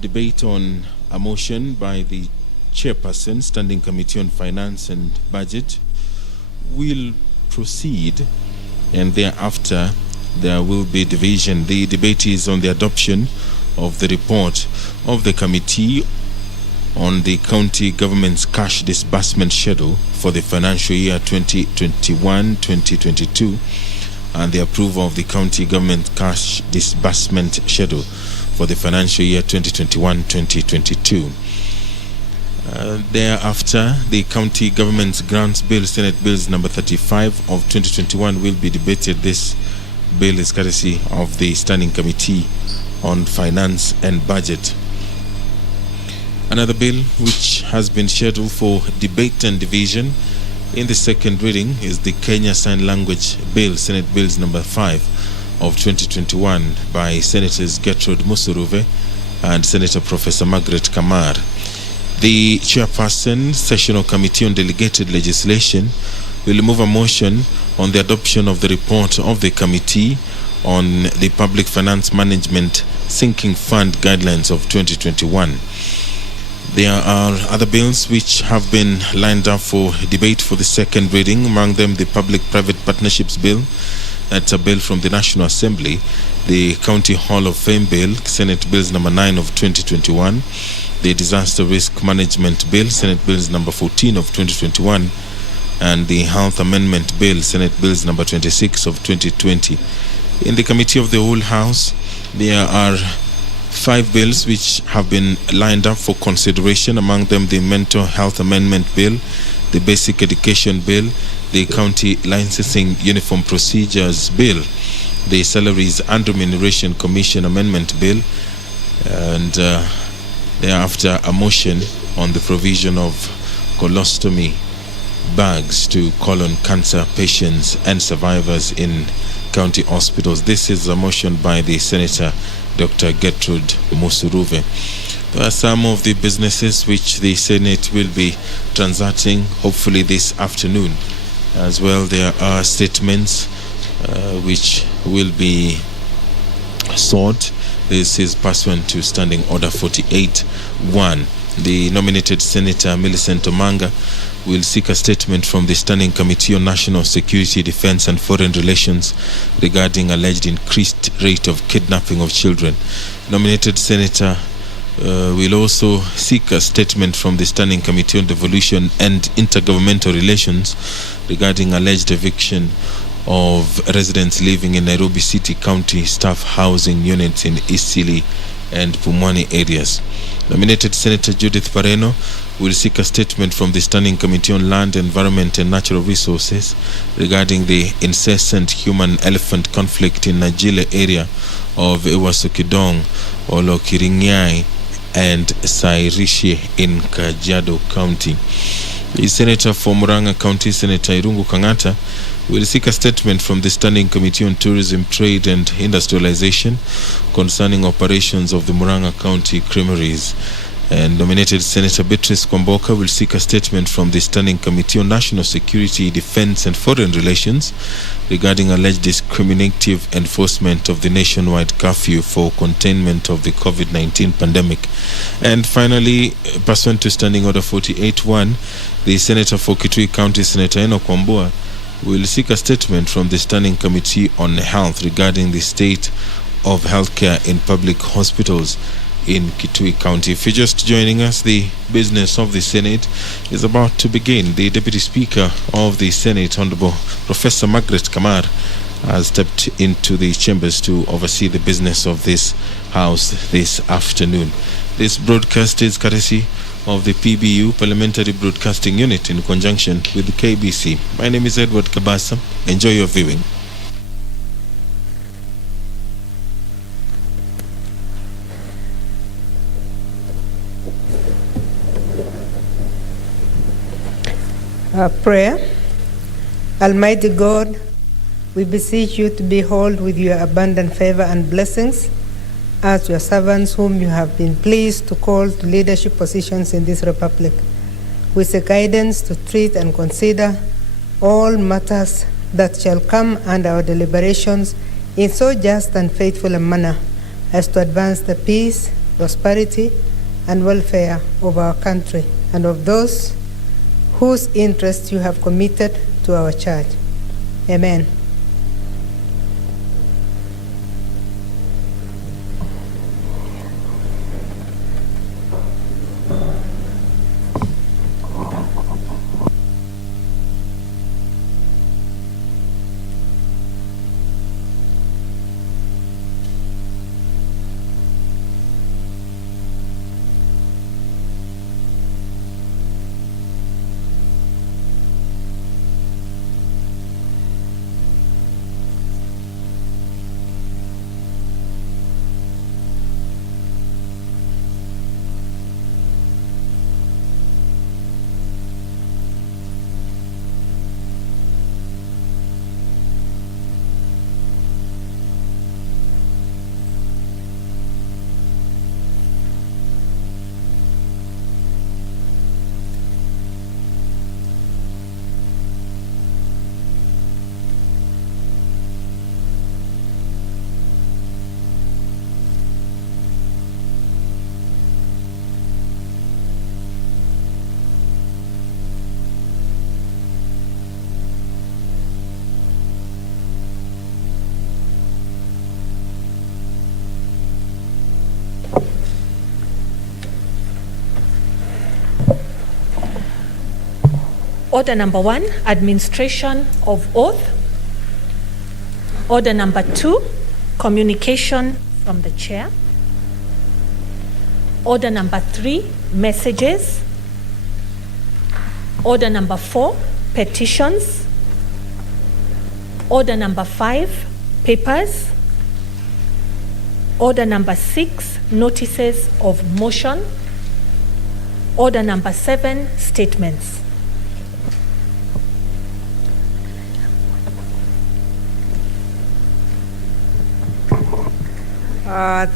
debate on a motion by the Chairperson, Standing Committee on Finance and Budget, will proceed, and thereafter there will be division. The debate is on the adoption of the report of the committee on the county government's cash disbursement schedule for the financial year 2021-2022 and the approval of the county government cash disbursement schedule for the financial year 2021-2022. Thereafter, the county government's grants bill, Senate Bills number 35 of 2021, will be debated. This bill is courtesy of the Standing Committee on Finance and Budget. Another bill which has been scheduled for debate and division in the second reading is the Kenya Sign Language Bill, Senate Bills number 5 of 2021 by Senators Gertrude Musuruve and Senator Professor Margaret Kamar. The Chairperson, Sessional Committee on Delegated Legislation, will move a motion on the adoption of the report of the Committee on the Public Finance Management Sinking Fund Guidelines of 2021. There are other bills which have been lined up for debate for the second reading, among them the Public-Private Partnerships Bill. That's a bill from the National Assembly, the County Hall of Fame Bill, Senate Bills number 9 of 2021, the Disaster Risk Management Bill, Senate Bills number 14 of 2021, and the Health Amendment Bill, Senate Bills number 26 of 2020. In the Committee of the Whole House, there are 5 bills which have been lined up for consideration, among them the Mental Health Amendment Bill, the Basic Education Bill, the County Licensing Uniform Procedures Bill, the Salaries and Remuneration Commission Amendment Bill, and thereafter a motion on the provision of colostomy bags to colon cancer patients and survivors in county hospitals. This is a motion by the Senator Dr. Gertrude Musuruve. There are some of the businesses which the Senate will be transacting hopefully this afternoon. As well, there are statements which will be sought. This is pursuant to Standing Order 48-1. The nominated Senator Millicent Omanga will seek a statement from the Standing Committee on National Security, Defense and Foreign Relations regarding alleged increased rate of kidnapping of children. Nominated Senator will also seek a statement from the Standing Committee on Devolution and Intergovernmental Relations regarding alleged eviction of residents living in Nairobi City County staff housing units in Eastleigh and Pumwani areas. Nominated Senator Judith Pareno will seek a statement from the Standing Committee on Land, Environment and Natural Resources regarding the incessant human-elephant conflict in Najile area of Ewasukidong, Olokiringyai and Sairishi in Kajiado County. The Senator for Murang'a County, Senator Irungu Kang'ata, will seek a statement from the Standing Committee on Tourism, Trade and Industrialization concerning operations of the Murang'a County Creameries. And nominated Senator Beatrice Kwamboka will seek a statement from the Standing Committee on National Security, Defense and Foreign Relations regarding alleged discriminative enforcement of the nationwide curfew for containment of the COVID-19 pandemic. And finally, pursuant to Standing Order 48-1, the Senator for Kitui County, Senator Enoch Wambua, will seek a statement from the Standing Committee on Health regarding the state of healthcare in public hospitals in Kitui County. If you're just joining us, the business of the Senate is about to begin. The Deputy Speaker of the Senate, Honorable Professor Margaret Kamar, has stepped into the chambers to oversee the business of this House this afternoon. This broadcast is courtesy of the PBU Parliamentary Broadcasting Unit in conjunction with the KBC. My name is Edward Kabasa. Enjoy your viewing. Prayer. Almighty God, we beseech you to behold with your abundant favor and blessings as your servants whom you have been pleased to call to leadership positions in this republic, with the guidance to treat and consider all matters that shall come under our deliberations in so just and faithful a manner as to advance the peace, prosperity, and welfare of our country and of those whose interests you have committed to our church. Amen. Order number 1, administration of oath. Order number 2, communication from the chair. Order number 3, messages. Order number 4, petitions. Order number 5, papers. Order number 6, notices of motion. Order number 7, statements.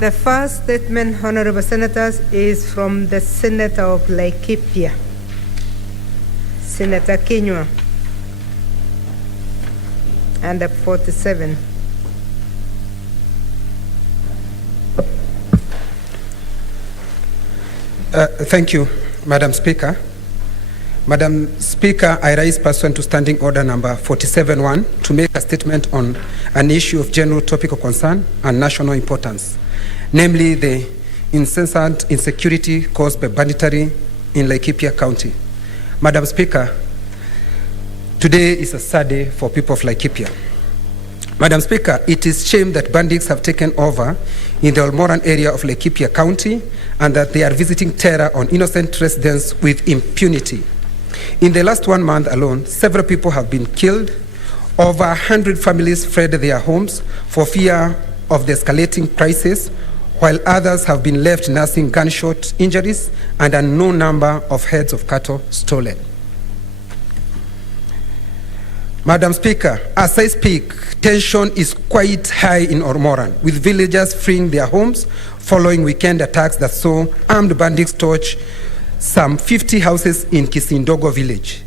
The first statement, Honorable Senators, is from the Senator of Laikipia, Senator Kinyua, under 47. Thank you, Madam Speaker. Madam Speaker, I rise pursuant to Standing Order number 47-1 to make a statement on an issue of general topical concern and national importance, namely the incessant insecurity caused by banditry in Laikipia County. Madam Speaker, today is a sad day for people of Laikipia. Madam Speaker, it is shame that bandits have taken over in the Olmoran area of Laikipia County and that they are visiting terror on innocent residents with impunity. In the last 1 month alone, several people have been killed. Over 100 families fled their homes for fear of the escalating crisis, while others have been left nursing gunshot injuries and a known number of heads of cattle stolen. Madam Speaker, as I speak, tension is quite high in Olmoran, with villagers fleeing their homes following weekend attacks that saw armed bandits torch some 50 houses in Kisindogo village.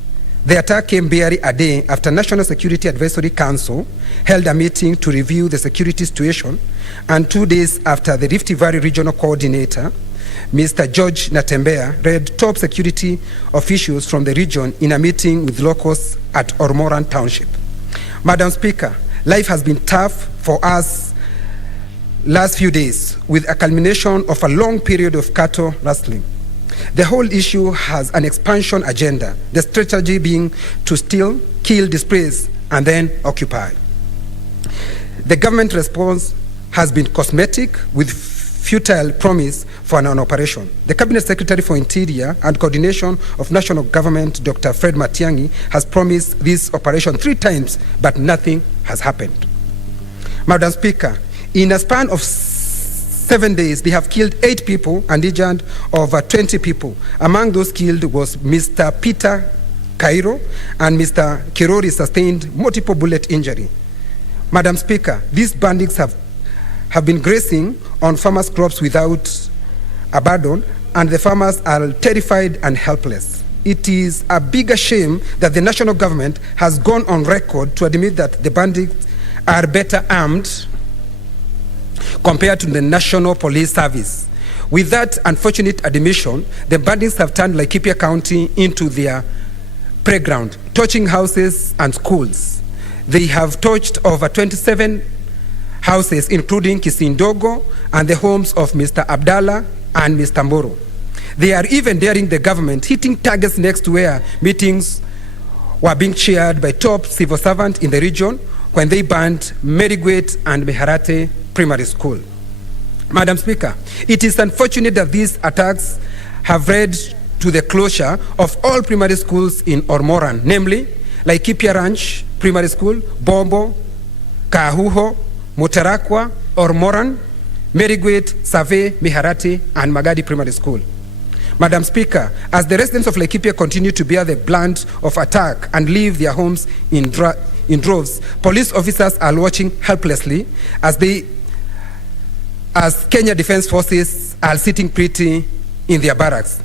The attack came barely a day after National Security Advisory Council held a meeting to review the security situation, and 2 days after the Rift Valley Regional Coordinator, Mr. George Natembea, read top security officials from the region in a meeting with locals at Olmoran Township. Madam Speaker, life has been tough for us last few days, with a culmination of a long period of cattle rustling. The whole issue has an expansion agenda, the strategy being to steal, kill, displace, and then occupy. The government response has been cosmetic, with futile promise for an operation. The Cabinet Secretary for Interior and Coordination of National Government, Dr. Fred Matiang'i, has promised this operation 3 times, but nothing has happened. Madam Speaker, in a span of 7 days, they have killed 8 people and injured over 20 people. Among those killed was Mr. Peter Cairo, and Mr. Kirori sustained multiple bullet injury. Madam Speaker, these bandits have been grazing on farmers' crops without abandon, and the farmers are terrified and helpless. It is a bigger shame that the national government has gone on record to admit that the bandits are better armed compared to the National Police Service, With that unfortunate admission, the bandits have turned Laikipia County into their playground, torching houses and schools. They have torched over 27 houses, including Kisindogo and the homes of Mr. Abdallah and Mr. Mboro. They are even daring the government, hitting targets next to where meetings were being chaired by top civil servants in the region when they banned Merigwet and Meharate Primary School. Madam Speaker, it is unfortunate that these attacks have led to the closure of all primary schools in Ormoran, namely Laikipia Ranch Primary School, Bombo, Kahuho, Mutarakwa, Ormoran, Merigwet, Save, Miharati, and Magadi Primary School. Madam Speaker, as the residents of Laikipia continue to bear the brunt of attack and leave their homes in droves, police officers are watching helplessly as Kenya Defence Forces are sitting pretty in their barracks.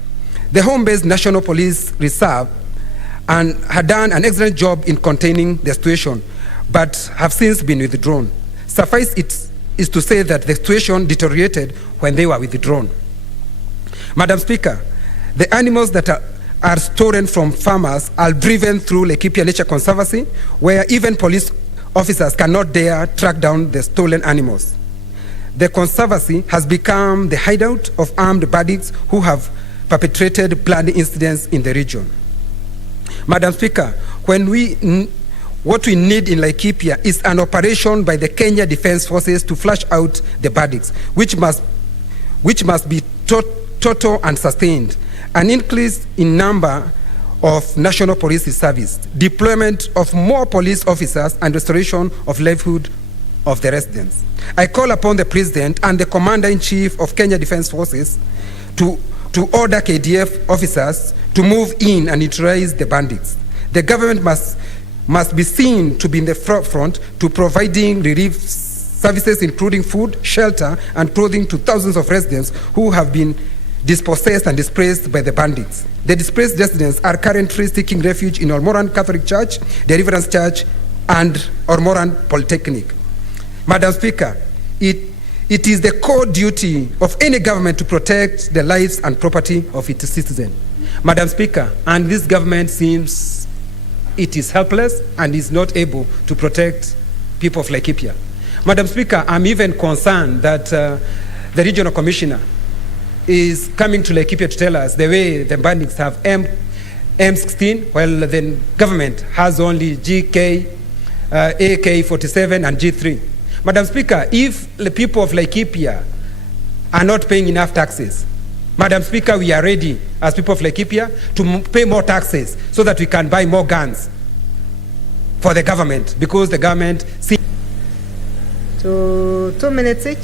The home-based National Police Reserve had done an excellent job in containing the situation, but have since been withdrawn. Suffice it is to say that the situation deteriorated when they were withdrawn. Madam Speaker, the animals that are stolen from farmers are driven through Laikipia Nature Conservancy, where even police officers cannot dare track down the stolen animals. The Conservancy has become the hideout of armed bandits who have perpetrated bloody incidents in the region. Madam Speaker, what we need in Laikipia is an operation by the Kenya Defence Forces to flush out the bandits, which must be total and sustained, an increase in number of National Police Service, deployment of more police officers, and restoration of livelihood of the residents. I call upon the President and the Commander-in-Chief of Kenya Defence Forces to order KDF officers to move in and neutralize the bandits. The government must be seen to be in the forefront to providing relief services, including food, shelter, and clothing to thousands of residents who have been dispossessed and displaced by the bandits. The displaced residents are currently seeking refuge in Ormoran Catholic Church, Deliverance Church, and Ormoran Polytechnic. Madam Speaker, it is the core duty of any government to protect the lives and property of its citizens. Madam Speaker, and this government seems it is helpless and is not able to protect people of Laikipia. Madam Speaker, I'm even concerned that the regional commissioner is coming to Laikipia to tell us the way the bandits have M16, while the government has only GK, AK-47, and G3. Madam Speaker, if the people of Laikipia are not paying enough taxes, Madam Speaker, we are ready as people of Laikipia to pay more taxes so that we can buy more guns for the government, because the government... So 2 minutes each?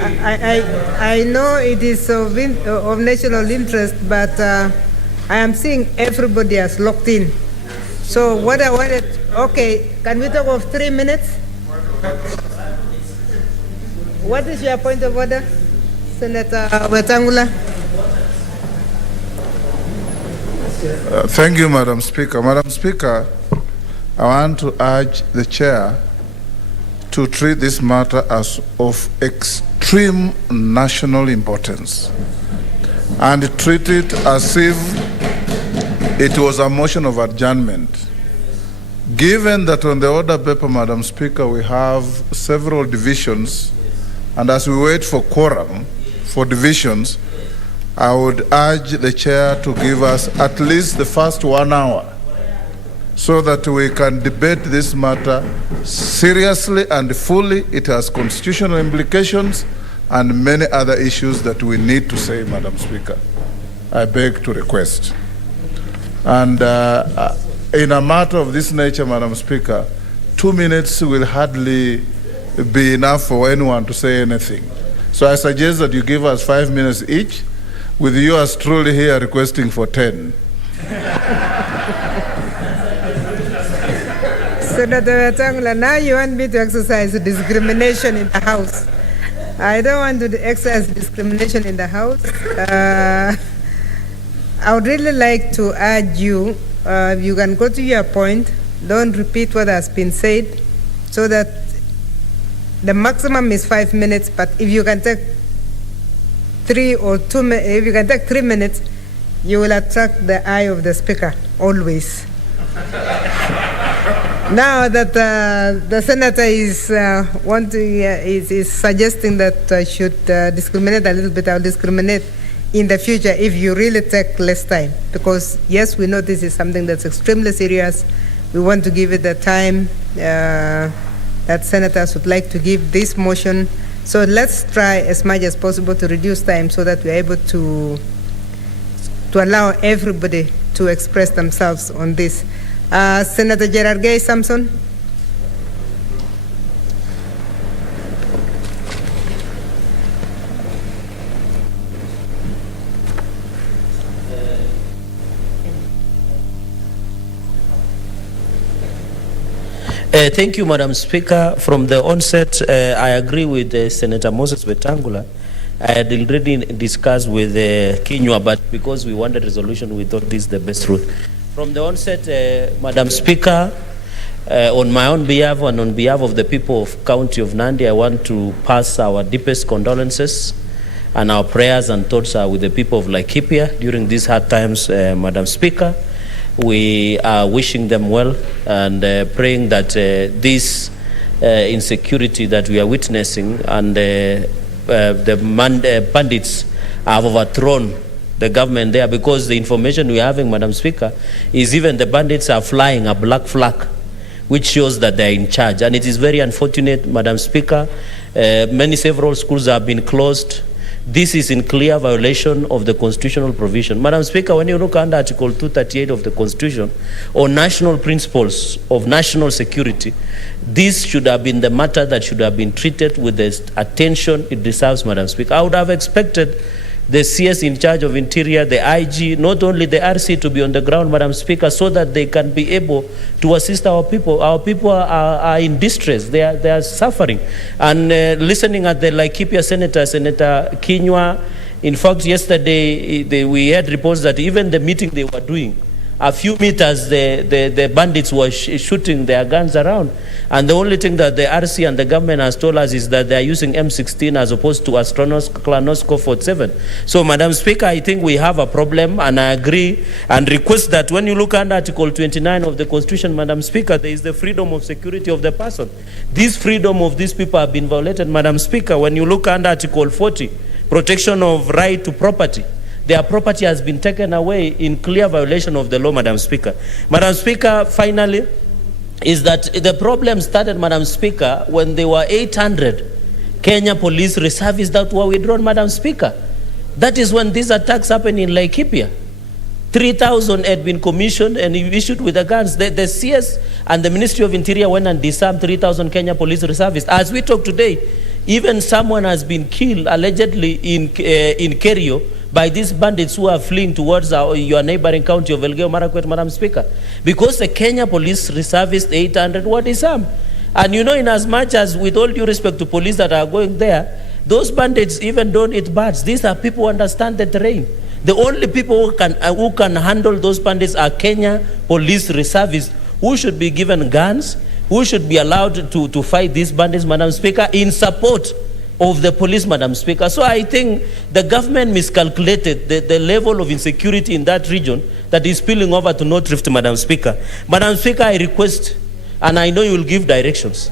I know it is of national interest, but I am seeing everybody has locked in. So what I wanted, okay, can we talk of 3 minutes? What is your point of order, Senator Wetangula? Thank you, Madam Speaker. Madam Speaker, I want to urge the chair to treat this matter as of extreme national importance and treat it as if it was a motion of adjournment. Given that on the order paper, Madam Speaker, we have several divisions, and as we wait for quorum for divisions, I would urge the chair to give us at least the first 1 hour so that we can debate this matter seriously and fully. It has constitutional implications and many other issues that we need to say, Madam Speaker. I beg to request. And in a matter of this nature, Madam Speaker, 2 minutes will hardly be enough for anyone to say anything. So I suggest that you give us 5 minutes each, with yours truly here requesting for 10. Senator Wetangula, now you want me to exercise discrimination in the House. I don't want to exercise discrimination in the House. I would really like to urge you, you can go to your point, don't repeat what has been said, so that The maximum is 5 minutes, but if you can take 3 or 2 minutes, if you can take 3 minutes, you will attract the eye of the speaker always. Now that the senator is suggesting that I should discriminate a little bit, I'll discriminate in the future if you really take less time. Because yes, we know this is something that's extremely serious. We want to give it the time that senators would like to give this motion. So let's try as much as possible to reduce time so that we're able to allow everybody to express themselves on this. Senator Gerard Gay Samson. Thank you, Madam Speaker. From the onset, I agree with Senator Moses Wetangula. I had already discussed with Kinyua, but because we wanted resolution, we thought this is the best route. From the onset, Madam Speaker, on my own behalf and on behalf of the people of County of Nandi, I want to pass our deepest condolences and our prayers and thoughts are with the people of Laikipia during these hard times, Madam Speaker. We are wishing them well and praying that this insecurity that we are witnessing and the bandits have overthrown the government there, because the information we are having, Madam Speaker, is even the bandits are flying a black flag, which shows that they are in charge. And it is very unfortunate, Madam Speaker. Several schools have been closed. This is in clear violation of the constitutional provision. Madam Speaker, when you look under Article 238 of the Constitution on national principles of national security, this should have been the matter that should have been treated with the attention it deserves, Madam Speaker. I would have expected the CS in charge of Interior, the IG, not only the RC to be on the ground, Madam Speaker, so that they can be able to assist our people. Our people are in distress. They are suffering. And listening at the Laikipia Senator Kinyua, in fact, yesterday we had reports that even the meeting they were doing, a few meters, the bandits were shooting their guns around. And the only thing that the RC and the government has told us is that they are using M16 as opposed to Klanosco 47. So, Madam Speaker, I think we have a problem, and I agree and request that when you look under Article 29 of the Constitution, Madam Speaker, there is the freedom of security of the person. This freedom of these people have been violated, Madam Speaker. When you look under Article 40, protection of right to property, their property has been taken away in clear violation of the law, Madam Speaker. Madam Speaker, finally, is that the problem started, Madam Speaker, when there were 800 Kenya police reservists that were withdrawn, Madam Speaker. That is when these attacks happened in Laikipia. 3,000 had been commissioned and issued with the guns. The CS and the Ministry of Interior went and disarmed 3,000 Kenya police reservists. As we talk today, even someone has been killed allegedly in Kerio by these bandits who are fleeing towards your neighboring county of Elgeyo Marakwet, Madam Speaker. Because the Kenya police reservists 800 were disarmed. And you know, in as much as, with all due respect to police that are going there, those bandits even don't eat bats. These are people who understand the terrain. The only people who can handle those bandits are Kenya police reservists, who should be given guns, who should be allowed to fight these bandits, Madam Speaker, in support of the police, Madam Speaker. So I think the government miscalculated the level of insecurity in that region that is spilling over to North Rift, Madam Speaker. Madam Speaker, I request, and I know you will give directions,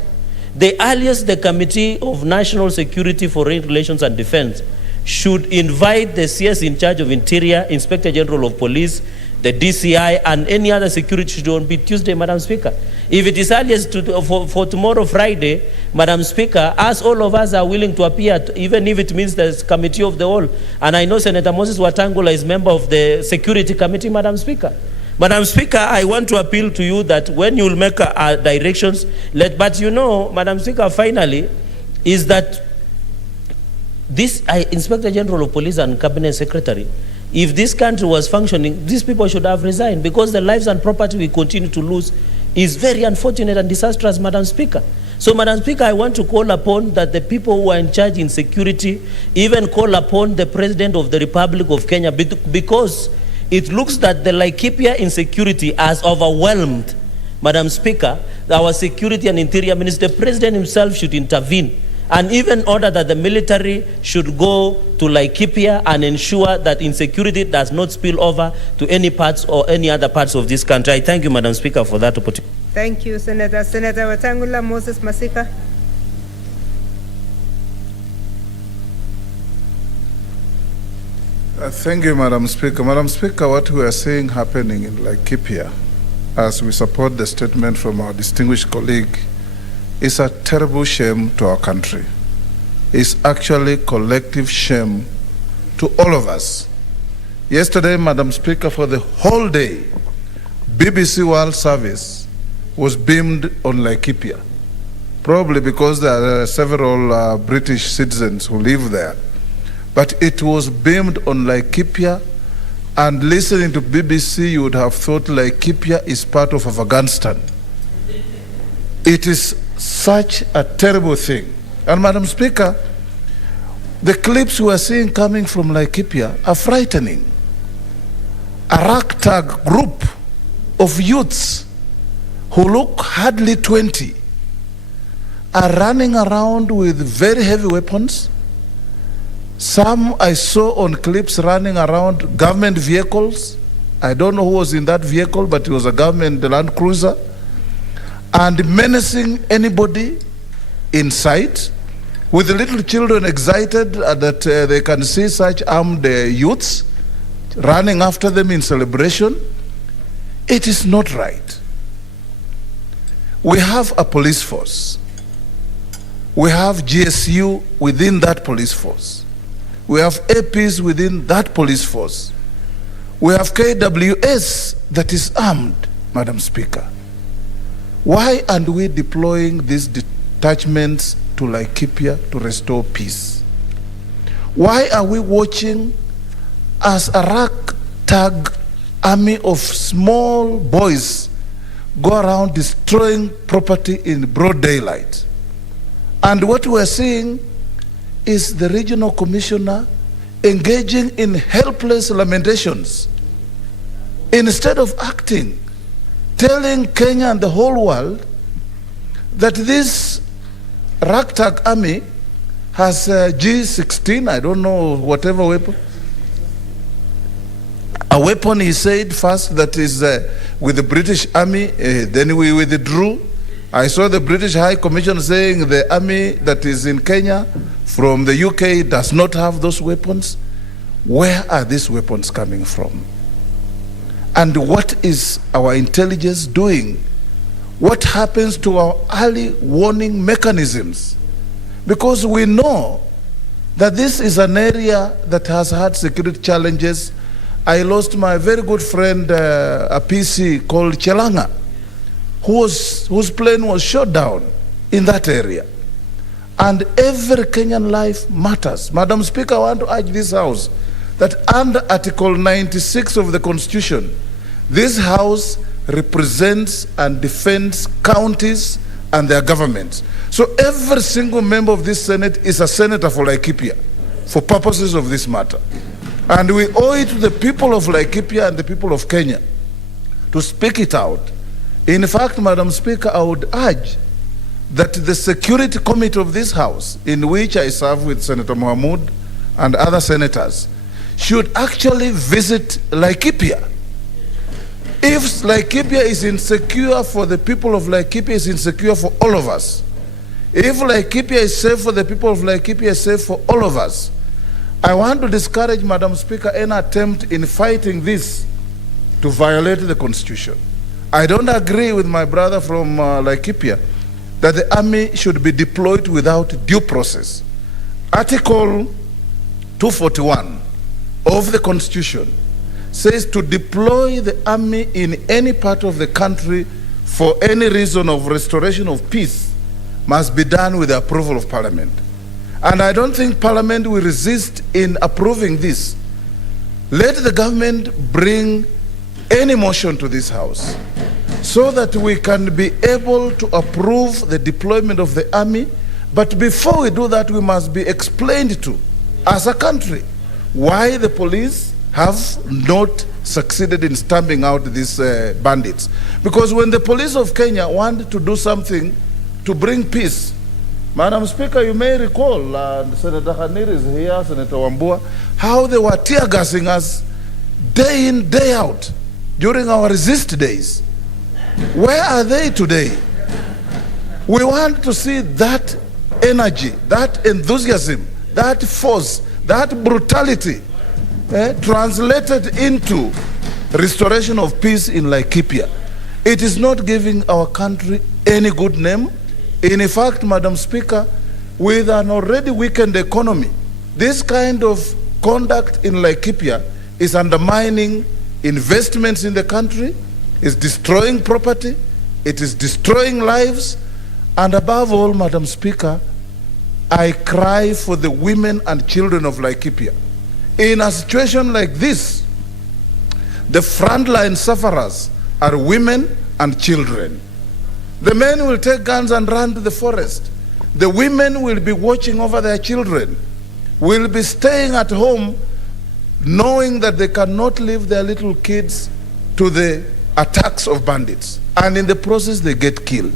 the earliest the Committee of National Security, Foreign Relations and Defense should invite the CS in charge of Interior, Inspector General of Police, the DCI, and any other security should on be Tuesday, Madam Speaker. If it is earliest for tomorrow, Friday, Madam Speaker, as all of us are willing to appear, even if it means the Committee of the Whole, and I know Senator Moses Wetangula is member of the Security Committee, Madam Speaker. Madam Speaker, I want to appeal to you that when you will make directions, but you know, Madam Speaker, finally, is that this Inspector General of Police and Cabinet Secretary, if this country was functioning, these people should have resigned, because the lives and property we continue to lose is very unfortunate and disastrous, Madam Speaker. So, Madam Speaker, I want to call upon that the people who are in charge in security even call upon the President of the Republic of Kenya, because it looks that the Laikipia insecurity has overwhelmed, Madam Speaker, our security and interior minister, the president himself should intervene and even order that the military should go to Laikipia and ensure that insecurity does not spill over to any parts or any other parts of this country. I thank you, Madam Speaker, for that opportunity. Thank you, Senator. Senator Wetangula Moses Masika. Thank you, Madam Speaker. Madam Speaker, what we are seeing happening in Laikipia, as we support the statement from our distinguished colleague, is a terrible shame to our country. It's actually collective shame to all of us. Yesterday, Madam Speaker, for the whole day, BBC World Service was beamed on Laikipia, probably because there are several British citizens who live there. But it was beamed on Laikipia, and listening to BBC, you would have thought Laikipia is part of Afghanistan. It is such a terrible thing. And Madam Speaker, the clips we are seeing coming from Laikipia are frightening. A ragtag group of youths who look hardly 20 are running around with very heavy weapons. Some I saw on clips running around government vehicles. I don't know who was in that vehicle, but it was a government Land Cruiser, and menacing anybody in sight, with the little children excited that they can see such armed youths running after them in celebration. It is not right. We have a police force. We have GSU within that police force. We have APs within that police force. We have KWS that is armed, Madam Speaker. Why aren't we deploying these detachments to Laikipia to restore peace? Why are we watching as a ragtag army of small boys go around destroying property in broad daylight? And what we're seeing is the regional commissioner engaging in helpless lamentations instead of acting, telling Kenya and the whole world that this ragtag army has G16, I don't know, whatever weapon. A weapon, he said first, that is with the British army, then we withdrew. I saw the British High Commission saying the army that is in Kenya from the UK does not have those weapons. Where are these weapons coming from? And what is our intelligence doing? What happens to our early warning mechanisms? Because we know that this is an area that has had security challenges. I lost my very good friend, a PC called Chelanga, whose plane was shot down in that area. And every Kenyan life matters. Madam Speaker, I want to urge this House that under Article 96 of the Constitution, this House represents and defends counties and their governments. So every single member of this Senate is a senator for Laikipia for purposes of this matter. And we owe it to the people of Laikipia and the people of Kenya to speak it out. In fact, Madam Speaker, I would urge that the Security Committee of this House, in which I serve with Senator Mohamud and other senators, should actually visit Laikipia. If Laikipia is insecure for the people of Laikipia, it's insecure for all of us. If Laikipia is safe for the people of Laikipia, it's safe for all of us. I want to discourage, Madam Speaker, any attempt in fighting this to violate the Constitution. I don't agree with my brother from Laikipia that the army should be deployed without due process. Article 241 of the Constitution says to deploy the army in any part of the country for any reason of restoration of peace must be done with the approval of Parliament. And I don't think Parliament will resist in approving this. Let the government bring any motion to this House so that we can be able to approve the deployment of the army. But before we do that, we must be explained to, as a country, why the police have not succeeded in stamping out these bandits. Because when the police of Kenya want to do something to bring peace, Madam Speaker, you may recall, Senator Hanir is here, Senator Wambua, how they were tear gassing us day in, day out during our resist days. Where are they today? We want to see that energy, that enthusiasm, that force, that brutality translated into restoration of peace in Laikipia. It is not giving our country any good name. In fact, Madam Speaker, with an already weakened economy, this kind of conduct in Laikipia is undermining investments in the country, is destroying property, it is destroying lives, and above all, Madam Speaker, I cry for the women and children of Laikipia. In a situation like this, the frontline sufferers are women and children. The men will take guns and run to the forest. The women will be watching over their children, will be staying at home knowing that they cannot leave their little kids to the attacks of bandits. And in the process, they get killed.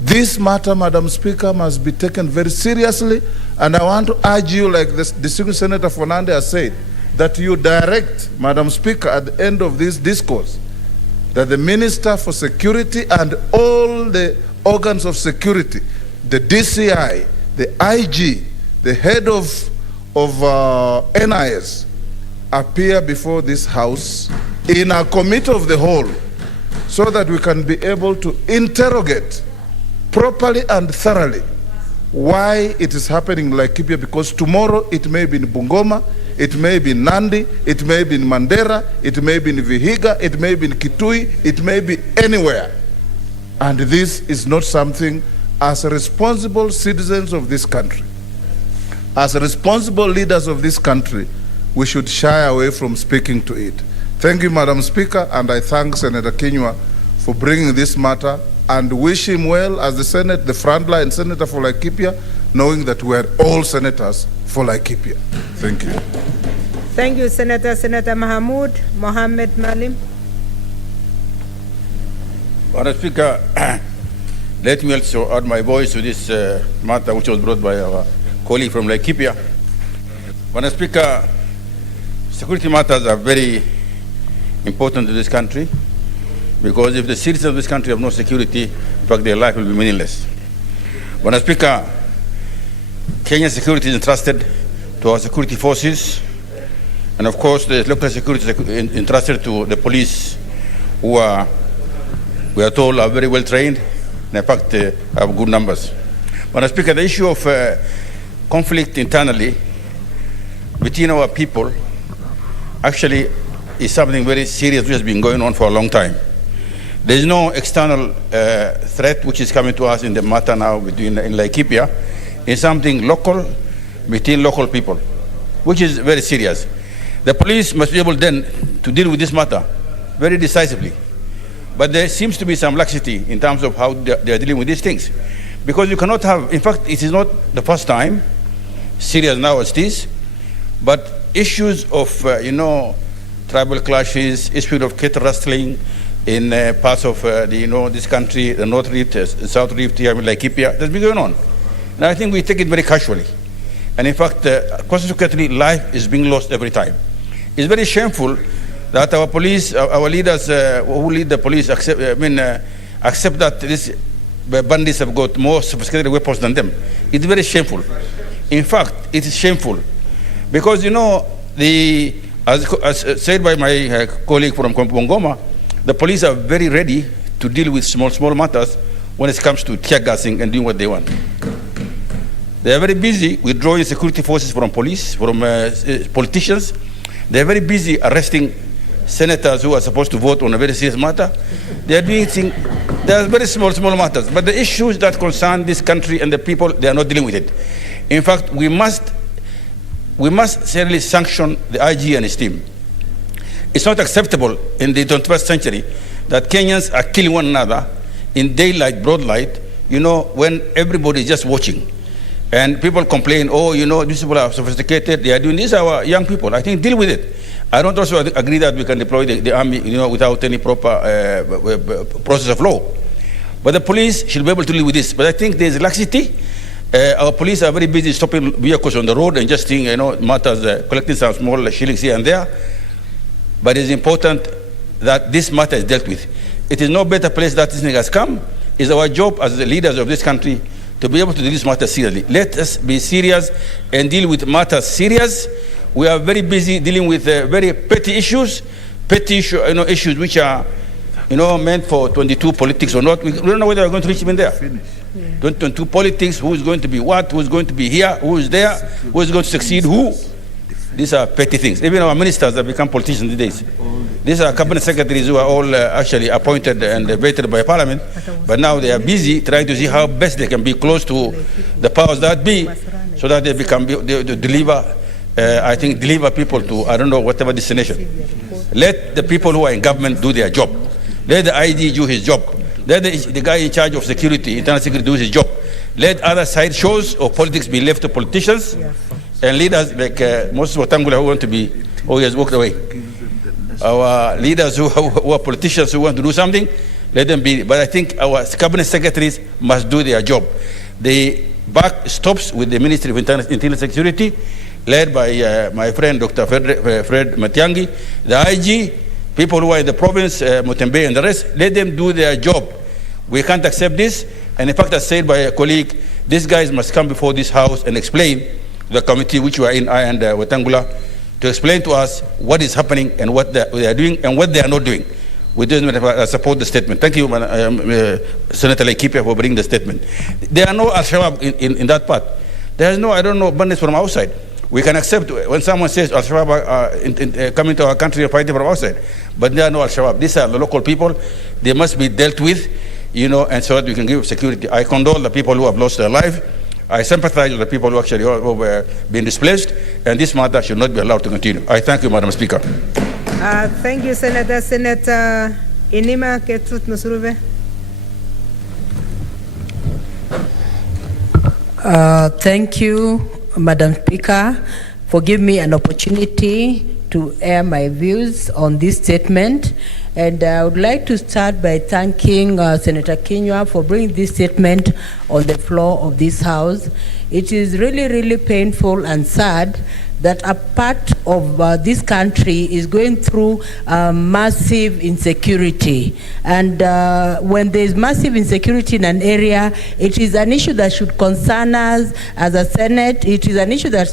This matter, Madam Speaker, must be taken very seriously, and I want to urge you, like the distinguished Senator Fernandez has said, that you direct, Madam Speaker, at the end of this discourse, that the Minister for Security and all the organs of security, the DCI, the IG, the head of NIS, appear before this House in a committee of the whole, so that we can be able to interrogate properly and thoroughly why it is happening in Laikipia, because tomorrow it may be in Bungoma, it may be in Nandi, it may be in Mandera, it may be in Vihiga, it may be in Kitui, it may be anywhere. And this is not something, as responsible citizens of this country, as responsible leaders of this country, we should shy away from speaking to it. Thank you, Madam Speaker, and I thank Senator Kinyua for bringing this matter, and wish him well as the Senate, the frontline senator for Laikipia, knowing that we are all senators for Laikipia. Thank you. Thank you, Senator. Senator Mahmoud Mohammed Malim. Madam Speaker, let me also add my voice to this matter which was brought by our colleague from Laikipia. Madam Speaker, security matters are very important to this country, because if the citizens of this country have no security, in fact, their life will be meaningless. Madam Speaker, Kenyan security is entrusted to our security forces, and of course, the local security is entrusted to the police, who are, we are told, are very well trained, and in fact, have good numbers. Madam Speaker, the issue of conflict internally between our people actually is something very serious which has been going on for a long time. There is no external threat which is coming to us in the matter now in Laikipia. It's something local, between local people, which is very serious. The police must be able then to deal with this matter very decisively. But there seems to be some laxity in terms of how they are dealing with these things. Because you cannot have, in fact, it is not the first time, serious now as it is, but issues of, tribal clashes, issue of cattle rustling in parts of this country, the North Rift, South Rift, here in Laikipia, that's been going on. And I think we take it very casually. And in fact, consequently, life is being lost every time. It's very shameful that our police, our leaders who lead the police accept that these bandits have got more sophisticated weapons than them. It's very shameful. In fact, it is shameful. Because, as said by my colleague from Bungoma, the police are very ready to deal with small matters when it comes to tear gassing and doing what they want. They are very busy withdrawing security forces from police, from politicians. They are very busy arresting senators who are supposed to vote on a very serious matter. They are doing things, they are very small matters. But the issues that concern this country and the people, they are not dealing with it. In fact, we must seriously sanction the IG and his team. It's not acceptable in the 21st century that Kenyans are killing one another in daylight, broad light, when everybody is just watching. And people complain, these people are sophisticated, they are doing this, our young people. I think deal with it. I don't also agree that we can deploy the army, without any proper process of law. But the police should be able to live with this. But I think there's laxity. Our police are very busy stopping vehicles on the road and just seeing, matters, collecting some small shillings here and there. But it's important that this matter is dealt with. It is no better place that this thing has come. It's our job as the leaders of this country to be able to do this matter seriously. Let us be serious and deal with matters serious. We are very busy dealing with very petty issues, issues which are, meant for 22 politics or not. We don't know whether we're going to reach even there. 22 politics, who is going to be what, who is going to be here, who is there, who is going to succeed who. These are petty things. Even our ministers have become politicians these days. These are cabinet secretaries who are all actually appointed and vetted by Parliament, but now they are busy trying to see how best they can be close to the powers that be, so that they deliver. Deliver people to, whatever destination. Let the people who are in government do their job. Let the IG do his job. Let the guy in charge of security, internal security, do his job. Let other side shows of politics be left to politicians and leaders like Moses Watangula, who want to be, he has walked away. Our leaders who are politicians who want to do something, let them be. But I think our cabinet secretaries must do their job. The buck stops with the Ministry of Internal Security, led by my friend Dr. Fred Matiang'i, the IG, people who are in the province, Mutembe and the rest, let them do their job. We can't accept this. And in fact, as said by a colleague, these guys must come before this house and explain to the committee which we are in, I and Watangula, to explain to us what is happening and what they are doing and what they are not doing. We do support the statement. Thank you, Senator Laikipia, for bringing the statement. There are no Al-Shabaab in that part. There is no, bandits from outside. We can accept when someone says Al-Shabaab are coming to our country and fighting from outside, but there are no Al-Shabaab. These are the local people. They must be dealt with, and so that we can give security. I condole the people who have lost their life. I sympathize with the people who actually were being displaced, and this matter should not be allowed to continue. I thank you, Madam Speaker. Thank you, Senator. Senator Inima Ketrut Musuruve. Thank you, Madam Speaker, for giving me an opportunity to air my views on this statement. And I would like to start by thanking Senator Kinyua for bringing this statement on the floor of this House. It is really, really painful and sad that a part of this country is going through massive insecurity. And when there is massive insecurity in an area, it is an issue that should concern us as a Senate. It is an issue that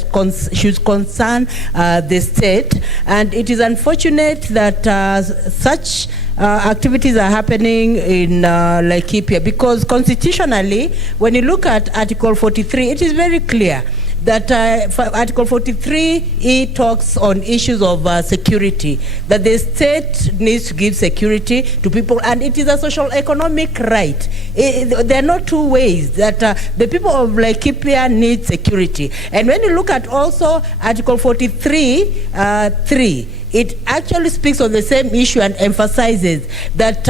should concern the state. And it is unfortunate that such activities are happening in Laikipia, because constitutionally, when you look at Article 43, it is very clear that Article 43E talks on issues of security, that the state needs to give security to people, and it is a social economic right. There are not two ways that the people of Laikipia need security. And when you look at also Article 43(3), it actually speaks on the same issue and emphasizes that,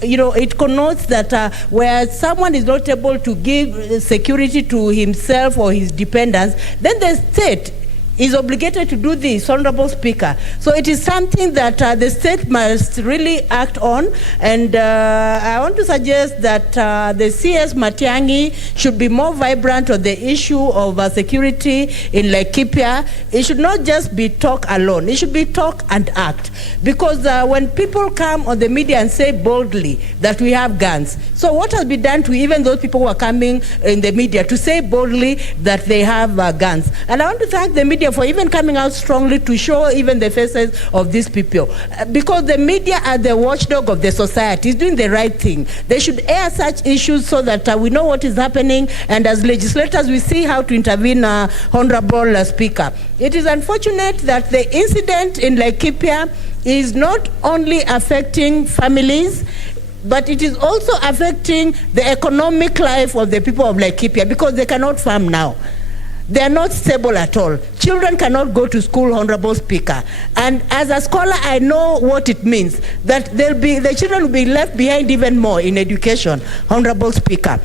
it connotes that where someone is not able to give security to himself or his dependents, then the state is obligated to do this, Honorable Speaker. So it is something that the state must really act on, and I want to suggest that the CS Matiang'i should be more vibrant on the issue of security in Laikipia. It should not just be talk alone. It should be talk and act. Because when people come on the media and say boldly that we have guns, so what has been done to even those people who are coming in the media to say boldly that they have guns? And I want to thank the media for even coming out strongly to show even the faces of these people. Because the media are the watchdog of the society. It's doing the right thing. They should air such issues so that we know what is happening, and as legislators we see how to intervene, Honorable Speaker. It is unfortunate that the incident in Laikipia is not only affecting families, but it is also affecting the economic life of the people of Laikipia, because they cannot farm now. They are not stable at all. Children cannot go to school, Honorable Speaker. And as a scholar, I know what it means, that the children will be left behind even more in education, Honorable Speaker.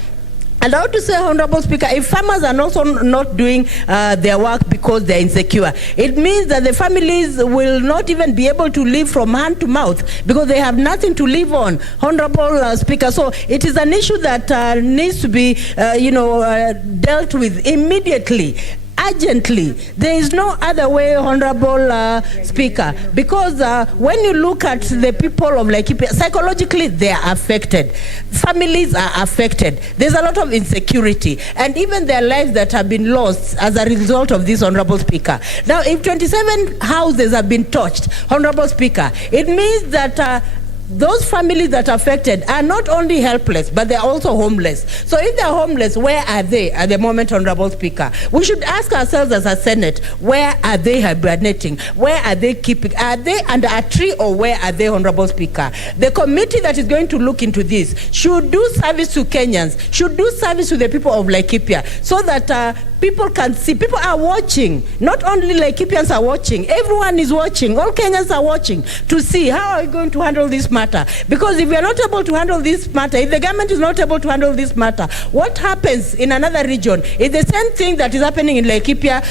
And I want to say, Honorable Speaker, if farmers are also not doing their work because they're insecure, it means that the families will not even be able to live from hand to mouth because they have nothing to live on, Honorable Speaker. So it is an issue that needs to be, dealt with immediately. Urgently. There is no other way, Honorable Speaker, because when you look at the people of Laikipia, psychologically they are affected. Families are affected. There's a lot of insecurity, and even their lives that have been lost as a result of this, Honorable Speaker. Now, if 27 houses have been touched, Honorable Speaker, it means that those families that are affected are not only helpless, but they're also homeless. So if they're homeless, where are they at the moment, Honorable Speaker? We should ask ourselves as a Senate, where are they hibernating? Where are they keeping? Are they under a tree or where are they, Honorable Speaker? The committee that is going to look into this should do service to Kenyans, should do service to the people of Laikipia, so that people can see. People are watching. Not only Laikipians are watching. Everyone is watching. All Kenyans are watching to see how are we going to handle this matter. Because if we are not able to handle this matter, if the government is not able to handle this matter, what happens in another region? If the same thing that is happening in Laikipia,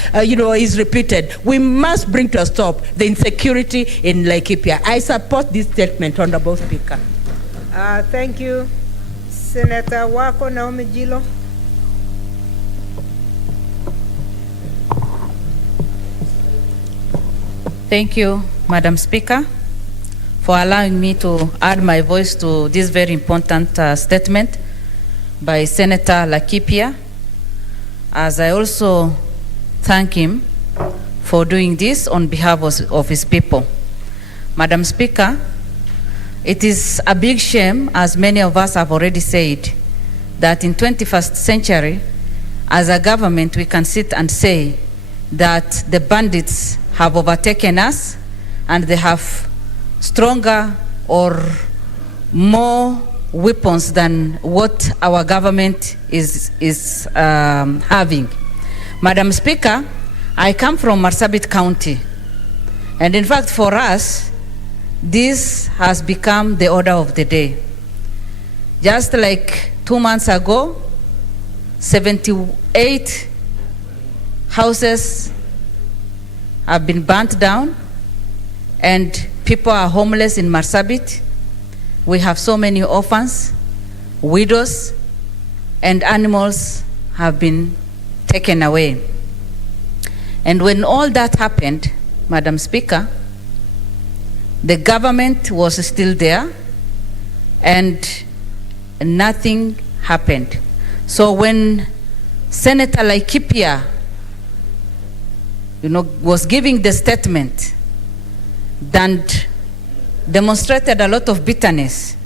is repeated, we must bring to a stop the insecurity in Laikipia. I support this statement, Honorable Speaker. Thank you, Senator Wako Naomi Jilo. Thank you, Madam Speaker, for allowing me to add my voice to this very important statement by Senator Laikipia, as I also thank him for doing this on behalf of his people. Madam Speaker, it is a big shame, as many of us have already said, that in 21st century, as a government, we can sit and say that the bandits have overtaken us and they have stronger or more weapons than what our government is having. Madam Speaker, I come from Marsabit County, and in fact for us, this has become the order of the day. Just like 2 months ago, 78 houses have been burnt down and people are homeless in Marsabit. We have so many orphans, widows, and animals have been taken away. And when all that happened, Madam Speaker, the government was still there and nothing happened. So when Senator Laikipia was giving the statement and demonstrated a lot of bitterness,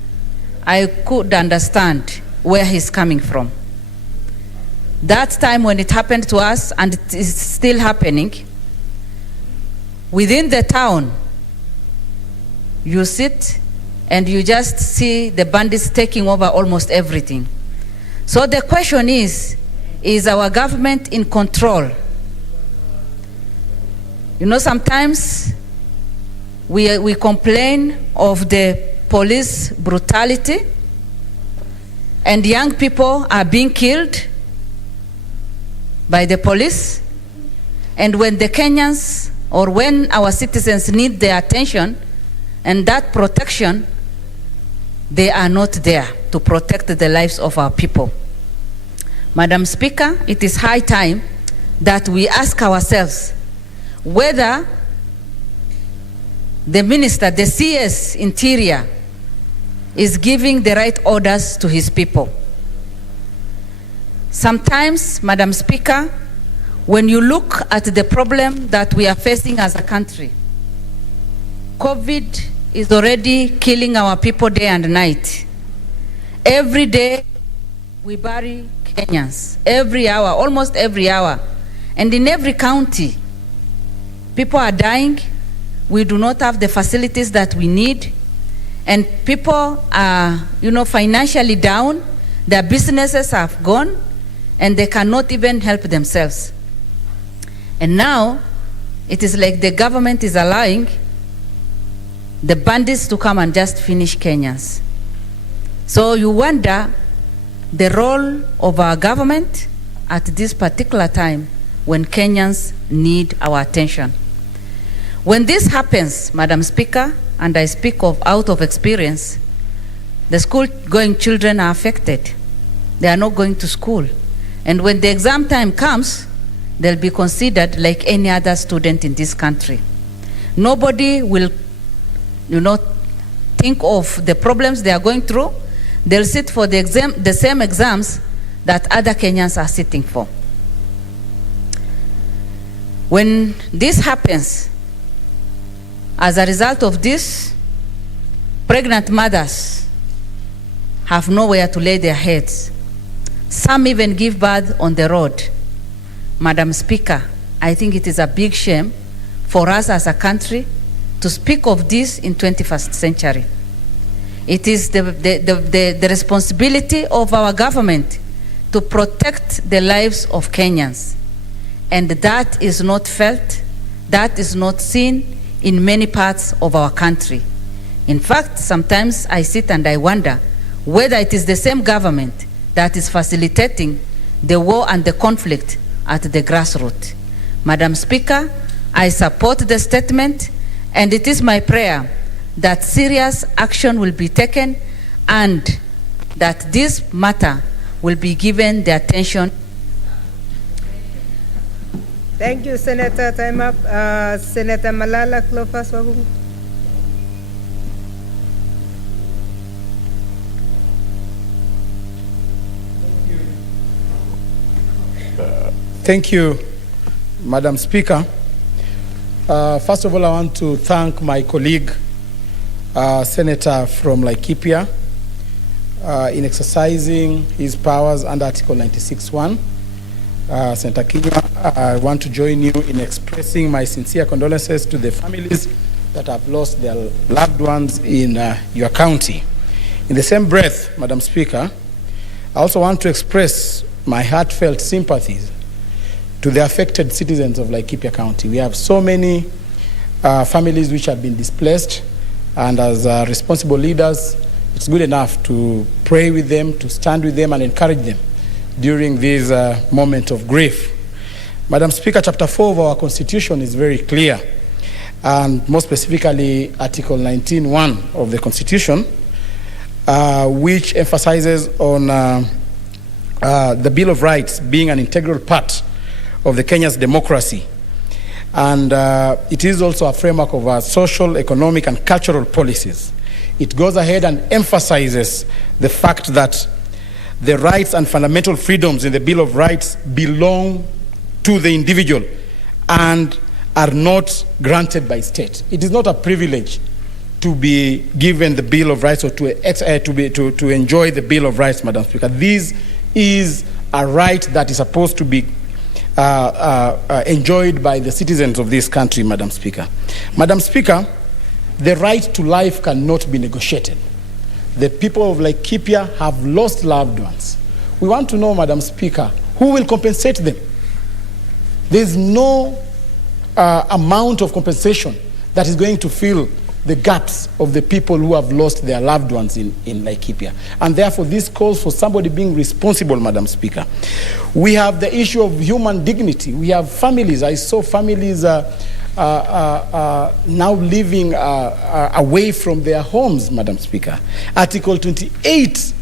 I could understand where he's coming from. That time when it happened to us, and it is still happening, within the town, you sit and you just see the bandits taking over almost everything. So the question is our government in control? Sometimes we complain of the police brutality, and young people are being killed by the police. And when the Kenyans or when our citizens need their attention and that protection, they are not there to protect the lives of our people. Madam Speaker, it is high time that we ask ourselves whether the minister, the CS Interior, is giving the right orders to his people. Sometimes, Madam Speaker, when you look at the problem that we are facing as a country, COVID is already killing our people day and night. Every day, we bury Kenyans. Every hour, almost every hour. And in every county, people are dying. We do not have the facilities that we need. And people are, financially down. Their businesses have gone, and they cannot even help themselves. And now, it is like the government is allowing the bandits to come and just finish Kenyans. So you wonder, the role of our government at this particular time when Kenyans need our attention. When this happens, Madam Speaker, and I speak out of experience, the school-going children are affected. They are not going to school. And when the exam time comes, they'll be considered like any other student in this country. Nobody will, think of the problems they are going through. They'll sit for the same exams that other Kenyans are sitting for. When this happens, as a result of this, pregnant mothers have nowhere to lay their heads. Some even give birth on the road. Madam Speaker, I think it is a big shame for us as a country to speak of this in 21st century. It is the responsibility of our government to protect the lives of Kenyans. And that is not felt, that is not seen in many parts of our country. In fact, sometimes I sit and I wonder whether it is the same government that is facilitating the war and the conflict at the grassroots. Madam Speaker, I support the statement, and it is my prayer that serious action will be taken and that this matter will be given the attention. Thank you, Senator. Time up. Senator Malala Cleophas Wagungu. Thank you, Madam Speaker. First of all, I want to thank my colleague, Senator from Laikipia, in exercising his powers under Article 96(1). Senator Kinyua, I want to join you in expressing my sincere condolences to the families that have lost their loved ones in your county. In the same breath, Madam Speaker, I also want to express my heartfelt sympathies to the affected citizens of Laikipia County. We have so many families which have been displaced, and as responsible leaders, it's good enough to pray with them, to stand with them and encourage them during this moment of grief. Madam Speaker, Chapter 4 of our Constitution is very clear, and more specifically Article 19(1) of the Constitution, which emphasizes on the Bill of Rights being an integral part of the Kenya's democracy. And it is also a framework of our social, economic, and cultural policies. It goes ahead and emphasizes the fact that the rights and fundamental freedoms in the Bill of Rights belong to the individual and are not granted by state. It is not a privilege to be given the Bill of Rights or to enjoy the Bill of Rights, Madam Speaker. This is a right that is supposed to be enjoyed by the citizens of this country, Madam Speaker. Madam Speaker, the right to life cannot be negotiated. The people of Laikipia have lost loved ones. We want to know, Madam Speaker, who will compensate them? There's no amount of compensation that is going to fill the gaps of the people who have lost their loved ones in Laikipia. And therefore, this calls for somebody being responsible, Madam Speaker. We have the issue of human dignity. We have families. I saw families now living away from their homes, Madam Speaker. Article 28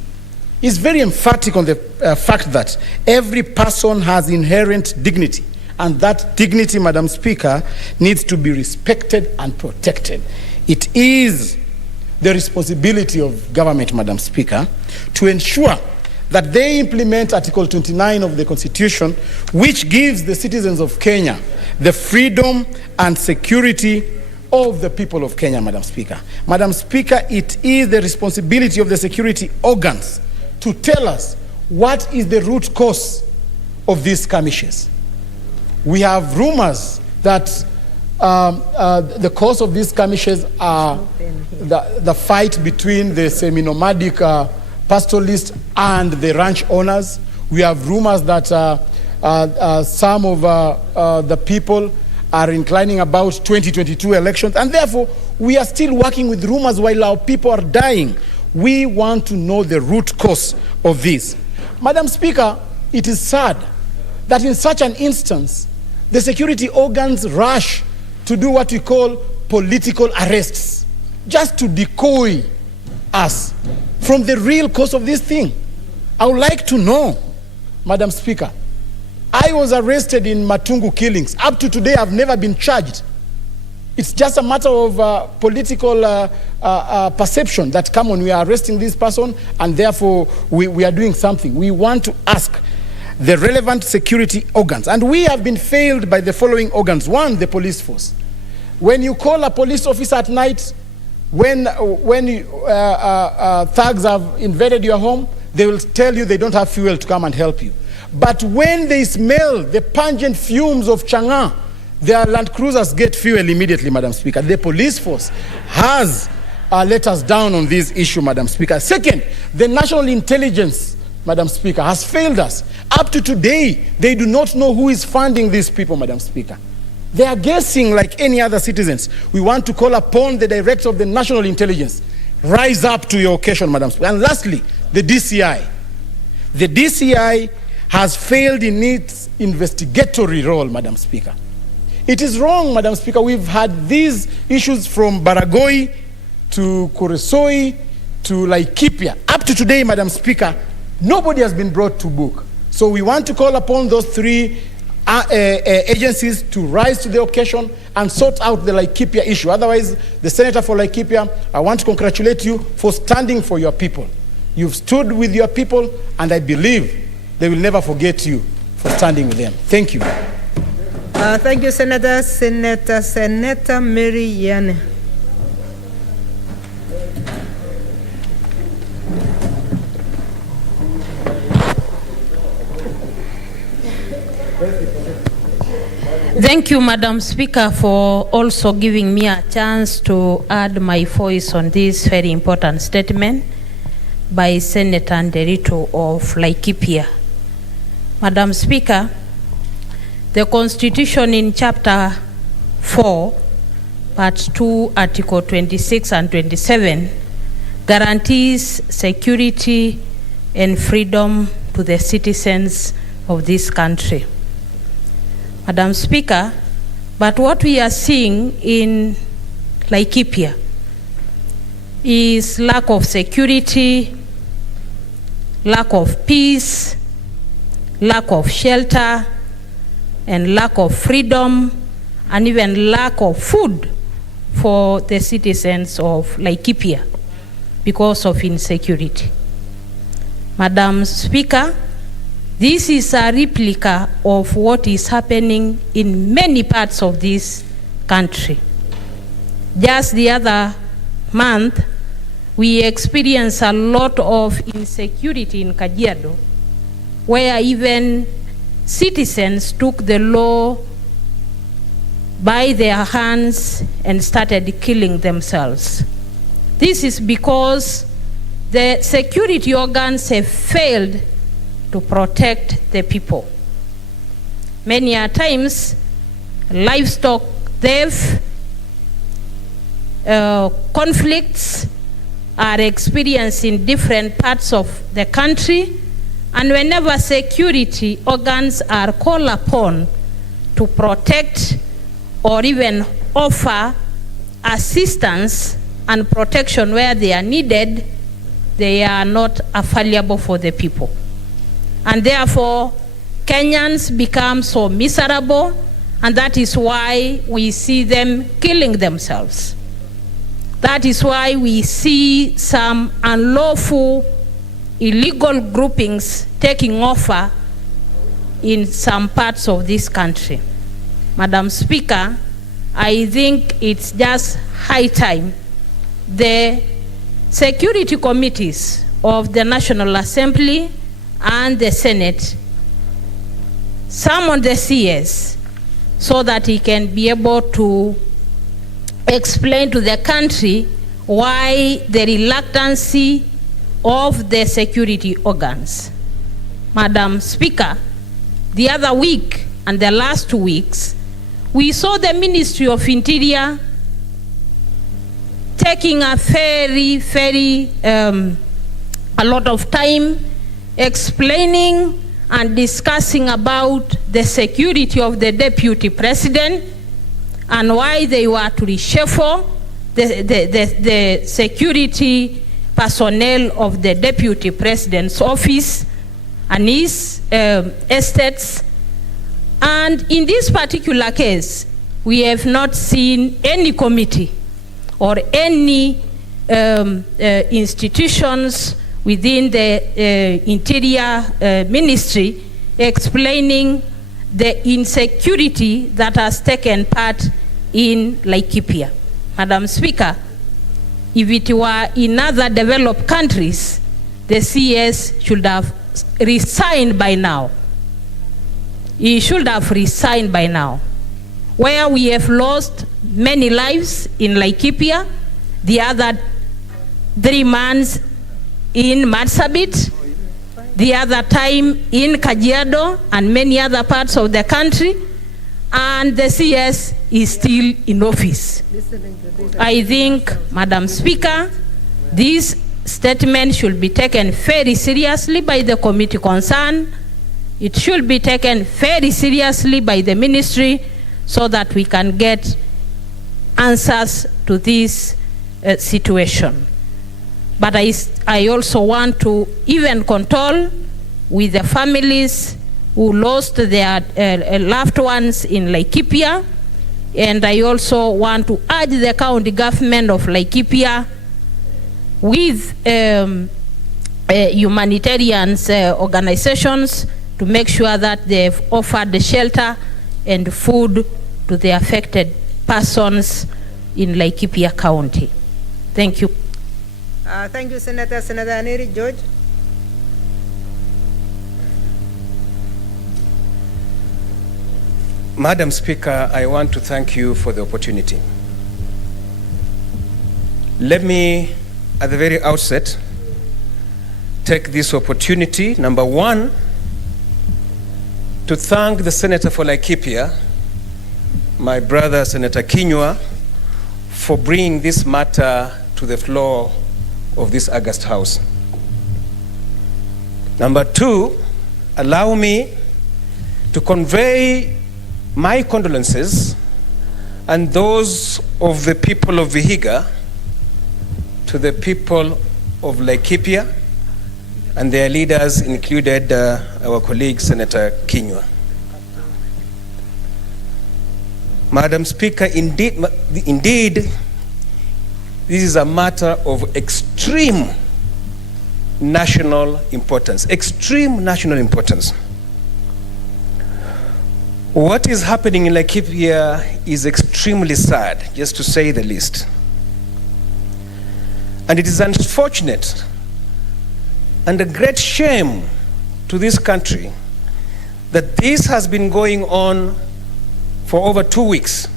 is very emphatic on the fact that every person has inherent dignity, and that dignity, Madam Speaker, needs to be respected and protected. It is the responsibility of government, Madam Speaker, to ensure that they implement Article 29 of the Constitution, which gives the citizens of Kenya the freedom and security of the people of Kenya, Madam Speaker. Madam Speaker, it is the responsibility of the security organs to tell us what is the root cause of these skirmishes. We have rumors that the cause of these skirmishes are the fight between the semi-nomadic pastoralists and the ranch owners. We have rumors that some of the people are inclining about 2022 elections, and therefore we are still working with rumors while our people are dying. We want to know the root cause of this. Madam Speaker, it is sad that in such an instance, the security organs rush to do what we call political arrests, just to decoy us from the real cause of this thing. I would like to know, Madam Speaker, I was arrested in Matungu killings. Up to today, I've never been charged. It's just a matter of political perception that, come on, we are arresting this person, and therefore we are doing something. We want to ask the relevant security organs, and we have been failed by the following organs. One, the police force. When you call a police officer at night, when thugs have invaded your home, they will tell you they don't have fuel to come and help you. But when they smell the pungent fumes of chang'aa, their Land Cruisers get fuel immediately, Madam Speaker. The police force has let us down on this issue, Madam Speaker. Second, the national intelligence, Madam Speaker, has failed us. Up to today, they do not know who is funding these people, Madam Speaker. They are guessing like any other citizens. We want to call upon the director of the national intelligence. Rise up to your occasion, Madam Speaker. And lastly, the DCI. The DCI has failed in its investigatory role, Madam Speaker. It is wrong, Madam Speaker. We've had these issues from Baragoi to Kuresoi to Laikipia. Up to today, Madam Speaker, nobody has been brought to book. So we want to call upon those three agencies to rise to the occasion and sort out the Laikipia issue. Otherwise, the Senator for Laikipia, I want to congratulate you for standing for your people. You've stood with your people, and I believe they will never forget you for standing with them. Thank you. Thank you, Senator. Senator Mary Yane. Thank you, Madam Speaker, for also giving me a chance to add my voice on this very important statement by Senator Nderito of Laikipia. Madam Speaker, the Constitution in Chapter 4, Part 2, Article 26 and 27 guarantees security and freedom to the citizens of this country. Madam Speaker, but what we are seeing in Laikipia is lack of security, lack of peace, lack of shelter, and lack of freedom, and even lack of food for the citizens of Laikipia because of insecurity. Madam Speaker, this is a replica of what is happening in many parts of this country. Just the other month, we experienced a lot of insecurity in Kajiado, where even citizens took the law by their hands and started killing themselves. This is because the security organs have failed to protect the people. Many a times, livestock theft, conflicts are experienced in different parts of the country, and whenever security organs are called upon to protect or even offer assistance and protection where they are needed, they are not available for the people. And therefore, Kenyans become so miserable, and that is why we see them killing themselves. That is why we see some unlawful, illegal groupings taking over in some parts of this country. Madam Speaker, I think it's just high time the security committees of the National Assembly and the Senate summon the CS so that he can be able to explain to the country why the reluctancy of the security organs. Madam Speaker, the other week and the last 2 weeks, we saw the Ministry of Interior taking a a lot of time explaining and discussing about the security of the deputy president and why they were to reshuffle the security personnel of the deputy president's office and his estates. And in this particular case, we have not seen any committee or any institutions within the Interior Ministry explaining the insecurity that has taken part in Laikipia. Madam Speaker, if it were in other developed countries, the CS should have resigned by now. He should have resigned by now. Where we have lost many lives in Laikipia, the other 3 months in Marsabit, the other time in Kajiado and many other parts of the country, and the CS is still in office. I think, Madam Speaker, this statement should be taken very seriously by the committee concerned. It should be taken very seriously by the ministry so that we can get answers to this situation. But I also want to even condole with the families who lost their loved ones in Laikipia. And I also want to urge the county government of Laikipia with humanitarian organizations to make sure that they've offered the shelter and food to the affected persons in Laikipia County. Thank you. Thank you, Senator. Senator Aneri George. Madam Speaker, I want to thank you for the opportunity. Let me, at the very outset, take this opportunity, number one, to thank the Senator for Laikipia, my brother Senator Kinyua, for bringing this matter to the floor of this August House. Number two, allow me to convey my condolences and those of the people of Vihiga to the people of Laikipia and their leaders, included our colleague Senator Kinyua. Madam Speaker, indeed, this is a matter of extreme national importance. Extreme national importance. What is happening in Laikipia is extremely sad, just to say the least. And it is unfortunate and a great shame to this country that this has been going on for over 2 weeks,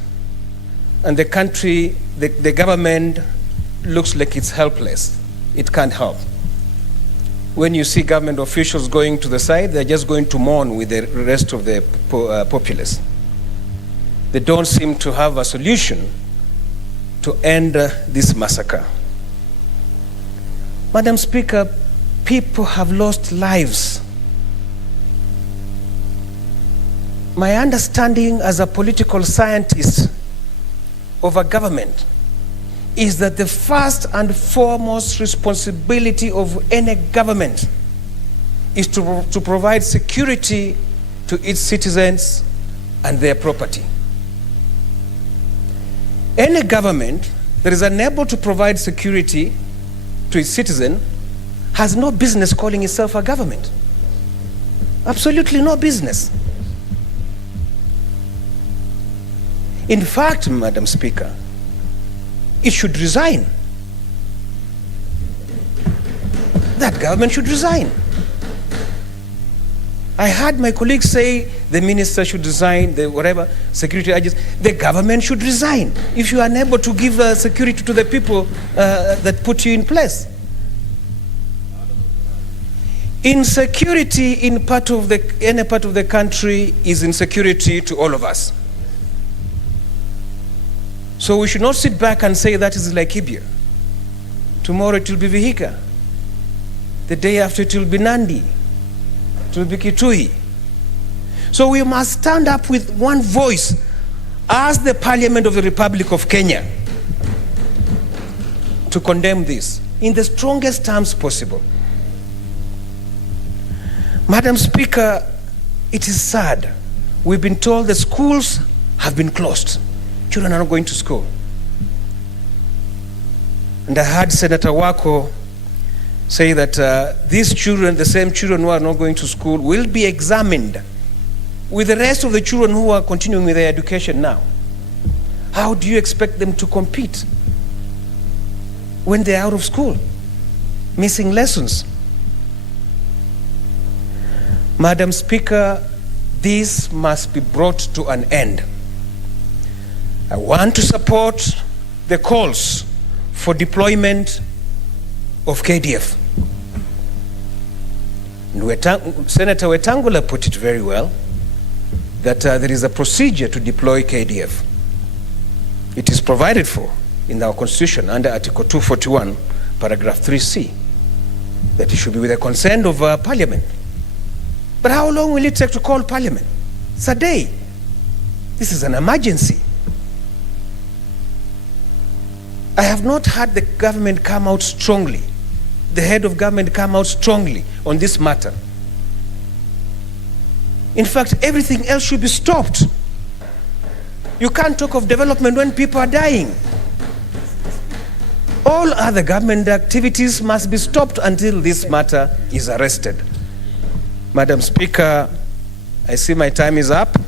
and the country, the government looks like it's helpless. It can't help. When you see government officials going to the side, they're just going to mourn with the rest of the populace. They don't seem to have a solution to end this massacre. Madam Speaker, people have lost lives. My understanding as a political scientist of a government is that the first and foremost responsibility of any government is to provide security to its citizens and their property. Any government that is unable to provide security to its citizen has no business calling itself a government. Absolutely no business. In fact, Madam Speaker, it should resign. That government should resign. I heard my colleagues say the minister should resign, the whatever, security agents. The government should resign if you are unable to give security to the people that put you in place. Insecurity in any part of the country is insecurity to all of us. So we should not sit back and say that is Laikipia. Tomorrow it will be Vihiga. The day after it will be Nandi. to be Kitui. So we must stand up with one voice as the Parliament of the Republic of Kenya to condemn this in the strongest terms possible. Madam Speaker, it is sad. We've been told the schools have been closed. Children are not going to school. And I heard Senator Wako say that these children, the same children who are not going to school, will be examined with the rest of the children who are continuing with their education now. How do you expect them to compete when they're out of school, missing lessons? Madam Speaker, this must be brought to an end. I want to support the calls for deployment of KDF. Senator Wetangula put it very well, that there is a procedure to deploy KDF. It is provided for in our Constitution under Article 241, paragraph 3C, that it should be with the consent of Parliament. But how long will it take to call Parliament? It's a day. This is an emergency. I have not heard the government come out strongly, the head of government come out strongly on this matter. In fact, everything else should be stopped. You can't talk of development when people are dying. All other government activities must be stopped until this matter is arrested. Madam Speaker, I see my time is up.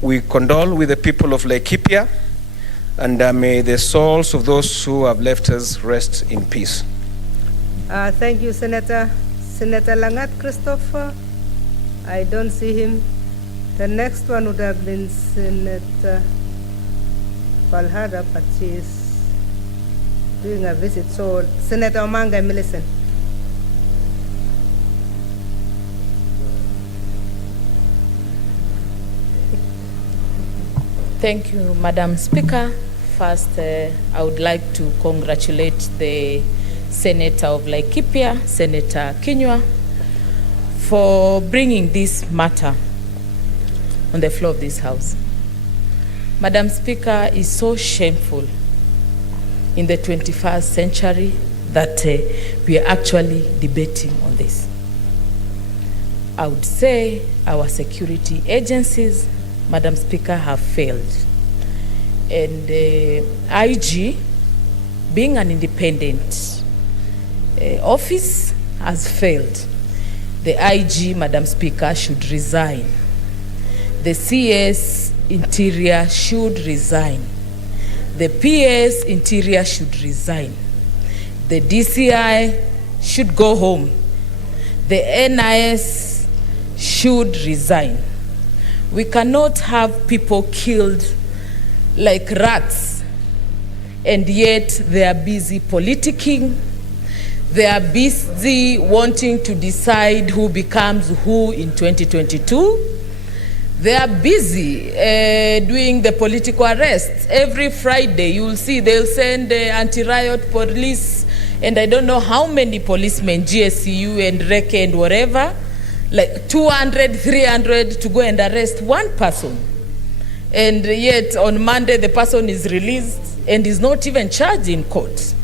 We condole with the people of Laikipia, and may the souls of those who have left us rest in peace. Thank you, Senator. Senator Langat Christopher, I don't see him. The next one would have been Senator Palhada, but she is doing a visit. So, Senator Omanga Millicent. Thank you, Madam Speaker. First, I would like to congratulate the Senator of Laikipia, Senator Kinyua, for bringing this matter on the floor of this House. Madam Speaker, it's so shameful in the 21st century that we are actually debating on this. I would say our security agencies, Madam Speaker, have failed. And IG, being an independent office, has failed. The IG, Madam Speaker, should resign. The CS Interior should resign. The PS Interior should resign. The DCI should go home. The NIS should resign. We cannot have people killed like rats, and yet they are busy politicking. They are busy wanting to decide who becomes who in 2022. They are busy doing the political arrests. Every Friday, you will see they'll send anti-riot police, and I don't know how many policemen, GSU and REC and whatever, like 200, 300 to go and arrest one person. And yet on Monday, the person is released and is not even charged in court.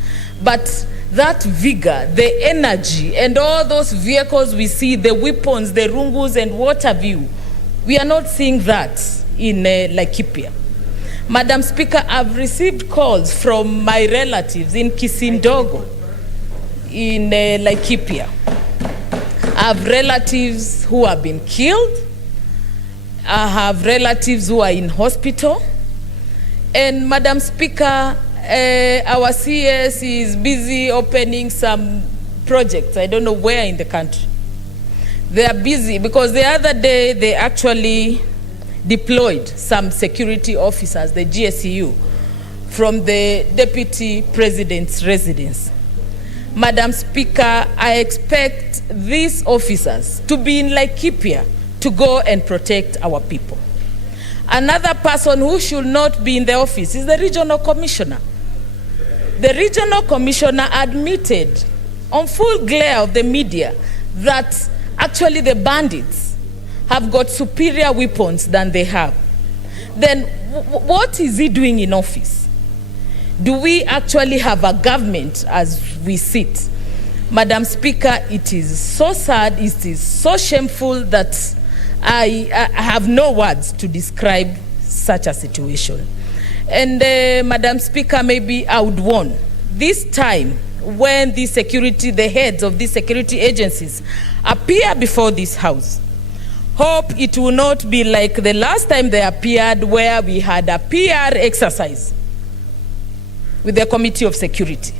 But that vigor, the energy, and all those vehicles we see, the weapons, the rungus and what have you, we are not seeing that in Laikipia. Madam Speaker, I've received calls from my relatives in Kisindogo, in Laikipia. I have relatives who have been killed. I have relatives who are in hospital. And Madam Speaker, our CS is busy opening some projects. I don't know where in the country. They are busy because the other day they actually deployed some security officers, the GSU, from the Deputy President's residence. Madam Speaker, I expect these officers to be in Laikipia to go and protect our people. Another person who should not be in the office is the regional commissioner. The regional commissioner admitted on full glare of the media that actually the bandits have got superior weapons than they have, then what is he doing in office? Do we actually have a government as we sit? Madam Speaker, it is so sad, it is so shameful that I have no words to describe such a situation. And Madam Speaker, maybe I would warn, this time when the heads of these security agencies appear before this House, hope it will not be like the last time they appeared, where we had a PR exercise with the Committee of Security,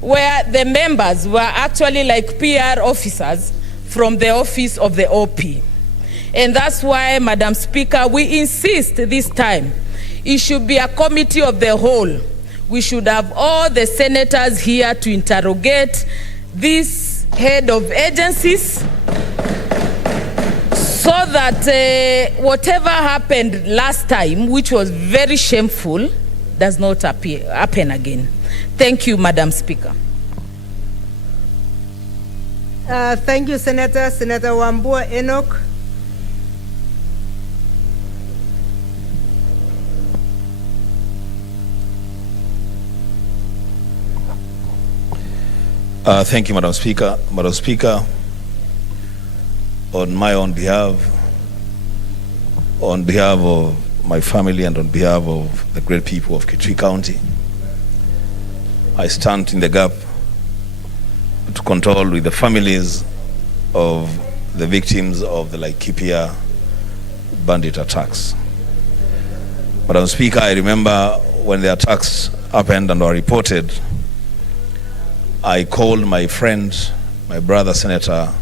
where the members were actually like PR officers from the office of the OP. And that's why, Madam Speaker, we insist this time it should be a committee of the whole. We should have all the senators here to interrogate this head of agencies, so that whatever happened last time, which was very shameful, does not happen again. Thank you, Madam Speaker. Thank you, Senator. Senator Wambua Enoch. Thank you, Madam Speaker. Madam Speaker, on my own behalf, on behalf of my family and on behalf of the great people of Kitui County, I stand in the gap to condole with the families of the victims of the Laikipia bandit attacks. Madam Speaker, I remember when the attacks happened and were reported, I called my friend, my brother, Senator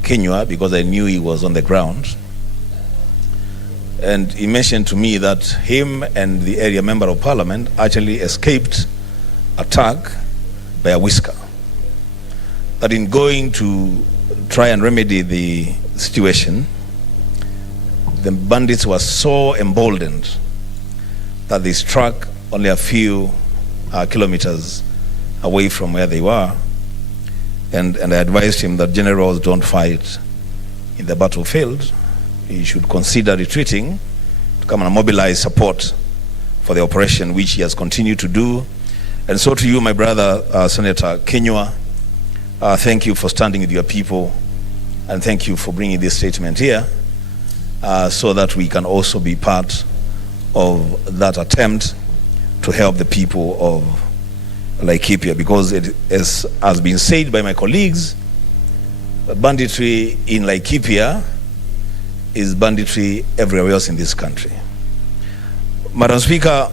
Kinyua, because I knew he was on the ground. And he mentioned to me that him and the area member of parliament actually escaped attack by a whisker. That in going to try and remedy the situation, the bandits were so emboldened that they struck only a few kilometers away from where they were, and I advised him that generals don't fight in the battlefield. He should consider retreating to come and mobilize support for the operation, which he has continued to do. And so to you, my brother, Senator Kinyua, thank you for standing with your people, and thank you for bringing this statement here, so that we can also be part of that attempt to help the people of Laikipia, because it has been said by my colleagues, banditry in Laikipia is banditry everywhere else in this country. Madam Speaker,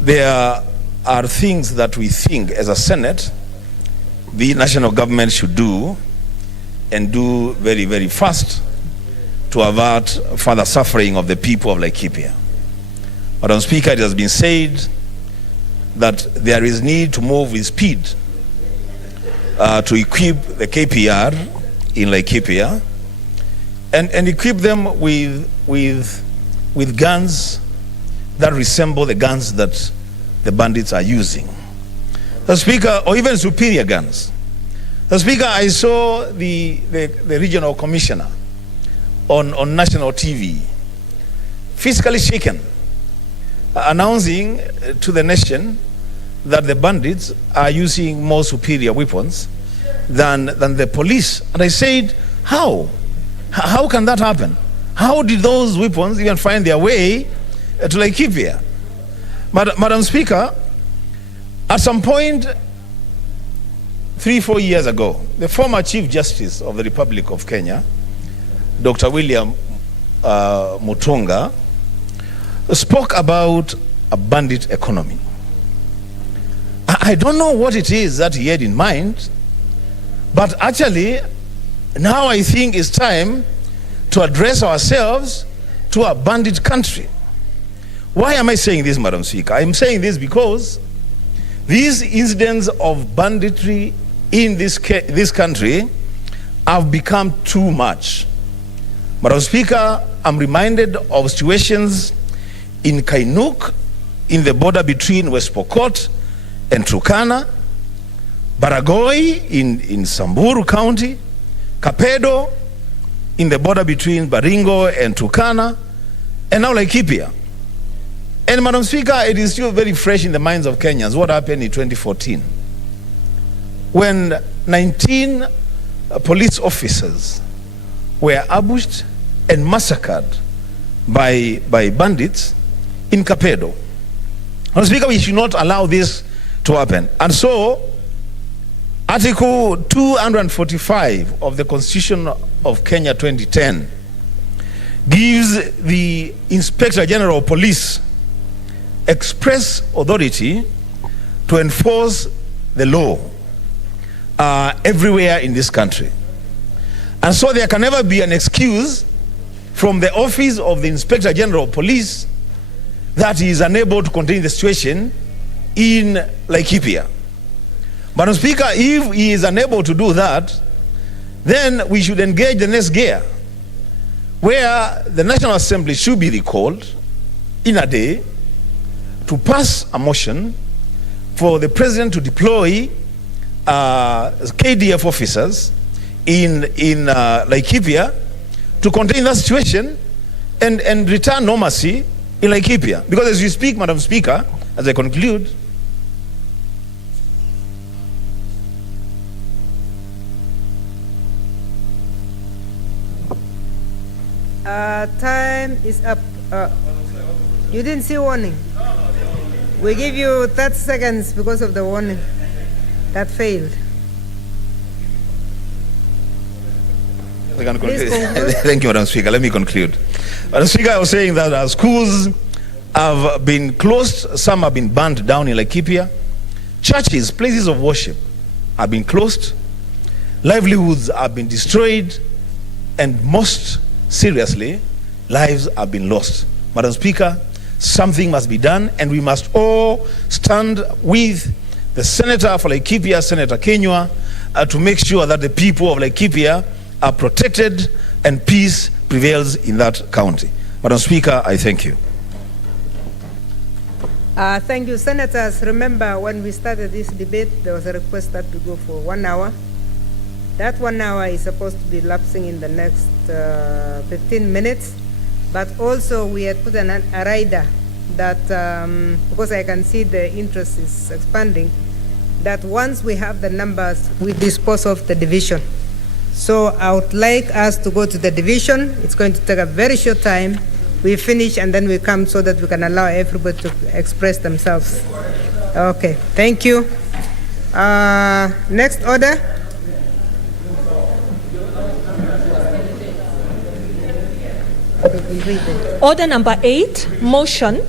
there are things that we think as a Senate the national government should do, and do very, very fast, to avert further suffering of the people of Laikipia. Madam Speaker, it has been said that there is need to move with speed to equip the KPR in Laikipia and equip them with guns that resemble the guns that the bandits are using. The Speaker, or even superior guns. The Speaker, I saw the regional commissioner on national TV, physically shaken, announcing to the nation that the bandits are using more superior weapons than the police. And I said, how? How can that happen? How did those weapons even find their way to Laikipia? Madam Speaker, at some point 3-4 years ago, the former Chief Justice of the Republic of Kenya, Dr. William Mutunga, spoke about a bandit economy. I don't know what it is that he had in mind, but actually now I think it's time to address ourselves to a bandit country. Why am I saying this, Madam Speaker? I'm saying this because these incidents of banditry in this country have become too much. Madam Speaker, I'm reminded of situations in Kainuk, in the border between West Pokot and Turkana, Baragoi in Samburu County, Kapedo, in the border between Baringo and Turkana, and now Laikipia. And Madam Speaker, it is still very fresh in the minds of Kenyans what happened in 2014 when 19 police officers were ambushed and massacred by bandits in Kapedo. Madam Speaker, we should not allow this to happen. And so, Article 245 of the Constitution of Kenya 2010 gives the Inspector General of Police express authority to enforce the law everywhere in this country. And so there can never be an excuse from the office of the Inspector General of Police that he is unable to contain the situation in Laikipia. Madam Speaker, if he is unable to do that, then we should engage the next gear, where the National Assembly should be recalled in a day to pass a motion for the President to deploy KDF officers in Laikipia to contain that situation and return normalcy in Laikipia. Because as you speak, Madam Speaker, as I conclude, time is up. You didn't see warning? We give you 30 seconds because of the warning. That failed. Thank you, Madam Speaker. Let me conclude. Madam Speaker, I was saying that schools have been closed, some have been burned down in Laikipia. Churches, places of worship have been closed. Livelihoods have been destroyed. And most seriously, lives have been lost. Madam Speaker, something must be done, and we must all stand with the Senator for Laikipia, Senator Kenywa, to make sure that the people of Laikipia are protected and peace prevails in that county. Madam Speaker, I thank you. Thank you, Senators. Remember, when we started this debate, there was a request that we go for 1 hour. That 1 hour is supposed to be lapsing in the next 15 minutes. But also, we had put a rider that, because I can see the interest is expanding, that once we have the numbers, we dispose of the division. So I would like us to go to the division. It's going to take a very short time. We finish and then we come so that we can allow everybody to express themselves. Okay, thank you. Next order. Order number 8, motion,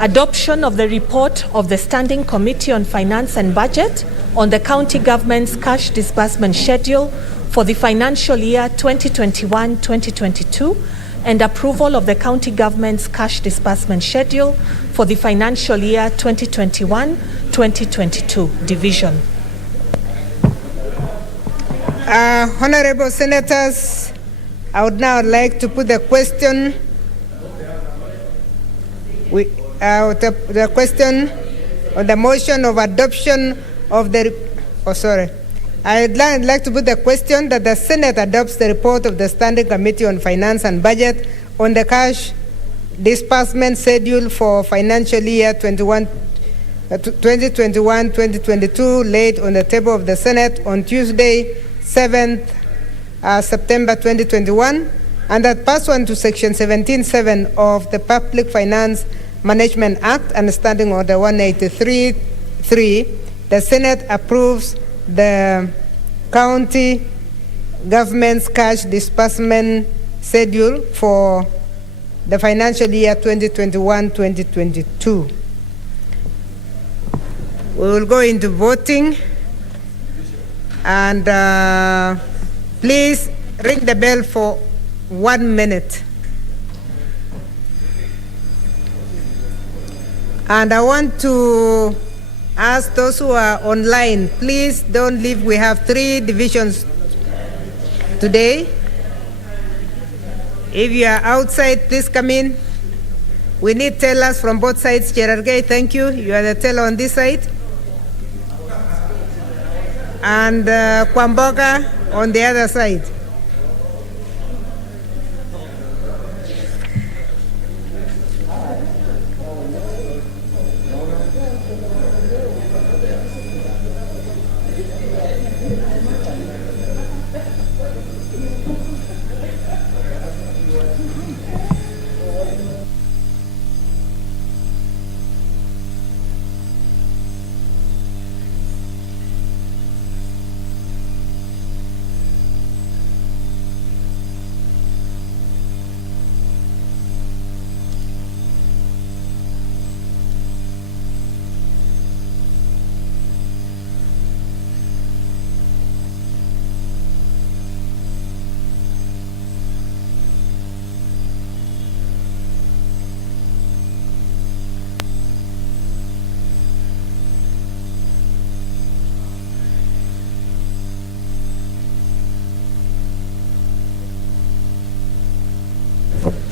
adoption of the report of the Standing Committee on Finance and Budget on the county government's cash disbursement schedule for the financial year 2021-2022 and approval of the county government's cash disbursement schedule for the financial year 2021-2022 division. Honorable Senators, I would now like to put the question. The question on the motion of adoption of the. I'd like to put the question that the Senate adopts the report of the Standing Committee on Finance and Budget on the cash disbursement schedule for financial year 2021-2022, laid on the table of the Senate on Tuesday, 7th September 2021, and that pursuant to Section 17(7) of the Public Finance Management Act and Standing Order 183.3, the Senate approves the county government's cash disbursement schedule for the financial year 2021-2022. We will go into voting, and please ring the bell for 1 minute. And I want to ask those who are online, please don't leave. We have 3 divisions today. If you are outside, please come in. We need tellers from both sides. Cherargei, thank you. You are the teller on this side. And Kwamboga on the other side.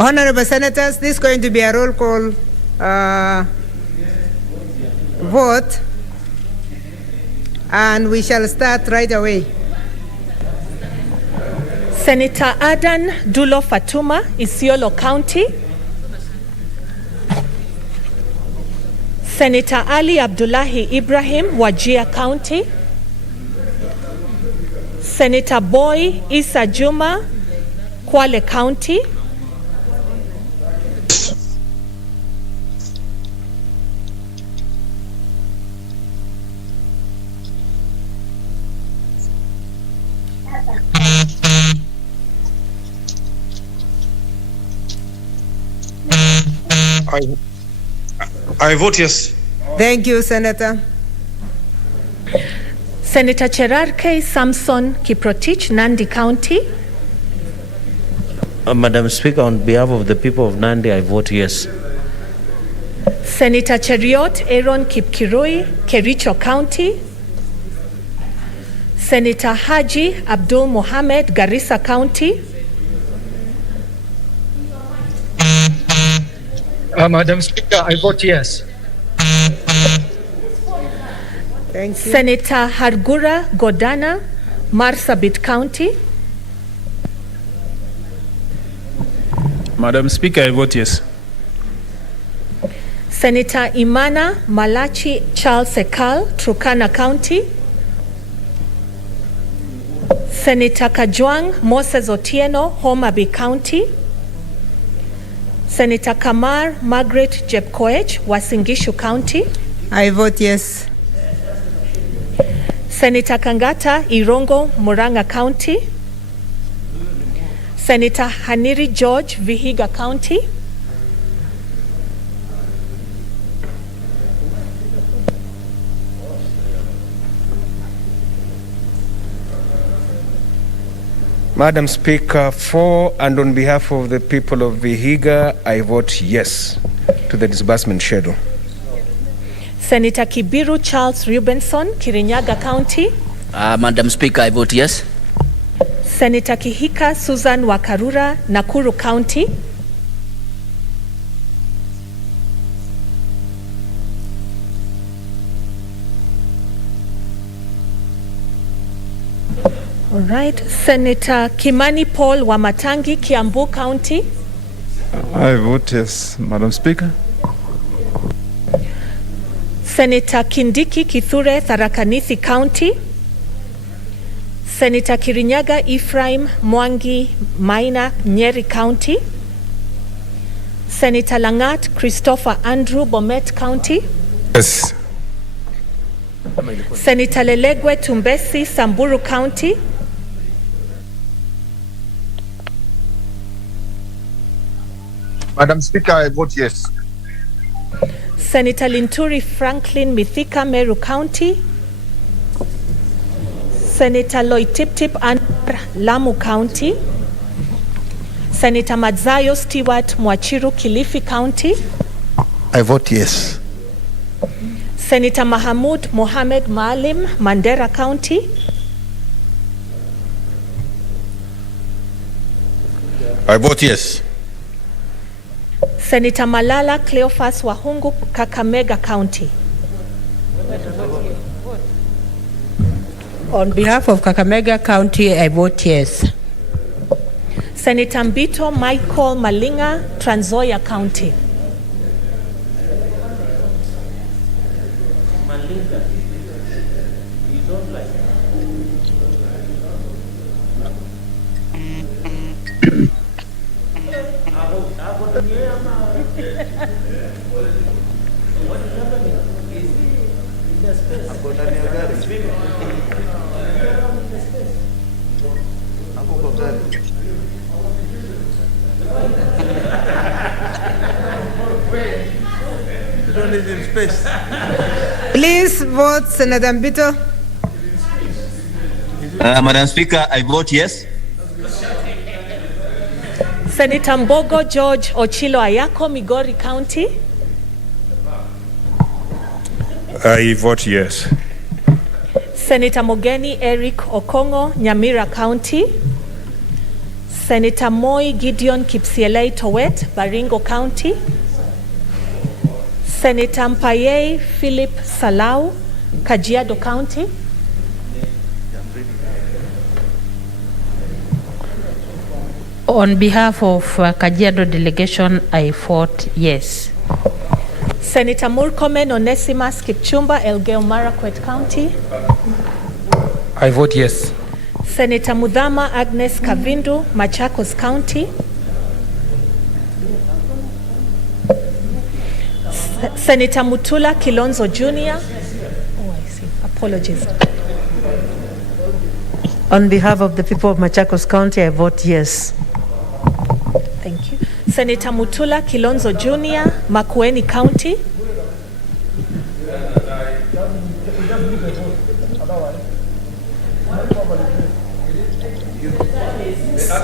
Honorable Senators, this is going to be a roll call vote, and we shall start right away. Senator Adan Dulo Fatuma, Isiolo County. Senator Ali Abdullahi Ibrahim, Wajir County. Senator Boy Issa Juma, Kwale County. I vote yes. Thank you, Senator. Senator Cherarke Samson Kiprotich, Nandi County. Madam Speaker, on behalf of the people of Nandi, I vote yes. Senator Cheriot Aaron Kipkirui, Kericho County. Senator Haji Abdul Mohammed, Garissa County. Madam Speaker, I vote yes. Thank you. Senator Hargura Godana, Marsabit County. Madam Speaker, I vote yes. Senator Imana Malachi Charles Ekal, Turkana County. Senator Kajwang Moses Otieno, Homa Bay County. Senator Kamar Margaret Jepkoech, Wasingishu County. I vote yes. Senator Kangata Irongo, Muranga County. Senator Haniri George, Vihiga County. Madam Speaker, for and on behalf of the people of Vihiga, I vote yes to the disbursement schedule. Senator Kibiru Charles Rubenson, Kirinyaga County. Madam Speaker, I vote yes. Senator Kihika Susan Wakarura, Nakuru County. All right. Senator Kimani Paul Wamatangi, Kiambu County. I vote yes, Madam Speaker. Senator Kindiki Kithure, Tharaka-Nithi County. Senator Kirinyaga Ephraim Mwangi Maina, Nyeri County. Senator Langat Christopher Andrew, Bomet County. Yes. Senator Lelegwe Tumbesi, Samburu County. Madam Speaker, I vote yes. Senator Linturi Franklin Mithika, Meru County. Senator Loitiptip Anwar, Lamu County. Senator Madzayo Stewart Mwachiru, Kilifi County. I vote yes. Senator Mahamud Mohamed Maalim, Mandera County. I vote yes. Senator Malala Cleophas Wahungu, Kakamega County. On behalf of Kakamega County, I vote yes. Senator Mbito Michael Malinga, Trans Nzoia County. Please vote, Senator Mbito. Madam Speaker, I vote yes. Senator Mbogo George Ochilo Ayako, Migori County. I vote yes. Senator Mogeni Eric Okongo, Nyamira County. Senator Moi Gideon Kipsielei Towet, Baringo County. Senator Mpaye Philip Salau, Kajiado County. On behalf of Kajiado delegation, I vote yes. Senator Murkomen Onesimus Kipchumba, Elgeyo Marakwet County. I vote yes. Senator Mudhama Agnes Kavindu, Machakos County. Senator Mutula Kilonzo Jr. Oh, I see. Apologies. On behalf of the people of Machakos County, I vote yes. Thank you. Senator Mutula Kilonzo Jr., Makueni County.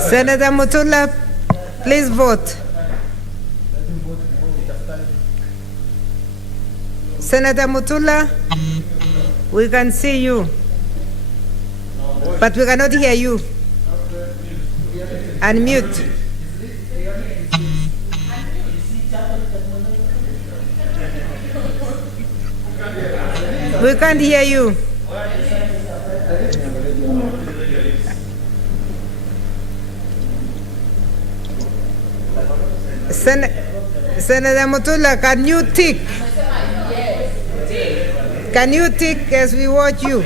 Senator Mutula, please vote. Senator Mutula, we can see you, but we cannot hear you. Unmute. We can't hear you. Senator Mutula, can you tick? Can you tick as we watch you?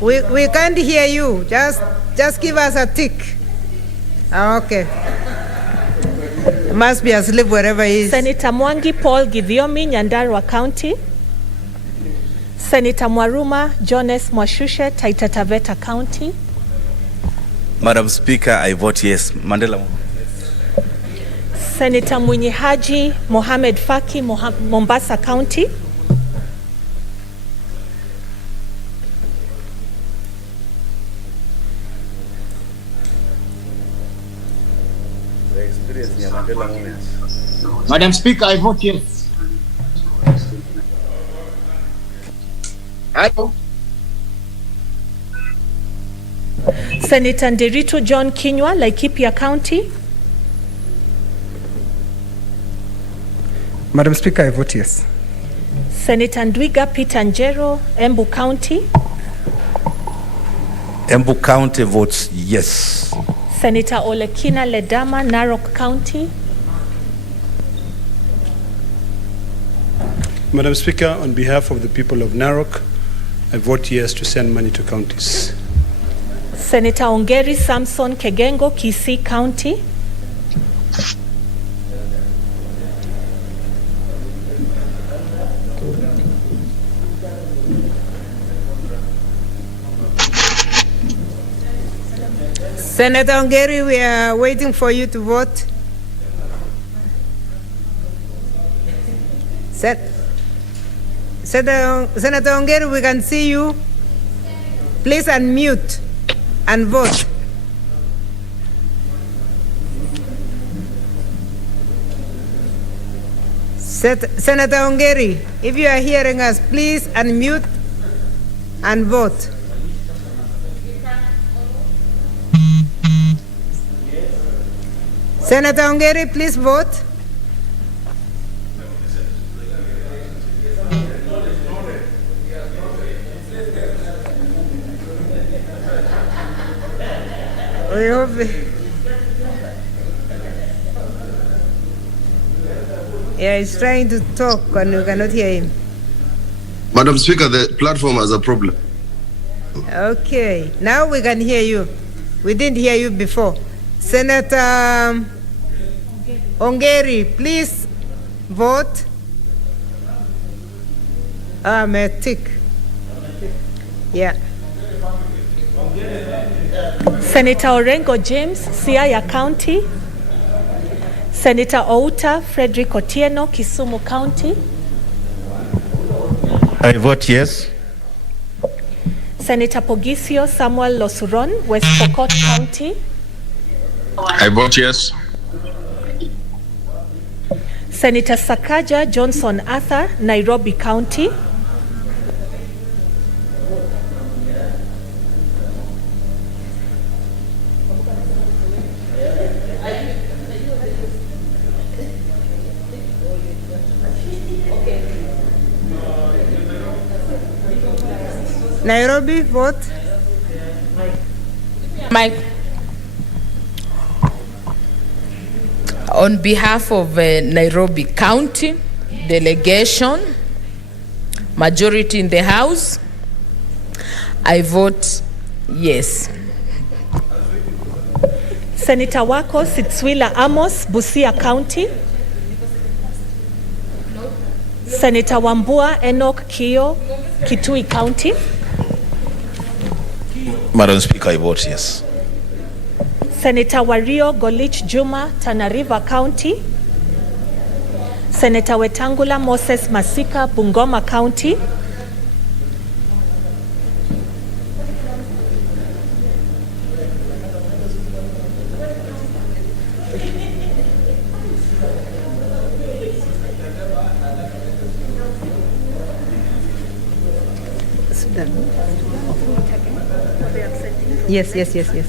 We can't hear you. Just give us a tick. Okay. Must be asleep wherever he is. Senator Mwangi Paul Githiomi, Nyandarua County. Senator Mwaruma Jones Mwashushe, Taita Taveta County. Madam Speaker, I vote yes. Mandela. Senator Mwinyi Haji Mohamed Faki, Mombasa County. Madam Speaker, I vote yes. Hello. Senator Nderitu John Kinyua, Laikipia County. Madam Speaker, I vote yes. Senator Ndwiga Peter Njero, Embu County. Embu County votes yes. Senator Olekina Ledama, Narok County. Madam Speaker, on behalf of the people of Narok, I vote yes to send money to counties. Senator Ongeri Samson Kegengo, Kisii County. Senator Ongeri, we are waiting for you to vote. Senator Ongeri, we can see you. Please unmute and vote. Senator Ongeri, if you are hearing us, please unmute and vote. Senator Ongeri, please vote. We hope. Yeah, he's trying to talk and we cannot hear him. Madam Speaker, the platform has a problem. Okay, now we can hear you. We didn't hear you before. Senator Ongeri, please vote. May tick. Yeah. Senator Orengo James, Siaya County. Senator Outa Frederick Otieno, Kisumu County. I vote yes. Senator Pogisio Samuel Losuron, West Pokot County. I vote yes. Senator Sakaja Johnson Arthur, Nairobi County. Nairobi, vote. On behalf of Nairobi County delegation, majority in the House, I vote yes. Senator Wako Sitswila Amos, Busia County. Senator Wambua Enoch Kio, Kitui County. Madam Speaker, I vote yes. Senator Wario Golich Juma, Tana River County. Senator Wetangula Moses Masika, Bungoma County. Yes, yes, yes, yes.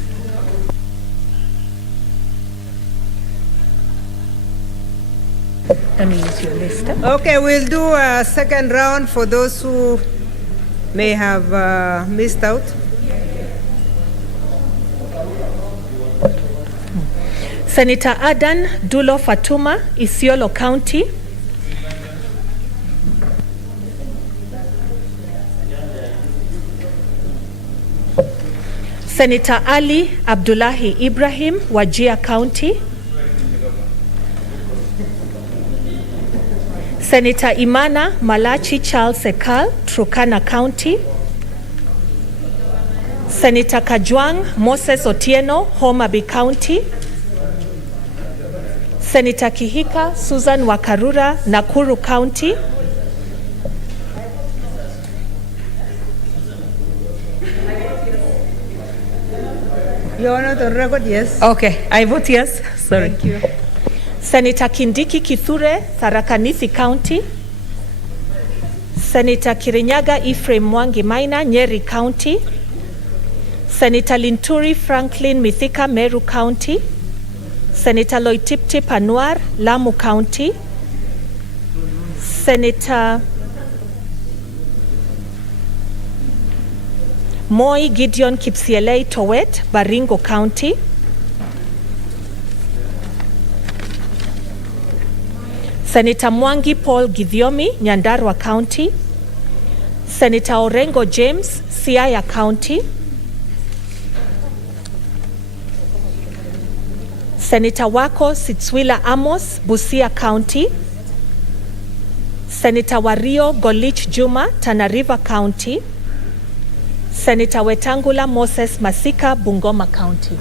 Let me use your list. Okay, we'll do a second round for those who may have missed out. Senator Adan Dulo Fatuma, Isiolo County. Senator Ali Abdullahi Ibrahim, Wajir County. Senator Imana Malachi Charles Ekal, Turkana County. Senator Kajwang Moses Otieno, Homa Bay County. Senator Kihika Susan Wakarura, Nakuru County. You're not on record, yes? Okay, I vote yes. Sorry. Thank you. Senator Kindiki Kithure, Tharaka Nithi County. Senator Kirinyaga Ephraim Mwangi Maina, Nyeri County. Senator Linturi Franklin Mithika, Meru County. Senator Loitiptip Anwar, Lamu County. Senator Moi Gideon Kipsielei Towet, Baringo County. Senator Mwangi Paul Githiomi, Nyandarua County. Senator Orengo James, Siaya County. Senator Wako Sitswila Amos, Busia County. Senator Wario Golich Juma, Tana River County. Senator Wetangula Moses Masika, Bungoma County.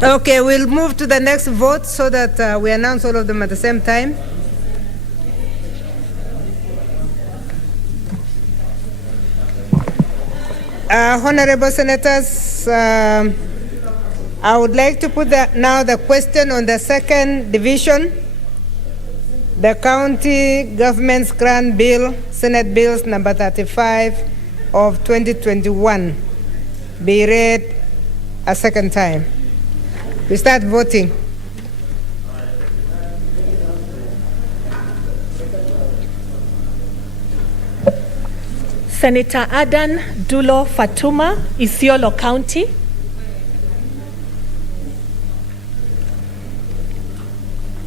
Okay, we'll move to the next vote so that we announce all of them at the same time. Honorable Senators, I would like to put now the question on the second division, the County Government's Grant Bill, Senate Bills number 35 of 2021, be read a second time. We start voting. Senator Adan Dulo Fatuma, Isiolo County.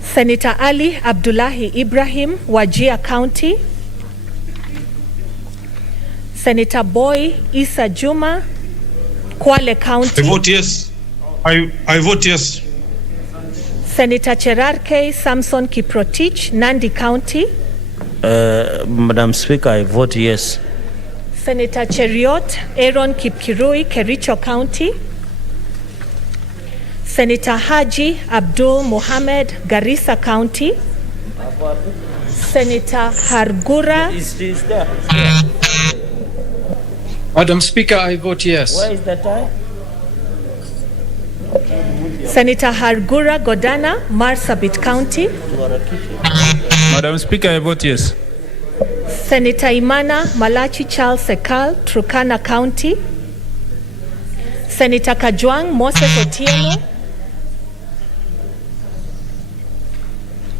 Senator Ali Abdullahi Ibrahim, Wajir County. Senator Boy Isa Juma, Kwale County. I vote yes. I vote yes. Senator Cherarke Samson Kiprotich, Nandi County. Madam Speaker, I vote yes. Senator Cheriot Aaron Kipkirui, Kericho County. Senator Haji Abdul Mohammed, Garissa County. Senator Hargura. Madam Speaker, I vote yes. Where is the tie? Senator Hargura Godana, Marsabit County. Madam Speaker, I vote yes. Senator Imana Malachi Charles Sekal, Turkana County. Senator Kajwang Moses Otieno.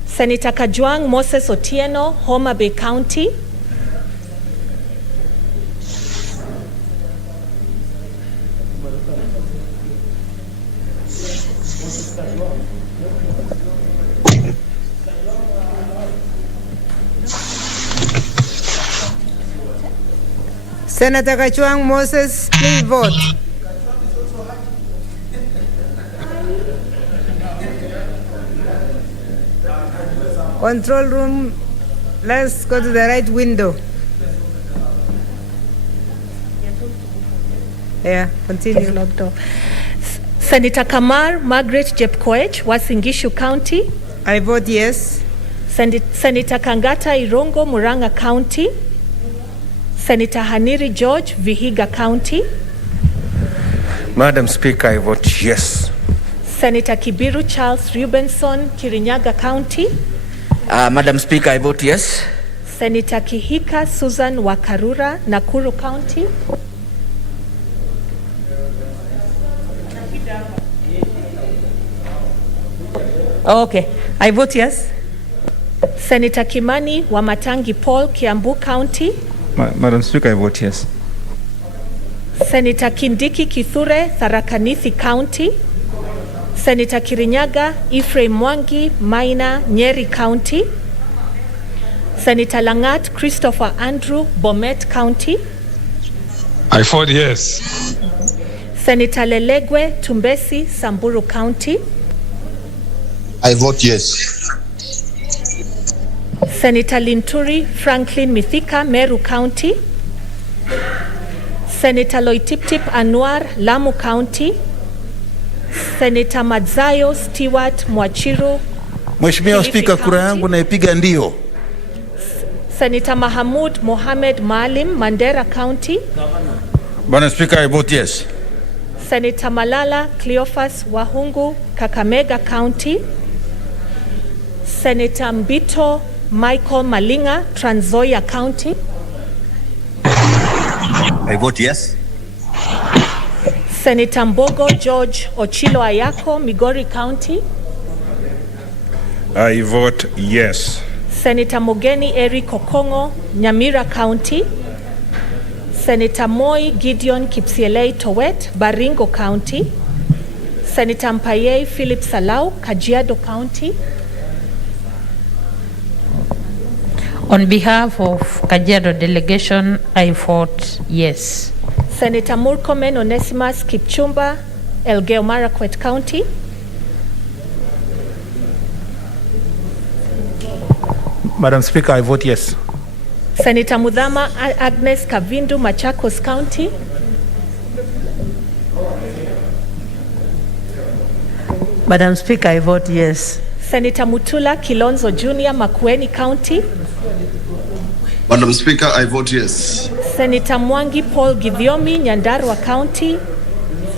Senator Kajwang Moses Otieno, Homa Bay County. Senator Kachwang Moses, please vote. Control room, let's go to the right window. Yeah, continue. Senator Kamar Margaret Jepkoech, Wasingishu County. I vote yes. Senator Kangata Irongo, Muranga County. Senator Haniri George, Vihiga County. Madam Speaker, I vote yes. Senator Kibiru Charles Rubenson, Kirinyaga County. Madam Speaker, I vote yes. Senator Kihika Susan Wakarura, Nakuru County. Okay, I vote yes. Senator Kimani Wamatangi Paul, Kiambu County. Madam Speaker, I vote yes. Senator Kindiki Kithure, Tharaka Nithi County. Senator Kirinyaga Ephraim Mwangi, Maina, Nyeri County. Senator Langat Christopher Andrew, Bomet County. I vote yes. Senator Lelegwe Tumbesi, Samburu County. I vote yes. Senator Linturi Franklin Mithika, Meru County. Senator Loitiptip Anwar, Lamu County. Senator Madzayo Stewart Mwachiro. Mheshimiwa Spika, kura yangu naipiga ndio. Senator Mahamud Mohamed Maalim, Mandera County. Madam Speaker, I vote yes. Senator Malala Cleophas Wahungu, Kakamega County. Senator Mbito Michael Malinga, Trans Nzoia County. I vote yes. Senator Mbogo George Ochilo Ayako, Migori County. I vote yes. Senator Mogeni Eric Okongo, Nyamira County. Senator Moi Gideon Kipsielei Towet, Baringo County. Senator Mpaye Philip Salau, Kajiado County. On behalf of Kajiado delegation, I vote yes. Senator Murkomen Onesimus Kipchumba, Elgeyo Marakwet County. Madam Speaker, I vote yes. Senator Mudhama Agnes Kavindu, Machakos County. Madam Speaker, I vote yes. Senator Mutula Kilonzo Jr., Makueni County. Madam Speaker, I vote yes. Senator Mwangi Paul Githiomi, Nyandarua County.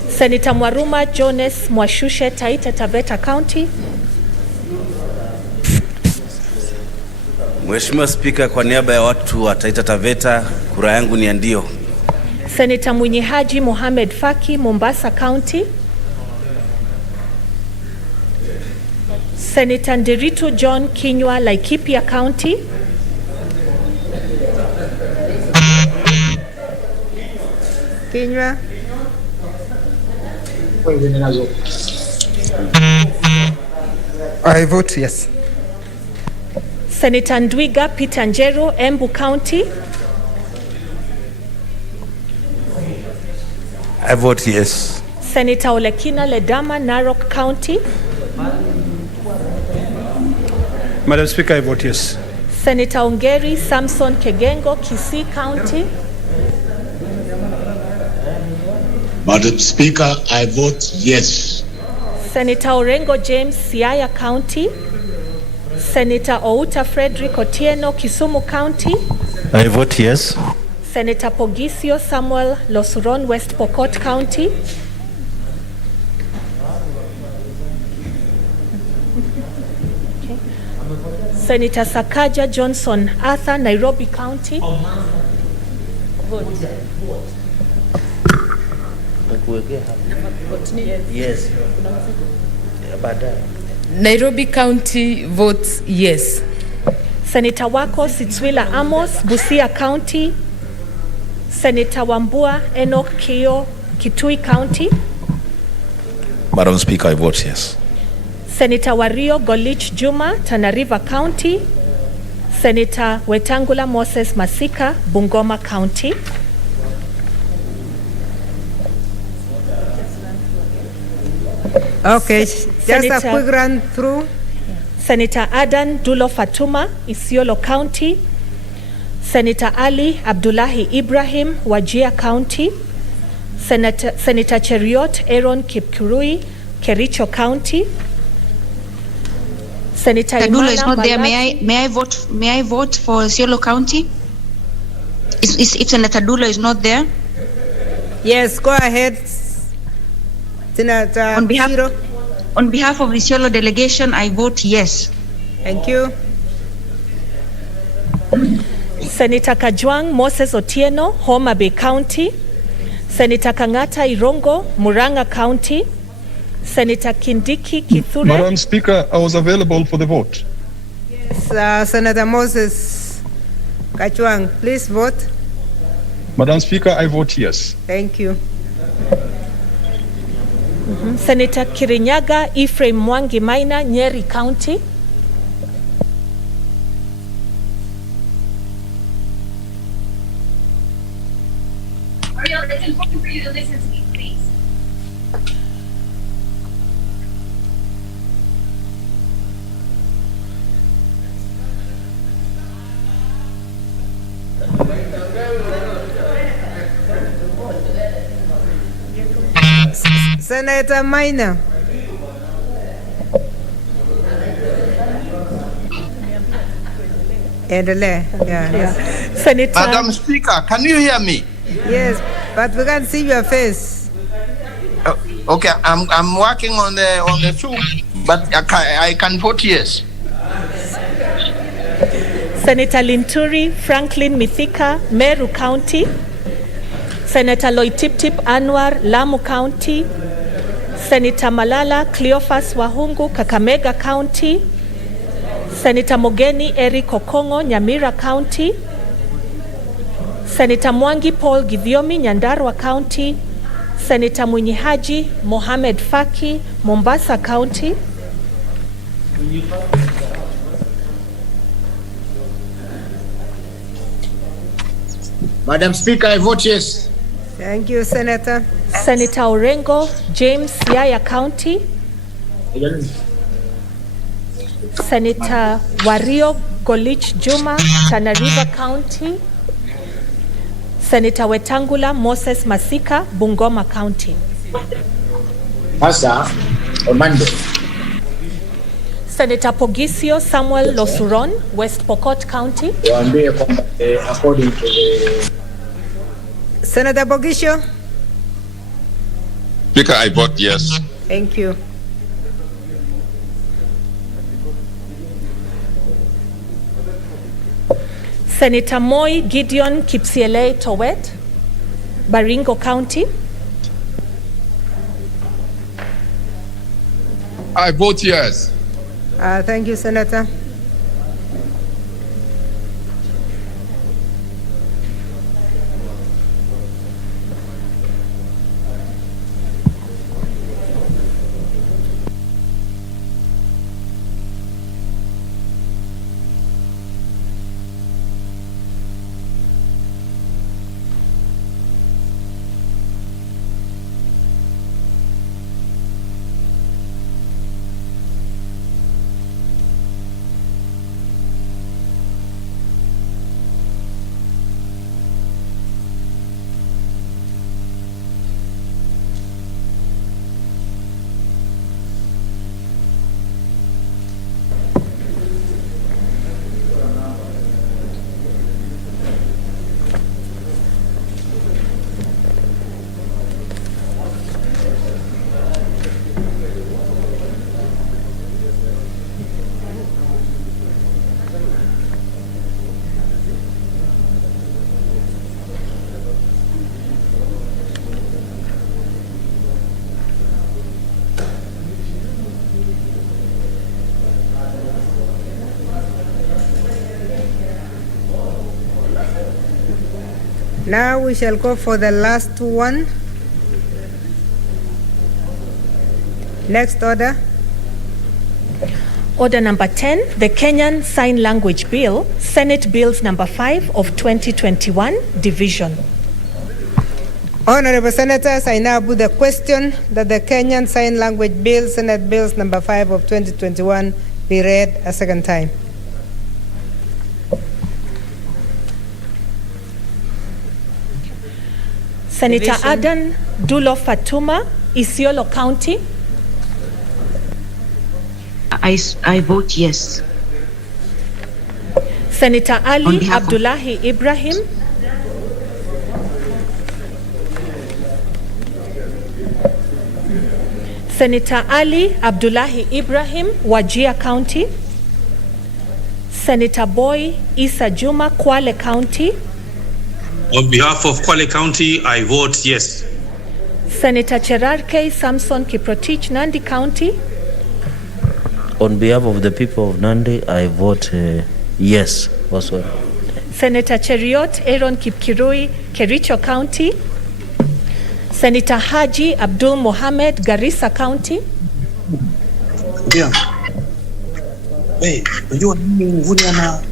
Senator Mwaruma Jones Mwashushe, Taita Taveta County. Mheshimiwa Spika, kwa niaba ya watu wa Taita Taveta, kura yangu ni ndio. Senator Mwinyi Haji Mohamed Faki, Mombasa County. Senator Nderitu John Kinywa, Laikipia County. Kinywa. I vote yes. Senator Ndwiga Peter Njeru, Embu County. I vote yes. Senator Olekina Ledama, Narok County. Madam Speaker, I vote yes. Senator Ongeri Samson Kegengo, Kisii County. Madam Speaker, I vote yes. Senator Orengo James, Siaya County. Senator Outa Frederick Otieno, Kisumu County. I vote yes. Senator Pogisio Samuel Losuron, West Pokot County. Okay. Senator Sakaja Johnson Arthur, Nairobi County. Yes. Nairobi County votes yes. Senator Wako Sitswila Amos, Busia County. Senator Wambua Enoch Kio, Kitui County. Madam Speaker, I vote yes. Senator Wario Golich Juma, Tana River County. Senator Wetangula Moses Masika, Bungoma County. Okay, just a quick run through. Senator Adan Dulo Fatuma, Isiolo County. Senator Ali Abdullahi Ibrahim, Wajir County. Senator Cheriot Aaron Kipkurui, Kericho County. Senator Tadulo Imana is not there. Malati. May I vote for Isiolo County? If Senator Tadulo is not there? Yes, go ahead. Senator On behalf of the Isiolo delegation, I vote yes. Thank you. Senator Kajwang Moses Otieno, Homa Bay County. Senator Kangata Irongo, Muranga County. Senator Kindiki Kithure. Madam Speaker, I was available for the vote. Yes, Senator Moses Kachwang, please vote. Madam Speaker, I vote yes. Thank you. Senator Kirinyaga Ephraim Mwangi Maina, Nyeri County. Ariel, it's important for you to listen to me, please. Senator Maina. Senator. Madam Speaker, can you hear me? Yes, but we can't see your face. Okay, I'm working on the Zoom, but I can vote yes. Senator Linturi Franklin Mithika, Meru County. Senator Loitiptip Anwar, Lamu County. Senator Malala Cleophas Wahungu, Kakamega County. Senator Mogeni Eric Okongo, Nyamira County. Senator Mwangi Paul Githiomi, Nyandarua County. Senator Munyihaji Mohamed Faki, Mombasa County. Madam Speaker, I vote yes. Thank you, Senator. Senator Orengo James, Siaya County. Senator Wario Golich Juma, Tana River County. Senator Wetangula Moses Masika, Bungoma County. Pastor, on Monday. Senator Pogisio Samuel Losuron, West Pokot County. According to the... Senator Pogisio. Speaker, I vote yes. Thank you. Senator Moi Gideon Kipsiele Towet, Baringo County. I vote yes. Thank you, Senator. Now we shall go for the last one. Next order. Order number 10, the Kenyan Sign Language Bill, Senate Bills number 5 of 2021, division. Honorable Senators, I now put the question that the Kenyan Sign Language Bill, Senate Bills number 5 of 2021, be read a second time. Senator Division. Adan Dulo Fatuma, Isiolo County. I vote yes. Senator On Ali behalf of- Abdullahi Ibrahim. Senator Ali Abdullahi Ibrahim, Wajir County. Senator Boy Isa Juma, Kwale County. On behalf of Kwale County, I vote yes. Senator Cherarke Samson Kiprotich, Nandi County. On behalf of the people of Nandi, I vote yes also. Senator Cheriot Aaron Kipkirui, Kericho County. Senator Haji Abdul Mohamed, Garissa County. Yeah. Hey, unajua nini nguni ana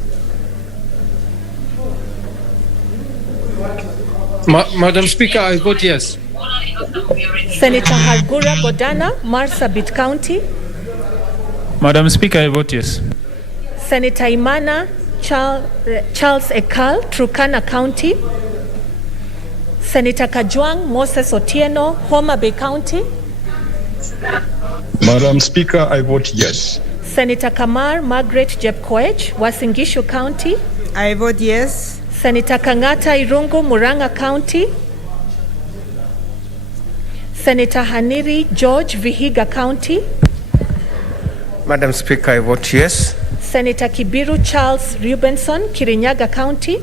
Madam Speaker, I vote yes. Senator Hargura Godana, Marsabit County. Madam Speaker, I vote yes. Senator Imana Charles Ekal, Turkana County. Senator Kajwang Moses Otieno, Homa Bay County. Madam Speaker, I vote yes. Senator Kamar Margaret Jepkoech, Wasingishu County. I vote yes. Senator Kangata Irungu, Muranga County. Senator Haniri George, Vihiga County. Madam Speaker, I vote yes. Senator Kibiru Charles Rubenson, Kirinyaga County.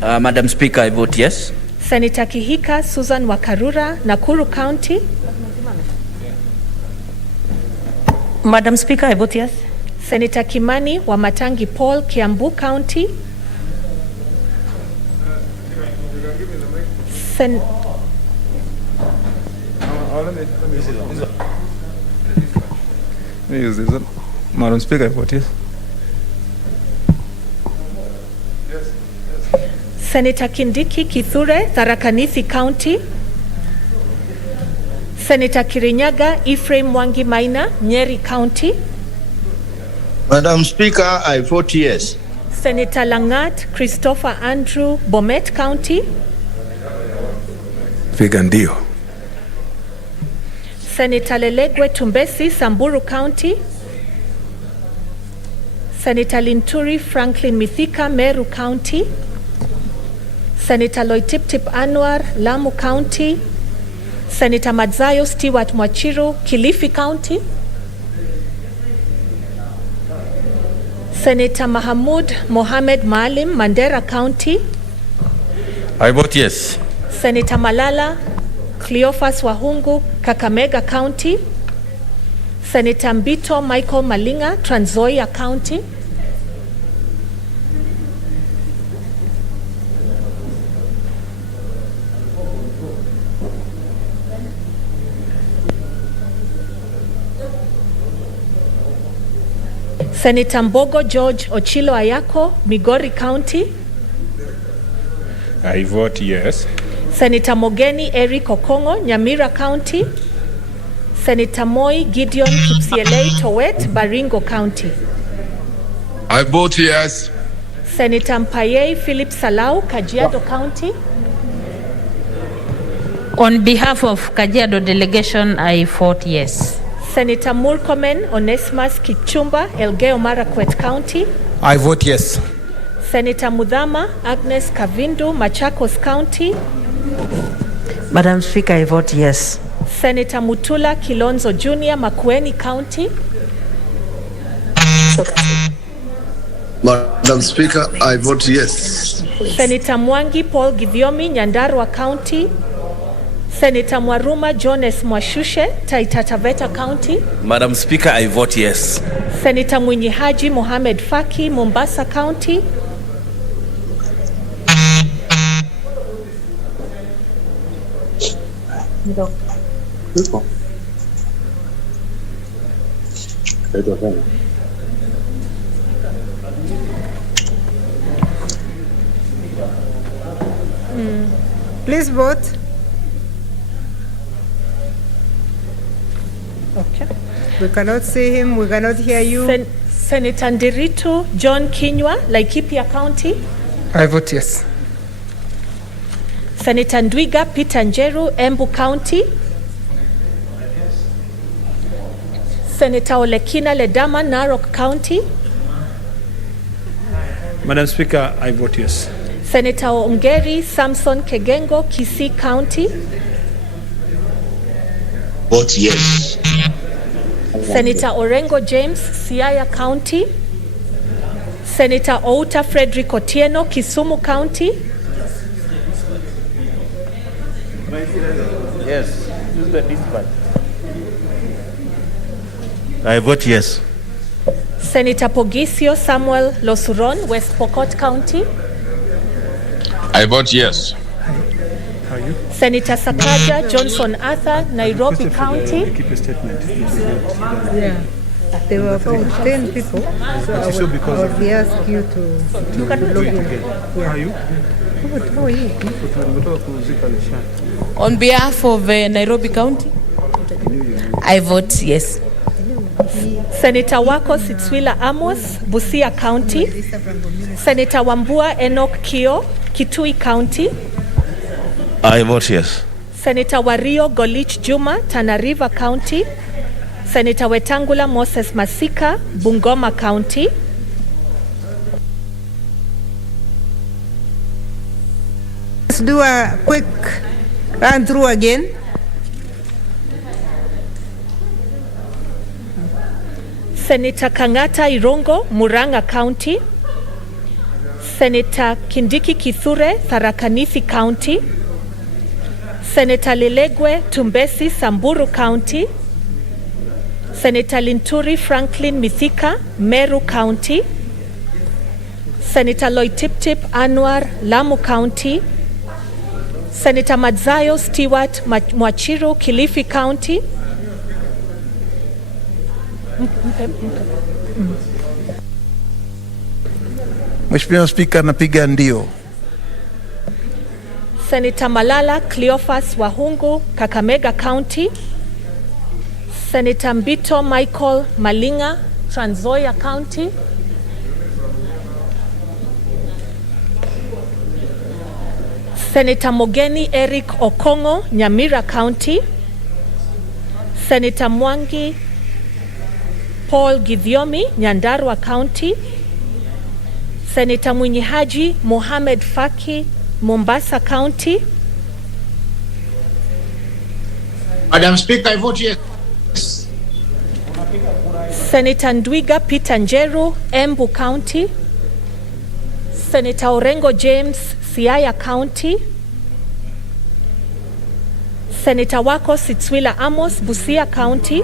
Madam Speaker, I vote yes. Senator Kihika Susan Wakarura, Nakuru County. Madam Speaker, I vote yes. Senator Kimani Wamatangi Paul, Kiambu County. Madam Speaker, I vote yes. Senator Kindiki Kithure, Tharaka Nithi County. Senator Kirinyaga Ephraim Mwangi Maina, Nyeri County. Madam Speaker, I vote yes. Senator Langat Christopher Andrew, Bomet County. Piga ndio. Senator Lelegwe Tumbesi, Samburu County. Senator Linturi Franklin Mithika, Meru County. Senator Loitiptip Anwar, Lamu County. Senator Madzayo Stewart Mwachiru, Kilifi County. Senator Mahamud Mohamed Maalim, Mandera County. I vote yes. Senator Malala Cleophas Wahungu, Kakamega County. Senator Mbito Michael Malinga, Trans Nzoia County. Senator Mbogo George Ochilo Ayako, Migori County. I vote yes. Senator Mogeni Eric Okongo, Nyamira County. Senator Moi Gideon Kipsielei Towet, Baringo County. I vote yes. Senator Mpaye Philip Salau, Kajiado County. On behalf of Kajiado delegation, I vote yes. Senator Murkomen Onesimus Kichumba, Elgeyo Marakwet County. I vote yes. Senator Mudhama Agnes Kavindu, Machakos County. Madam Speaker, I vote yes. Senator Mutula Kilonzo Jr., Makueni County. Madam Speaker, I vote yes. Senator Mwangi Paul Githiomi, Nyandarua County. Senator Mwaruma Jones Mwashushe, Taita Taveta County. Madam Speaker, I vote yes. Senator Mwinyi Haji Mohamed Faki, Mombasa County. Please vote. Okay. We cannot see him. We cannot hear you. Senator Nderitu John Kinyua, Laikipia County. I vote yes. Senator Ndwiga Peter Njeru, Embu County. Senator Olekina Ledama, Narok County. Madam Speaker, I vote yes. Senator Ongeri Samson Kegengo, Kisii County. Vote yes. Senator Orengo James, Siaya County. Senator Outa Frederick Otieno, Kisumu County. Yes, use the dispatch. I vote yes. Senator Pogisio Samuel Losuron, West Pokot County. I vote yes. How are you? Senator Sakaja Johnson Arthur, Nairobi County. Keep your statement. Yeah. There were about 10 people, so I would ask you to log in. How are you? How are you? On behalf of Nairobi County, I vote yes. Senator Wako Sitswila Amos, Busia County. Senator Wambua Enoch Kio, Kitui County. I vote yes. Senator Wario Golich Juma, Tana River County. Senator Wetangula Moses Masika, Bungoma County. Let's do a quick run through again. Senator Kangata Irongo, Muranga County. Senator Kindiki Kithure, Tharaka Nithi County. Senator Lilegwe Tumbesi, Samburu County. Senator Linturi Franklin Mithika, Meru County. Senator Loitiptip Anwar, Lamu County. Senator Madzayo Stewart Mwachiru, Kilifi County. Mheshimiwa Spika, napiga ndio. Senator Malala Cleophas Wahungu, Kakamega County. Senator Mbito Michael Malinga, Trans Nzoia County. Senator Mogeni Eric Okongo, Nyamira County. Senator Mwangi Paul Githiomi, Nyandarua County. Senator Mwinyi Haji Mohamed Faki, Mombasa County. Madam Speaker, I vote yes. Senator Ndwiga Peter Njeru, Embu County. Senator Orengo James, Siaya County. Senator Wako Sitswila Amos, Busia County.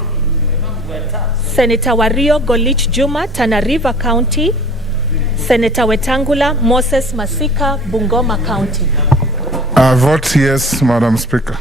Senator Wario Golich Juma, Tana River County. Senator Wetangula Moses Masika, Bungoma County. I vote yes, Madam Speaker.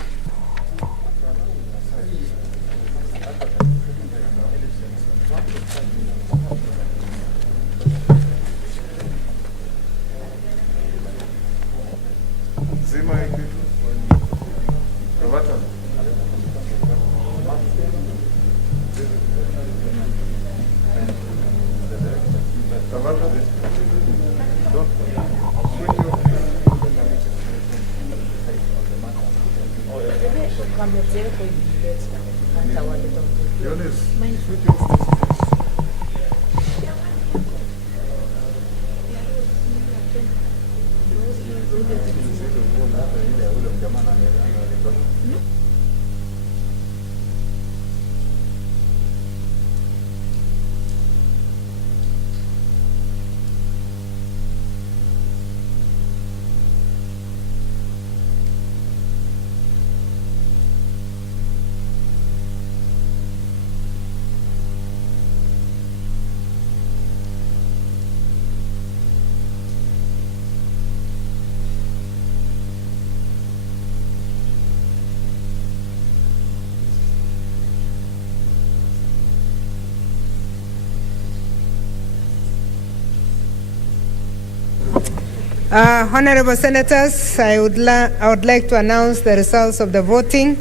Honorable Senators, I would like to announce the results of the voting.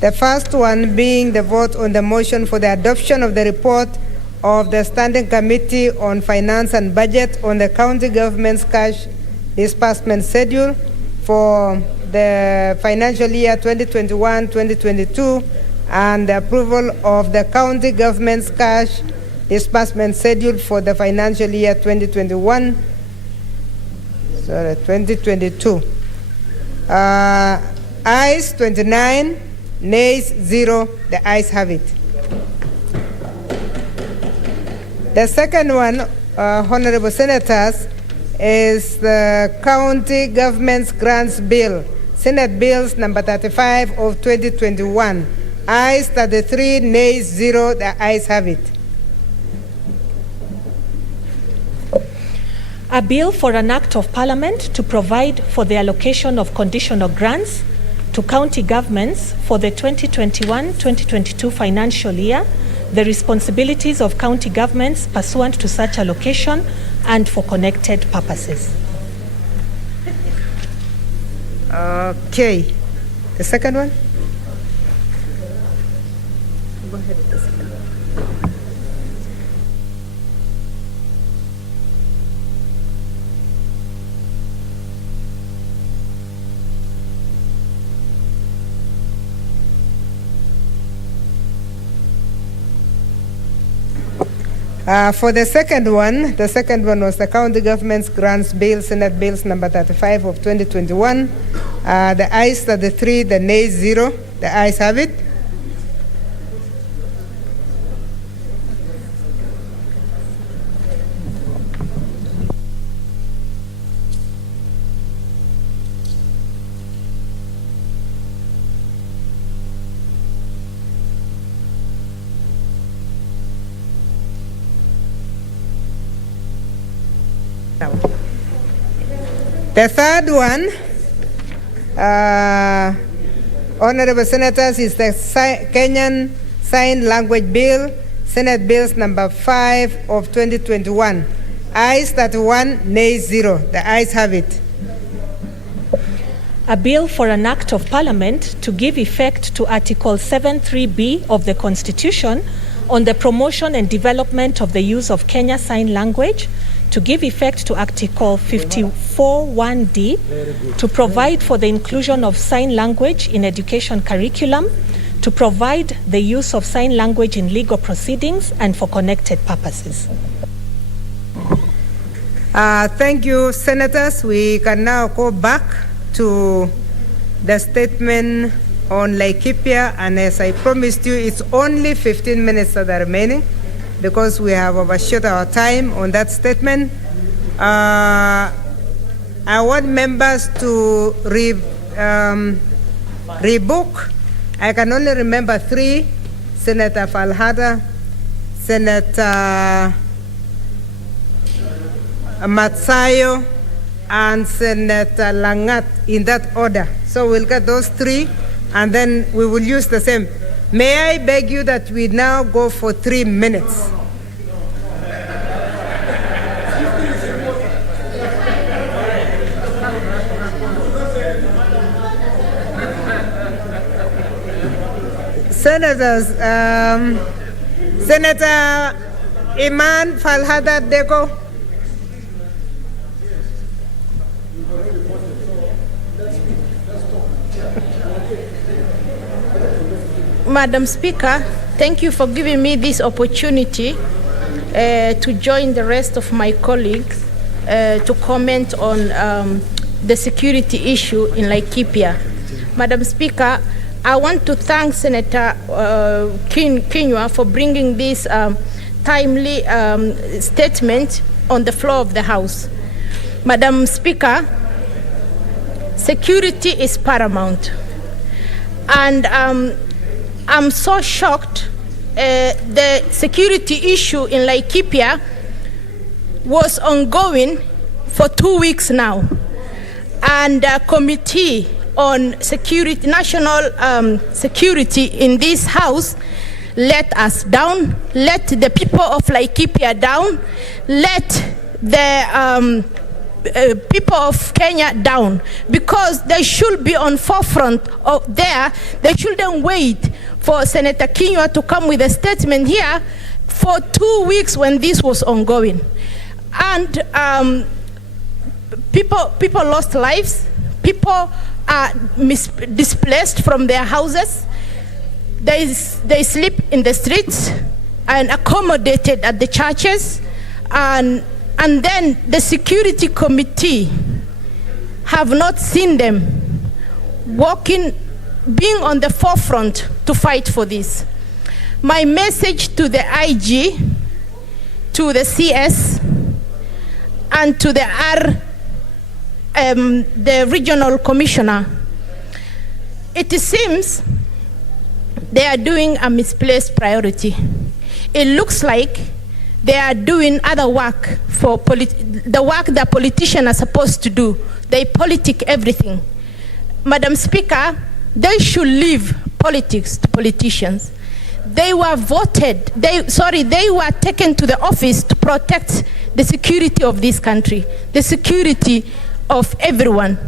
The first one being the vote on the motion for the adoption of the report of the Standing Committee on Finance and Budget on the county government's cash disbursement schedule for the financial year 2021-2022 and the approval of the county government's cash disbursement schedule for the financial year 2022. Ayes 29, nays 0. The ayes have it. The second one, Honorable Senators, is the County Government's Grants Bill, Senate Bills number 35 of 2021. Ayes 33, nays 0. The ayes have it. A bill for an act of parliament to provide for the allocation of conditional grants to county governments for the 2021-2022 financial year, the responsibilities of county governments pursuant to such allocation and for connected purposes. Okay. The second one? Go ahead with the second one. For the second one was the County Government's Grants Bill, Senate Bills number 35 of 2021. The ayes 33, the nays 0. The ayes have it. The third one, Honorable Senators, is the Kenyan Sign Language Bill, Senate Bills number 5 of 2021. Ayes 31, nays 0. The ayes have it. A bill for an act of parliament to give effect to Article 7.3b of the Constitution on the promotion and development of the use of Kenya Sign Language, to give effect to Article 54(1)(d), to provide for the inclusion of sign language in education curriculum, to provide the use of sign language in legal proceedings and for connected purposes. Thank you, Senators. We can now go back to the statement on Laikipia, and as I promised you, it's only 15 minutes that are remaining, because we have overshot our time on that statement. I want members to rebook. I can only remember 3, Senator Falhada, Senator Matsayo, and Senator Langat, in that order. So we'll get those 3, and then we will use the same. May I beg you that we now go for 3 minutes? Senators, Senator Iman Falhada Deko. Madam Speaker, thank you for giving me this opportunity to join the rest of my colleagues to comment on the security issue in Laikipia. Madam Speaker, I want to thank Senator Kinyua for bringing this timely statement on the floor of the House. Madam Speaker, security is paramount. And I'm so shocked. The security issue in Laikipia was ongoing for 2 weeks now. And a committee on security, national security in this House let us down, let the people of Laikipia down, let the people of Kenya down, because they should be on forefront of there. They shouldn't wait for Senator Kinyua to come with a statement here for 2 weeks when this was ongoing. And people lost lives. People are displaced from their houses. They sleep in the streets and accommodated at the churches. And then the security committee have not seen them being on the forefront to fight for this. My message to the IG, to the CS, and to the regional commissioner, it seems they are doing a misplaced priority. It looks like they are doing other work for the work that politicians are supposed to do. They politic everything. Madam Speaker, they should leave politics to politicians. They were voted, they were taken to the office to protect the security of this country, the security of everyone.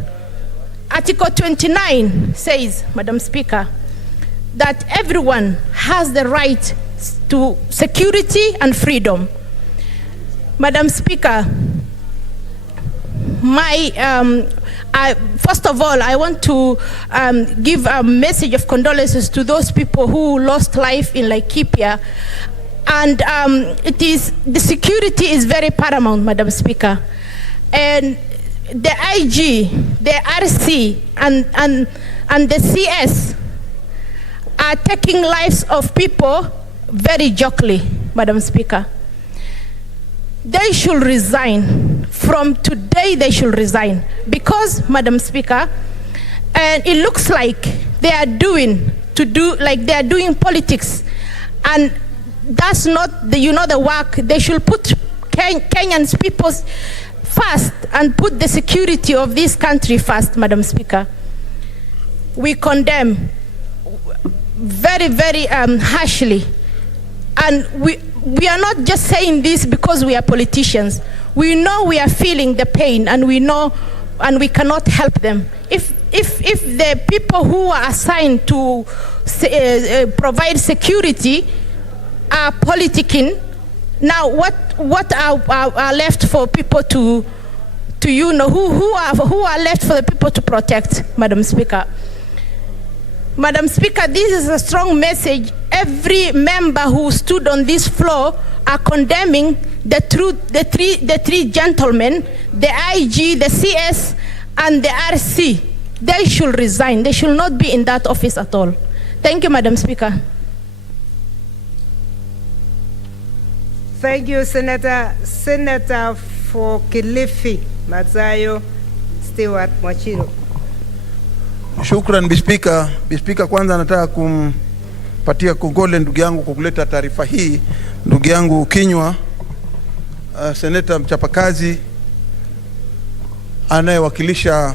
Article 29 says, Madam Speaker, that everyone has the right to security and freedom. Madam Speaker, first of all, I want to give a message of condolences to those people who lost life in Laikipia. And the security is very paramount, Madam Speaker. And the IG, the RC, and the CS are taking lives of people very jokingly, Madam Speaker. They should resign. From today, they should resign. Because, Madam Speaker, and it looks like they are doing politics. And that's not the work. They should put Kenyans people first and put the security of this country first, Madam Speaker. We condemn very, very harshly. And we are not just saying this because we are politicians. We know we are feeling the pain, and we know, and we cannot help them. If the people who are assigned to provide security are politicking, now what are left for people to who are left for the people to protect, Madam Speaker? Madam Speaker, this is a strong message. Every member who stood on this floor are condemning the three gentlemen, the IG, the CS, and the RC. They should resign. They should not be in that office at all. Thank you, Madam Speaker. Thank you, Senator. Senator for Kilifi, Mazayo Stewart Mwachiro. Shukran Bispika, kwanza nataka kumpatia kongole ndugu yangu kwa kuleta taarifa hii, ndugu yangu Kinyua, seneta mchapakazi anayewakilisha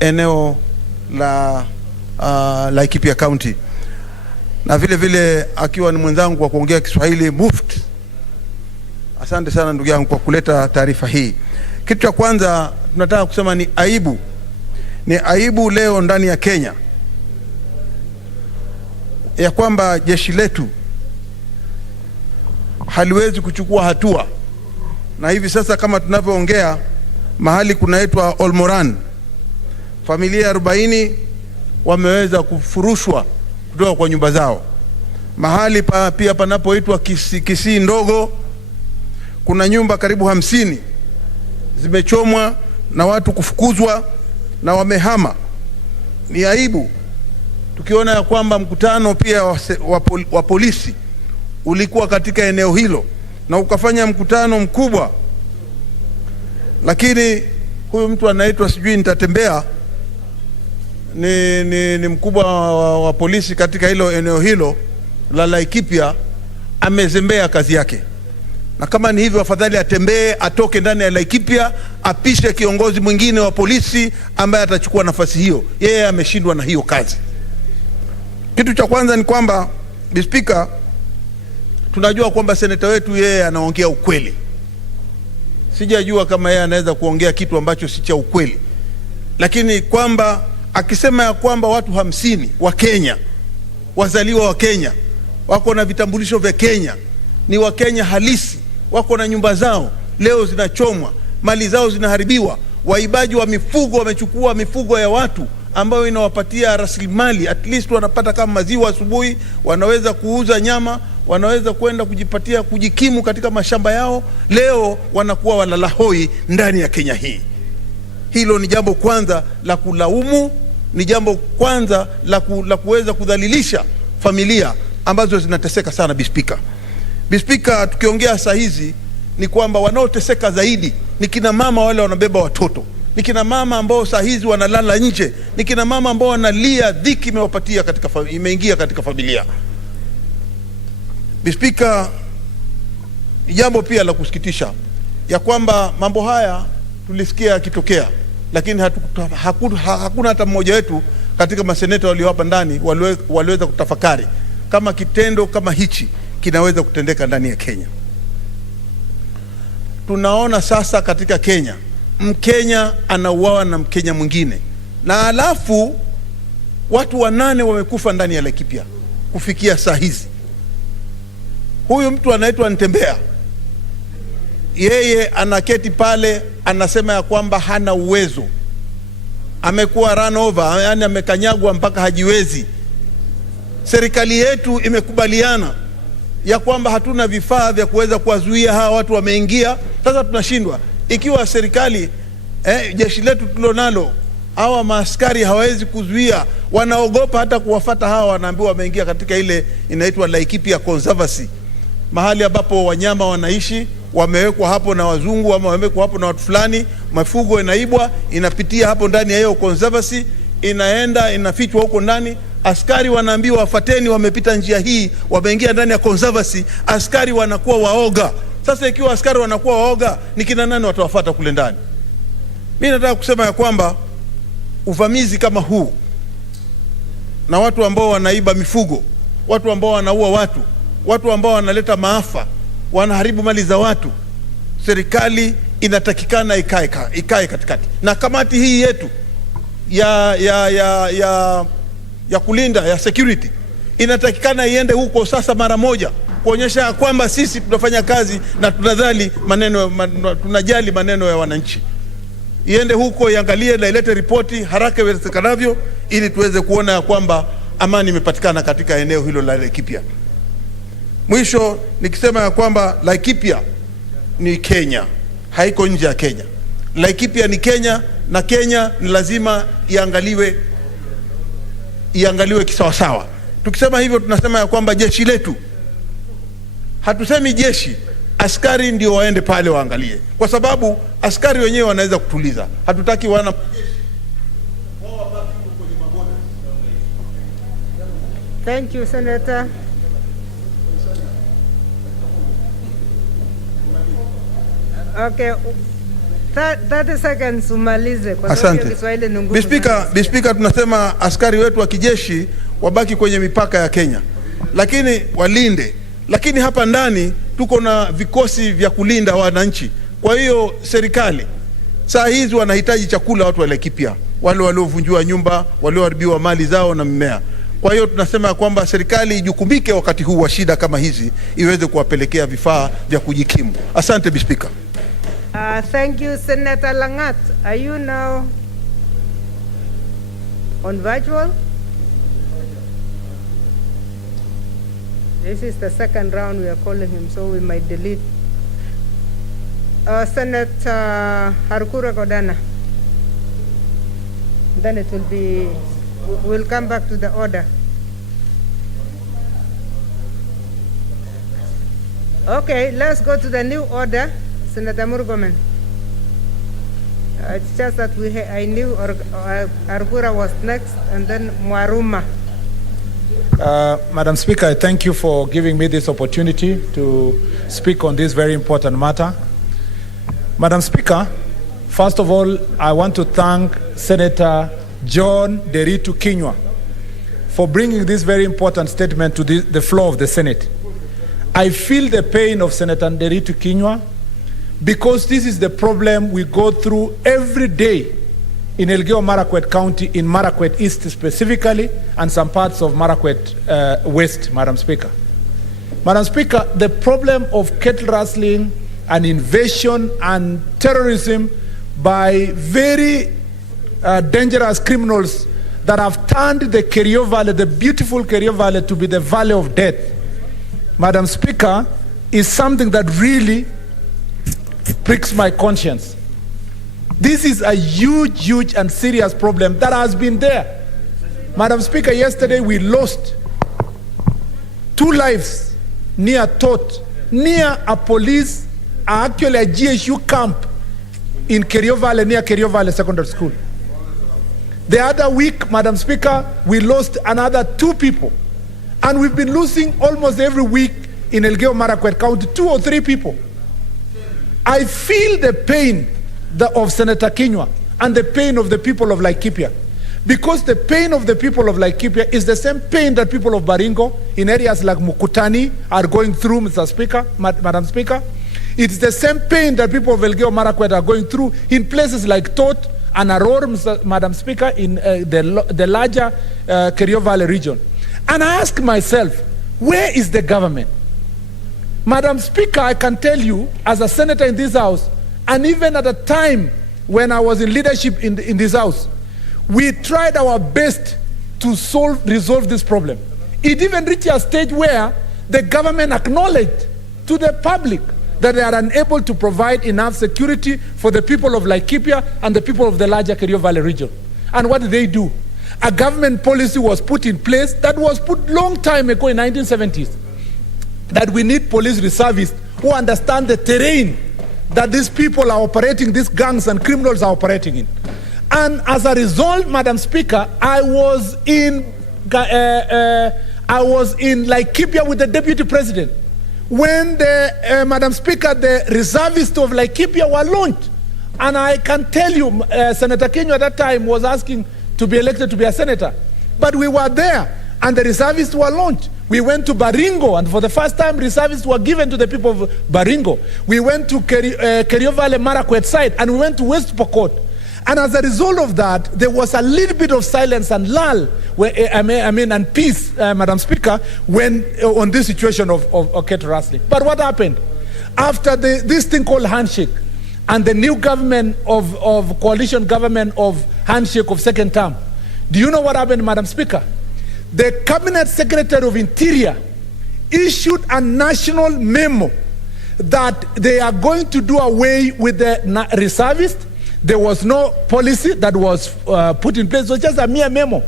eneo la Laikipia County, na vile vile akiwa ni mwenzangu kwa kuongea Kiswahili Muft. Asante sana ndugu yangu kwa kuleta taarifa hii. Kitu cha kwanza tunataka kusema ni aibu. Ni aibu leo ndani ya Kenya ya kwamba jeshi letu haliwezi kuchukua hatua, na hivi sasa kama tunavyoongea mahali kunaitwa Olmoran, familia 40 wameweza kufurushwa kutoka kwa nyumba zao. Mahali pia panapoitwa Kisii ndogo, kuna nyumba karibu 50 zimechomwa na watu kufukuzwa na wamehama. Ni aibu tukiona ya kwamba mkutano pia wa polisi ulikuwa katika eneo hilo na ukafanya mkutano mkubwa, lakini huyu mtu anaitwa sijui nitatembea ni mkubwa wa polisi katika eneo hilo la Laikipia, amezembea kazi yake. Na kama ni hivyo, afadhali atembee, atoke ndani ya Laikipia, apishe kiongozi mwingine wa polisi ambaye atachukua nafasi hiyo. Yeye ameshindwa na hiyo kazi. Kitu cha kwanza ni kwamba Speaker, tunajua kwamba seneta wetu yeye anaongea ukweli. sijajua kama yeye anaweza kuongea kitu ambacho si cha ukweli, lakini kwamba akisema ya kwamba watu 50 wa Kenya, wazaliwa wa Kenya, wako na vitambulisho vya Kenya, ni wa Kenya halisi, wako na nyumba zao, leo zinachomwa, mali zao zinaharibiwa, waibaji wa mifugo wamechukua mifugo ya watu ambayo inawapatia rasilimali, at least wanapata kama maziwa asubuhi, wanaweza kuuza nyama, wanaweza kwenda kujipatia kujikimu katika mashamba yao, leo wanakuwa walalahoi ndani ya Kenya hii. Hilo ni jambo kwanza la kulaumu, ni jambo kwanza la kuweza kudhalilisha familia ambazo zinateseka sana. Bispika, tukiongea saa hizi ni kwamba wanaoteseka zaidi ni kina mama wale wanabeba watoto, ni kina mama ambao saa hizi wanalala nje, ni kina mama ambao wanalia dhiki imeingia katika familia. Bispika, jambo pia la kusikitisha ya kwamba mambo haya tulisikia yakitokea, lakini hakuna hata mmoja wetu katika maseneta walio hapa ndani waliweza kutafakari kama kitendo kama hichi kinaweza kutendeka ndani ya Kenya. Tunaona sasa katika Kenya, Mkenya anauawa na Mkenya mwingine, na alafu watu 8 wamekufa ndani ya Laikipia kufikia saa hizi. Huyu mtu anaitwa Ntembea, yeye anaketi pale anasema ya kwamba hana uwezo, amekuwa run over, yani amekanyagwa mpaka hajiwezi. Serikali yetu imekubaliana ya kwamba hatuna vifaa vya kuweza kuwazuia hawa watu wameingia. Sasa tunashindwa, ikiwa serikali jeshi letu tulionalo, hawa maaskari hawezi kuzuia, wanaogopa hata kuwafata hawa, wanaambiwa wameingia katika ile inaitwa Laikipia Conservancy, mahali ambapo wanyama wanaishi, wamewekwa hapo na wazungu ama wamewekwa hapo na watu fulani, mafugo inaibwa, inapitia hapo ndani ya hiyo conservancy, inaenda inafichwa huko ndani. Askari wanaambiwa wafateni, wamepita njia hii, wameingia ndani ya conservancy, askari wanakuwa waoga. Sasa ikiwa askari wanakuwa waoga, ni kina nani watawafuata kule ndani? Mimi nataka kusema ya kwamba uvamizi kama huu na watu ambao wanaiba mifugo, watu ambao wanaua watu ambao wanaleta maafa, wanaharibu mali za watu, serikali inatakikana ikae katikati. Na kamati hii yetu ya kulinda, ya security, inatakikana iende huko sasa mara moja, kuonyesha kwamba sisi tunafanya kazi na tunajali maneno ya wananchi. Iende huko, iangalie na ilete ripoti haraka iwezekanavyo, ili tuweze kuona ya kwamba amani imepatikana katika eneo hilo la Laikipia. Mwisho nikisema ya kwamba Laikipia ni Kenya, haiko nje ya Kenya. Laikipia ni Kenya, na Kenya ni lazima iangaliwe kisawasawa. Tukisema hivyo tunasema ya kwamba jeshi letu, hatusemi jeshi, askari ndio waende pale waangalie, kwa sababu askari wenyewe wanaweza kutuliza. Hatutaki wana Thank you, Senator. Okay, 30 seconds umalize kwa sababu Kiswahili ni ngumu. Bispika, tunasema askari wetu wa kijeshi wabaki kwenye mipaka ya Kenya, lakini walinde. Lakini hapa ndani tuko na vikosi vya kulinda wananchi. Kwa hiyo serikali saa hizi wanahitaji chakula watu wa Laikipia, wale waliovunjwa nyumba, walioharibiwa mali zao na mimea. Kwa hiyo tunasema kwamba serikali ijukumike wakati huu wa shida kama hizi, iweze kuwapelekea vifaa vya kujikimu. Asante Bispika. Thank you, Senator Langat. Are you now on virtual? This is the second round we are calling him, so we might delete. Senator Harukura Godana. Then it will be, we'll come back to the order. Okay, let's go to the new order. Senator Murgomen. It's just that I knew Harukura was next, and then Mwaruma. Madam Speaker, I thank you for giving me this opportunity to speak on this very important matter. Madam Speaker, first of all, I want to thank Senator John Deritu Kinyua for bringing this very important statement to the floor of the Senate. I feel the pain of Senator Deritu Kinyua because this is the problem we go through every day in Elgeyo-Marakwet County, in Marakwet East specifically, and some parts of Marakwet West, Madam Speaker. Madam Speaker, the problem of cattle rustling and invasion and terrorism by very dangerous criminals that have turned the Kerio Valley, the beautiful Kerio Valley, to be the valley of death, Madam Speaker, is something that really pricks my conscience. This is a huge, huge and serious problem that has been there. Madam Speaker, yesterday we lost 2 lives near Tot, near a police, actually a GSU camp in Kerio Valley, near Kerio Valley Secondary School. The other week, Madam Speaker, we lost another 2 people. And we've been losing almost every week in Elgeyo-Marakwet County, 2 or 3 people. I feel the pain of Senator Kinyua and the pain of the people of Laikipia, because the pain of the people of Laikipia is the same pain that people of Baringo in areas like Mukutani are going through, Mr. Speaker, Madam Speaker. It's the same pain that people of Elgeyo-Marakwet are going through in places like Tot and Aror, Madam Speaker, in the larger Kerio Valley region. And I ask myself, where is the government? Madam Speaker, I can tell you, as a senator in this house, and even at a time when I was in leadership in this house, we tried our best to resolve this problem. It even reached a stage where the government acknowledged to the public that they are unable to provide enough security for the people of Laikipia and the people of the larger Kerio Valley region. And what did they do? A government policy was put in place that was put long time ago in 1970s, that we need police reservists who understand the terrain that these people are operating, these gangs and criminals are operating in. And as a result, Madam Speaker, I was in Laikipia with the Deputy President when Madam Speaker, the reservists of Laikipia were launched. And I can tell you, Senator Kinyua at that time was asking to be elected to be a senator. But we were there, and the reservists were launched. We went to Baringo, and for the first time, reservists were given to the people of Baringo. We went to Kerio Valley Marakwet side, and we went to West Pokot. And as a result of that, there was a little bit of silence and lull, and peace, Madam Speaker, when on this situation of cattle rustling. But what happened? After this thing called handshake, and the new government of coalition government of handshake of second term, do you know what happened, Madam Speaker? The Cabinet Secretary of Interior issued a national memo that they are going to do away with the reservists. There was no policy that was put in place. It was just a mere memo.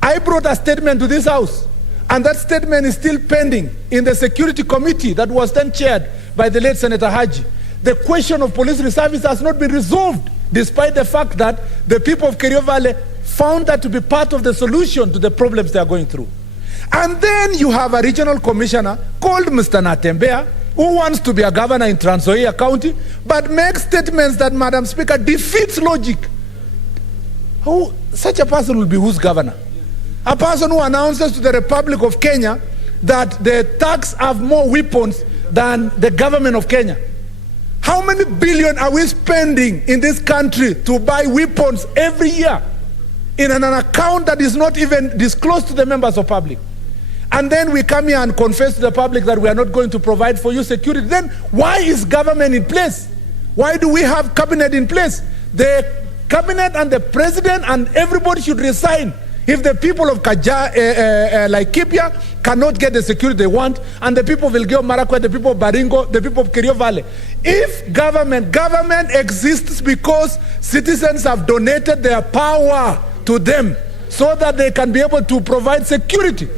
I brought a statement to this house, and that statement is still pending in the Security Committee that was then chaired by the late Senator Haji. The question of police reservists has not been resolved, despite the fact that the people of Kerio Valley found that to be part of the solution to the problems they are going through. And then you have a regional commissioner called Mr. Natembea, who wants to be a governor in Trans Nzoia County, but makes statements that, Madam Speaker, defeats logic. Who such a person will be whose governor? A person who announces to the Republic of Kenya that the thugs have more weapons than the government of Kenya. How many billion are we spending in this country to buy weapons every year in an account that is not even disclosed to the members of public? And then we come here and confess to the public that we are not going to provide for you security. Then why is government in place? Why do we have cabinet in place? The cabinet and the president and everybody should resign if the people of Laikipia cannot get the security they want, and the people of Elgeyo-Marakwet, the people of Baringo, the people of Kerio Valley. If government exists because citizens have donated their power to them so that they can be able to provide security.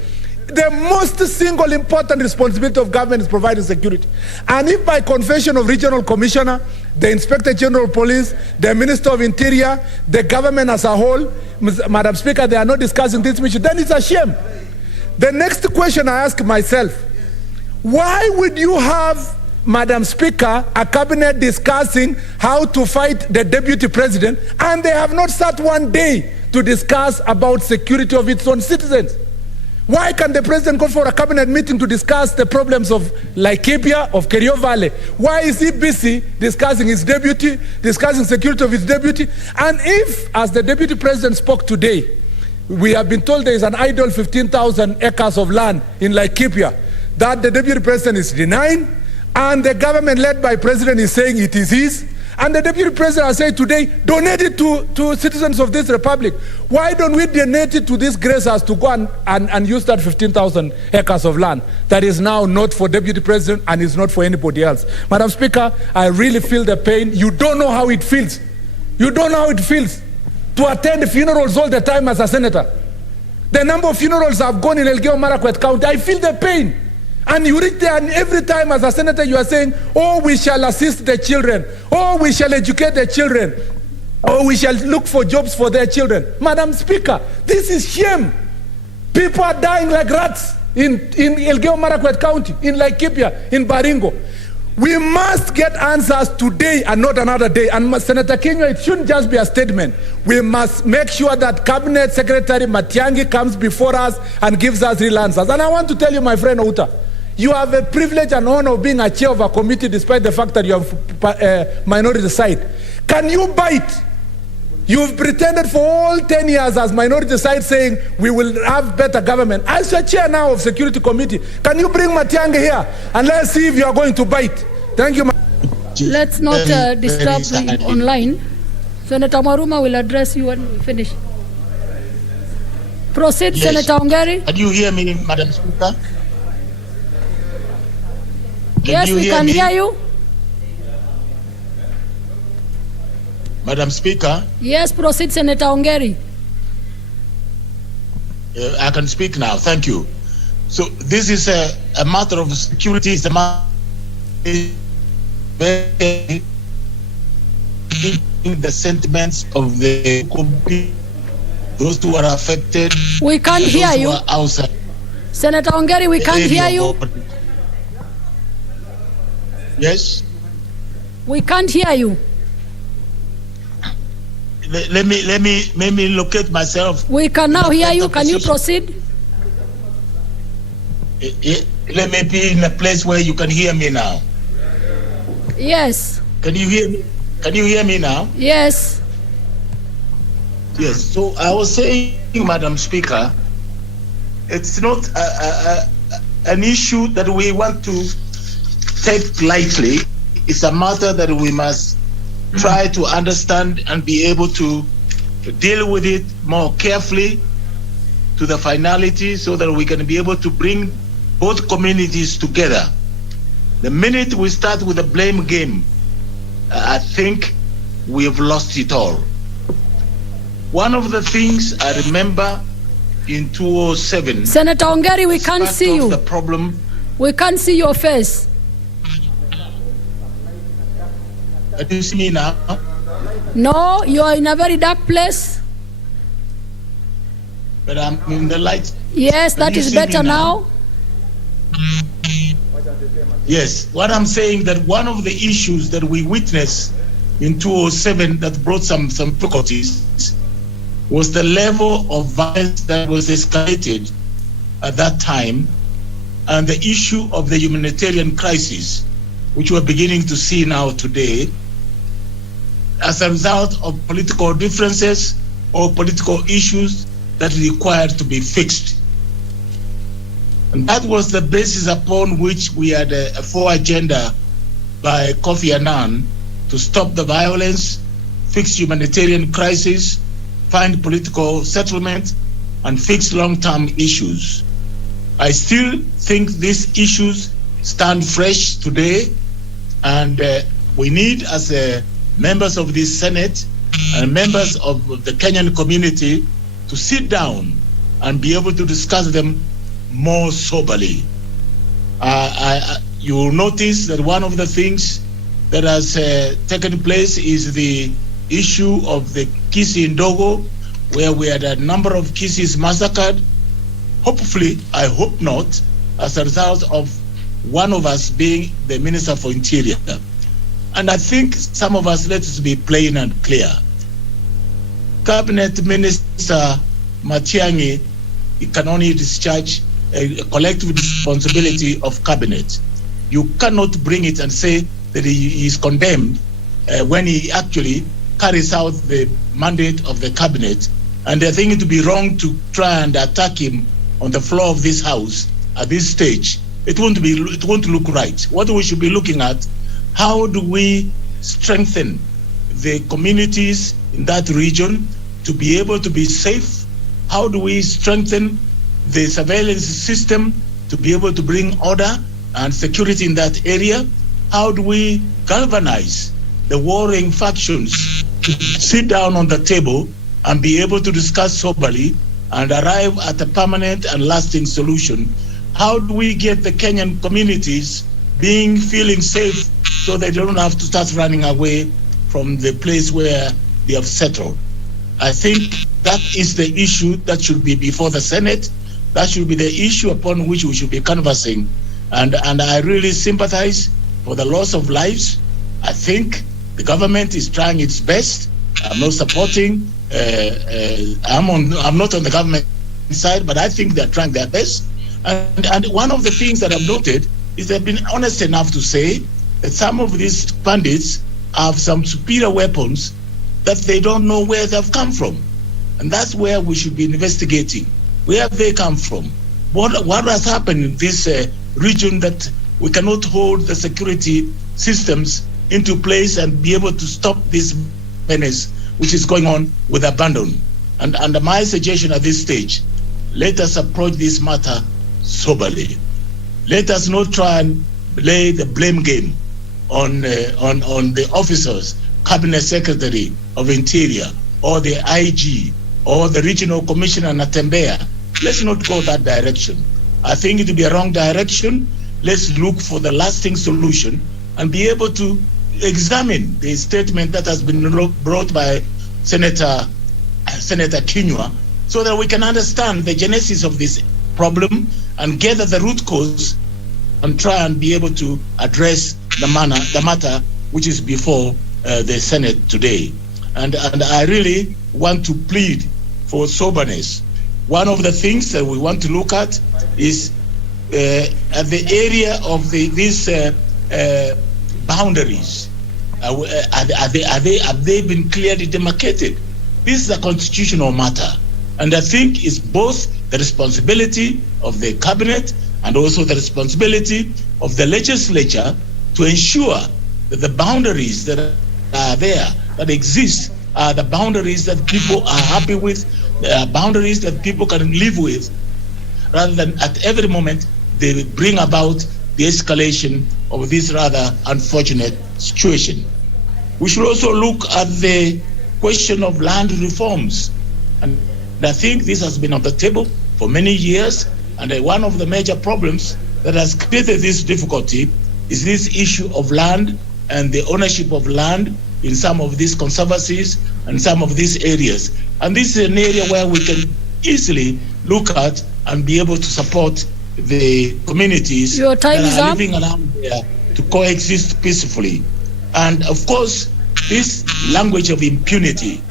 The most single important responsibility of government is providing security. And if by confession of regional commissioner, the Inspector General of Police, the Minister of Interior, the government as a whole, Madam Speaker, they are not discussing this issue, then it's a shame. The next question I ask myself, why would you have, Madam Speaker, a cabinet discussing how to fight the deputy president, and they have not sat one day to discuss about security of its own citizens? Why can the president go for a cabinet meeting to discuss the problems of Laikipia, of Kerio Valley? Why is he busy discussing his deputy, discussing security of his deputy? And if, as the deputy president spoke today, we have been told there is an idle 15,000 acres of land in Laikipia that the deputy president is denying, and the government led by president is saying it is his, and the deputy president has said today, donate it to citizens of this republic. Why don't we donate it to these grazers to go and use that 15,000 acres of land that is now not for deputy president and is not for anybody else? Madam Speaker, I really feel the pain. You don't know how it feels. You don't know how it feels to attend funerals all the time as a senator. The number of funerals I've gone in Elgeyo Marakwet County, I feel the pain. And you reach there, and every time as a senator you are saying, oh, we shall assist the children, oh, we shall educate the children, oh, we shall look for jobs for their children. Madam Speaker, this is shame. People are dying like rats in Elgeyo Marakwet County, in Laikipia, in Baringo. We must get answers today and not another day. And Senator Kinyua, it shouldn't just be a statement. We must make sure that Cabinet Secretary Matiang'i comes before us and gives us real answers. And I want to tell you, my friend Outa, you have a privilege and honor of being a chair of a committee despite the fact that you have minority side. Can you bite? You've pretended for all 10 years as minority side saying we will have better government. As your chair now of security committee, can you bring Matiang'i here and let's see if you are going to bite? Thank you. Let's not disturb the online. Senator Maruma will address you when we finish. Proceed, yes. Senator Ongeri. Can you hear me, Madam Speaker? Yes, we can hear you. Madam Speaker. Yes, proceed, Senator Ongeri. I can speak now. Thank you. So this is a matter of security. It's a matter of the sentiments of the those who are affected. We can't hear you. Outside. Senator Ongeri, we can't hear you. Yes? We can't hear you. Let me locate myself. We can now hear you. Can you proceed? Let me be in a place where you can hear me now. Yes. Can you hear me? Can you hear me now? Yes. Yes. So I was saying, Madam Speaker, it's not an issue that we want to take lightly. It's a matter that we must try to understand and be able to deal with it more carefully to the finality so that we can be able to bring both communities together. The minute we start with a blame game, I think we have lost it all. One of the things I remember in 2007... Senator Ongeri, we can't see you. The problem. We can't see your face. Do you see me now? No, you are in a very dark place. But I'm in the light. Yes, that is better now. Yes, what I'm saying that one of the issues that we witnessed in 2007 that brought some difficulties was the level of violence that was escalated at that time, and the issue of the humanitarian crisis, which we're beginning to see now today, as a result of political differences or political issues that required to be fixed. And that was the basis upon which we had a 4 agenda by Kofi Annan to stop the violence, fix humanitarian crisis, find political settlement, and fix long-term issues. I still think these issues stand fresh today, and we need, as members of this Senate and members of the Kenyan community, to sit down and be able to discuss them more soberly. You will notice that one of the things that has taken place is the issue of the Kisi Ndogo, where we had a number of Kisis massacred. Hopefully, I hope not, as a result of one of us being the Minister for Interior. And I think some of us, let's be plain and clear. Cabinet Minister Matiang'i he can only discharge a collective responsibility of cabinet. You cannot bring it and say that he is condemned when he actually carries out the mandate of the cabinet. And I think it would be wrong to try and attack him on the floor of this house at this stage. It won't look right. What we should be looking at, how do we strengthen the communities in that region to be able to be safe? How do we strengthen the surveillance system to be able to bring order and security in that area? How do we galvanize the warring factions to sit down on the table and be able to discuss soberly and arrive at a permanent and lasting solution? How do we get the Kenyan communities feeling safe so they don't have to start running away from the place where they have settled? I think that is the issue that should be before the Senate. That should be the issue upon which we should be conversing. And I really sympathize for the loss of lives. I think the government is trying its best. I'm not supporting, I'm not on the government side, but I think they're trying their best. And one of the things that I've noted is they've been honest enough to say that some of these bandits have some superior weapons that they don't know where they've come from. And that's where we should be investigating. Where have they come from? What has happened in this region that we cannot hold the security systems into place and be able to stop this menace which is going on with abandon? And my suggestion at this stage, let us approach this matter soberly. Let us not try and play the blame game on the officers, Cabinet Secretary of Interior, or the IG, or the Regional Commissioner Natembea. Let's not go that direction. I think it will be a wrong direction. Let's look for the lasting solution and be able to examine the statement that has been brought by Senator Kinyua, so that we can understand the genesis of this problem and gather the root cause and try and be able to address the matter which is before the Senate today. And I really want to plead for soberness. One of the things that we want to look at is at the area of these boundaries. Have they been clearly demarcated? This is a constitutional matter, and I think it's both the responsibility of the cabinet and also the responsibility of the legislature to ensure that the boundaries that are there, that exist, are the boundaries that people are happy with, boundaries that people can live with, rather than at every moment they bring about the escalation of this rather unfortunate situation. We should also look at the question of land reforms. And I think this has been on the table for many years, and one of the major problems that has created this difficulty is this issue of land and the ownership of land in some of these conservancies and some of these areas. And this is an area where we can easily look at and be able to support the communities that are living around there to coexist peacefully. And of course, this language of impunity,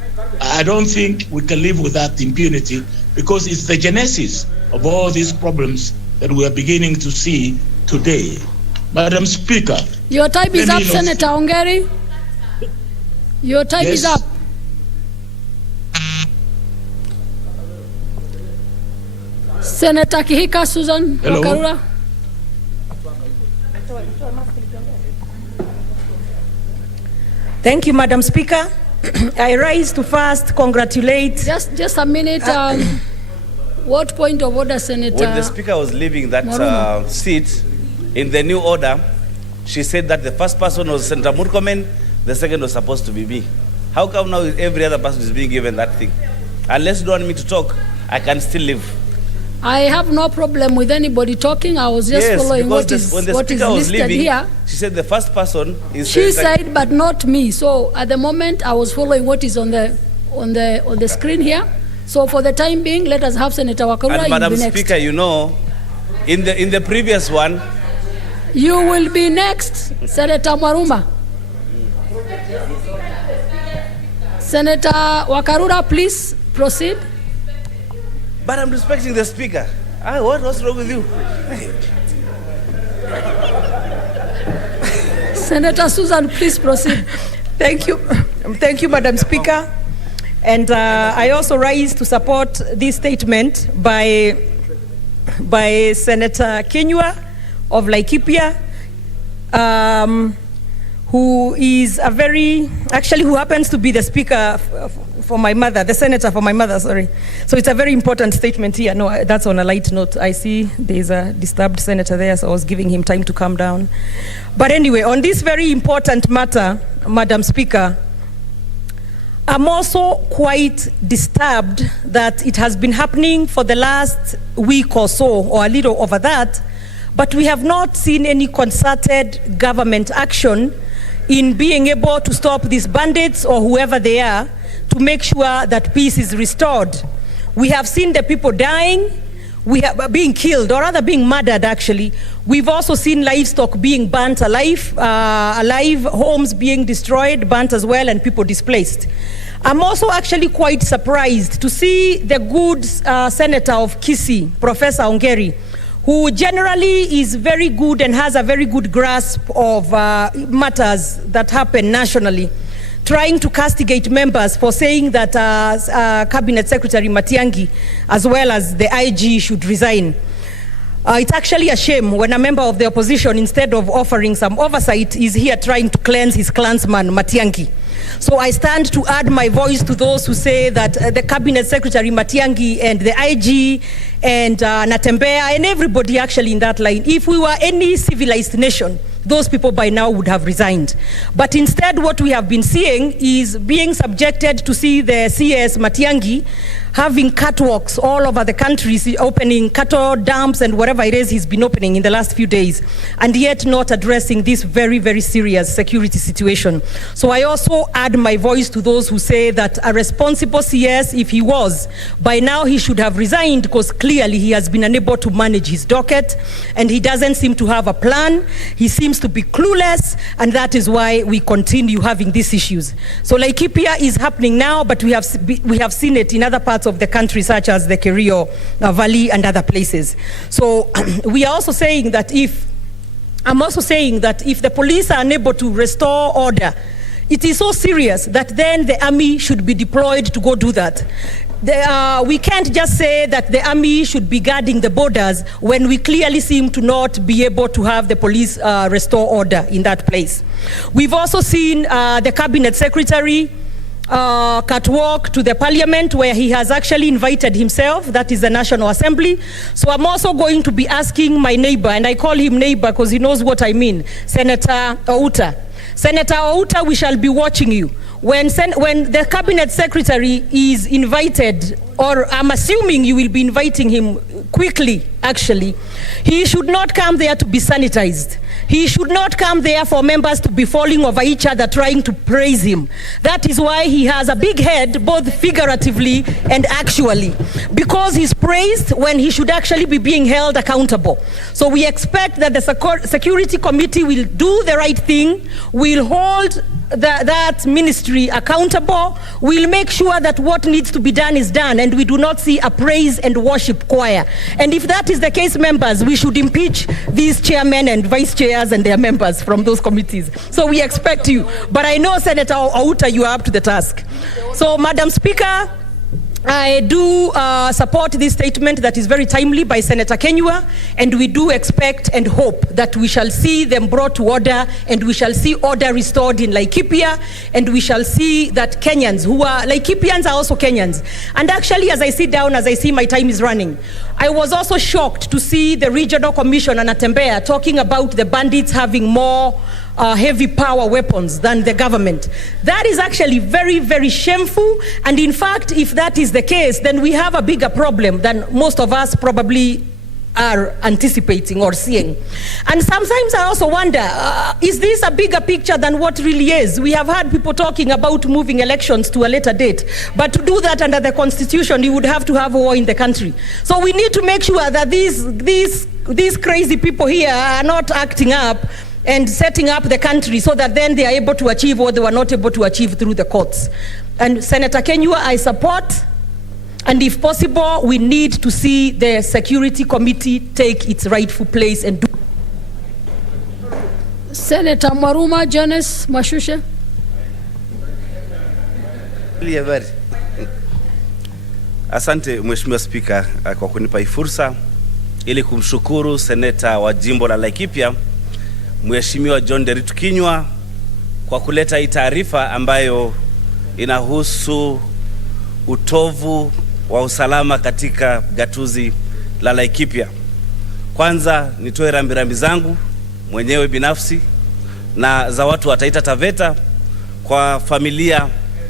I don't think we can live with that impunity, because it's the genesis of all these problems that we are beginning to see today. Madam Speaker. Your time is up, Senator Ongeri. Your time is up. Senator Kihika Susan Wakarura. Thank you, Madam Speaker. I rise to first congratulate. Just a minute. What point of order, Senator? When the Speaker was leaving that seat, in the new order, she said that the first person was Senator Murkomen, the second was supposed to be me. How come now every other person is being given that thing? Unless you want me to talk, I can still live. I have no problem with anybody talking. I was just following what is listed here. She said the first person is. She said, but not me. So at the moment, I was following what is on the screen here. So for the time being, let us have Senator Wakarura. And Madam Speaker, you know, in the previous one, you will be next, Senator Mwaruma. Senator Wakarura, please proceed. But I'm respecting the speaker. What's wrong with you? Senator Susan, please proceed. Thank you. Thank you, Madam Speaker. And I also rise to support this statement by Senator Kenyua of Laikipia, who is who happens to be the speaker for my mother, the senator for my mother, sorry. So it's a very important statement here. No, that's on a light note. I see there's a disturbed senator there, so I was giving him time to calm down. But anyway, on this very important matter, Madam Speaker, I'm also quite disturbed that it has been happening for the last week or so, or a little over that, but we have not seen any concerted government action in being able to stop these bandits or whoever they are to make sure that peace is restored. We have seen the people dying, being killed, or rather being murdered actually. We've also seen livestock being burnt alive, homes being destroyed, burnt as well, and people displaced. I'm also actually quite surprised to see the good senator of Kisii, Professor Ongeri, who generally is very good and has a very good grasp of matters that happen nationally, trying to castigate members for saying that Cabinet Secretary Matiang'i, as well as the IG, should resign. It's actually a shame when a member of the opposition, instead of offering some oversight, is here trying to cleanse his clansman Matiang'i. So I stand to add my voice to those who say that the Cabinet Secretary Matiang'i and the IG and Natembea and everybody actually in that line, if we were any civilized nation, those people by now would have resigned. But instead, what we have been seeing is being subjected to see the CS Matiang'i having catwalks all over the country, opening cattle dumps and whatever it is he's been opening in the last few days, and yet not addressing this very, very serious security situation. So I also add my voice to those who say that a responsible CS, if he was, by now he should have resigned, because clearly he has been unable to manage his docket and he doesn't seem to have a plan. He seems to be clueless, and that is why we continue having these issues. So Laikipia is happening now, but we have seen it in other parts of the country, such as the Kerio Valley and other places. So we are also saying that I'm also saying that if the police are unable to restore order, it is so serious that then the army should be deployed to go do that. We can't just say that the army should be guarding the borders when we clearly seem to not be able to have the police restore order in that place. We've also seen the cabinet secretary catwalk to the parliament, where he has actually invited himself, that is the National Assembly. So I'm also going to be asking my neighbor, and I call him neighbor because he knows what I mean, Senator Outa. Senator Outa, we shall be watching you. When the cabinet secretary is invited, or I'm assuming you will be inviting him quickly, actually, he should not come there to be sanitized. He should not come there for members to be falling over each other trying to praise him. That is why he has a big head, both figuratively and actually, because he's praised when he should actually be being held accountable. So we expect that the Security Committee will do the right thing, will hold that ministry accountable, will make sure that what needs to be done is done, and we do not see a praise and worship choir. And if that is the case, members, we should impeach these chairmen and vice chairs and their members from those committees. So we expect you. But I know, Senator Outa, you are up to the task. So, Madam Speaker, I do support this statement that is very timely by Senator Kenyua, and we do expect and hope that we shall see them brought to order, and we shall see order restored in Laikipia, and we shall see that Kenyans who are Laikipians are also Kenyans. And actually, as I sit down, as I see my time is running, I was also shocked to see the Regional Commissioner Natembea talking about the bandits having more heavy power weapons than the government. That is actually very, very shameful. And in fact, if that is the case, then we have a bigger problem than most of us probably are anticipating or seeing. And sometimes I also wonder, is this a bigger picture than what really is? We have had people talking about moving elections to a later date, but to do that under the Constitution, you would have to have war in the country. So we need to make sure that these crazy people here are not acting up and setting up the country so that then they are able to achieve what they were not able to achieve through the courts. And Senator Kenyua, I support And if possible, we need to see the security committee take its rightful place and do. Senator Maruma Janice Mashushe. Asante Mheshimiwa Spika kwa kunipa hii fursa ili kumshukuru seneta wa jimbo la Laikipia Mheshimiwa John Nderitu Kinyua kwa kuleta hii taarifa ambayo inahusu utovu wa usalama katika gatuzi la Laikipia. Kwanza nitoe rambirambi zangu mwenyewe binafsi na za watu wa Taita Taveta kwa familia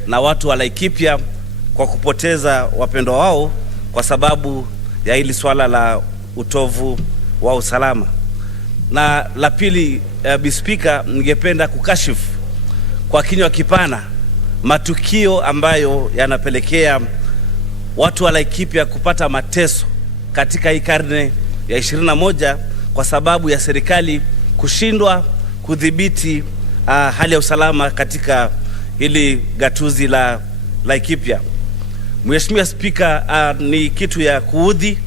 na watu wa Laikipia kwa kupoteza wapendwa wao kwa sababu ya hili swala la utovu wa usalama. Na la pili, Speaker, ningependa kukashifu kwa kinywa kipana matukio ambayo yanapelekea watu wa Laikipia kupata mateso katika hii karne ya 21 kwa sababu ya serikali kushindwa kudhibiti hali ya usalama katika hili gatuzi la Laikipia. Mheshimiwa Spika, ni kitu ya kuudhi,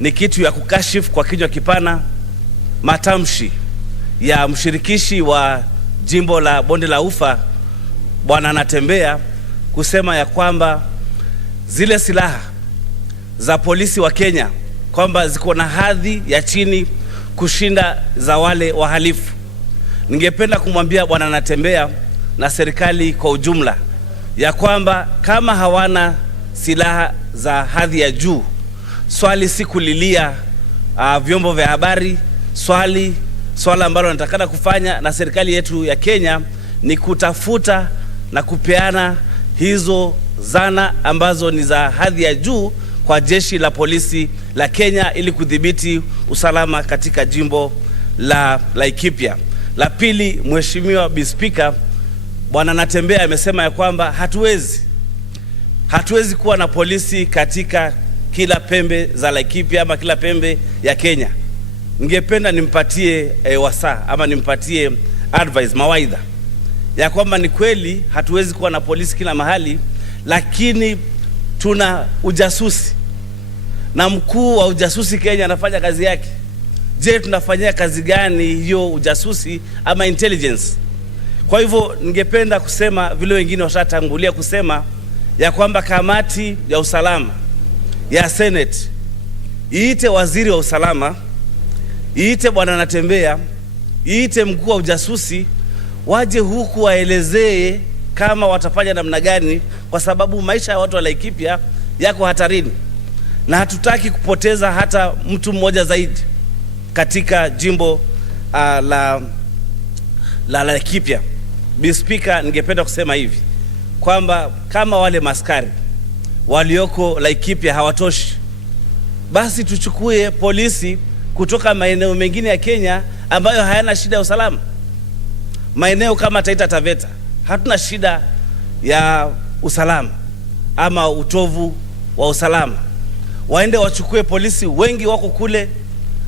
ni kitu ya kukashifu kwa kinywa kipana matamshi ya mshirikishi wa jimbo la Bonde la Ufa Bwana Natembea kusema ya kwamba zile silaha za polisi wa Kenya kwamba ziko na hadhi ya chini kushinda za wale wahalifu. Ningependa kumwambia Bwana Natembea na serikali kwa ujumla ya kwamba kama hawana silaha za hadhi ya juu, swali si kulilia vyombo vya habari, swala ambalo natakana kufanya na serikali yetu ya Kenya ni kutafuta na kupeana hizo zana ambazo ni za hadhi ya juu kwa jeshi la polisi la Kenya ili kudhibiti usalama katika jimbo la Laikipia. La pili, Mheshimiwa Speaker, Bwana Natembea amesema ya kwamba hatuwezi kuwa na polisi katika kila pembe za Laikipia ama kila pembe ya Kenya. Ningependa nimpatie wasaa ama nimpatie advice, mawaidha ya kwamba ni kweli hatuwezi kuwa na polisi kila mahali, lakini tuna ujasusi na mkuu wa ujasusi Kenya anafanya kazi yake. Je, tunafanyia kazi gani hiyo ujasusi ama intelligence? Kwa hivyo ningependa kusema vile wengine washatangulia kusema ya kwamba kamati ya usalama ya Senate iite waziri wa usalama, iite Bwana Natembea, iite mkuu wa ujasusi waje huku waelezee kama watafanya namna gani, kwa sababu maisha ya watu wa Laikipia yako hatarini na hatutaki kupoteza hata mtu mmoja zaidi katika jimbo la Laikipia. Speaker, ningependa kusema hivi kwamba kama wale maskari walioko Laikipia hawatoshi, basi tuchukue polisi kutoka maeneo mengine ya Kenya ambayo hayana shida ya usalama. Maeneo kama Taita Taveta hatuna shida ya usalama ama utovu wa usalama. Waende wachukue polisi wengi wako kule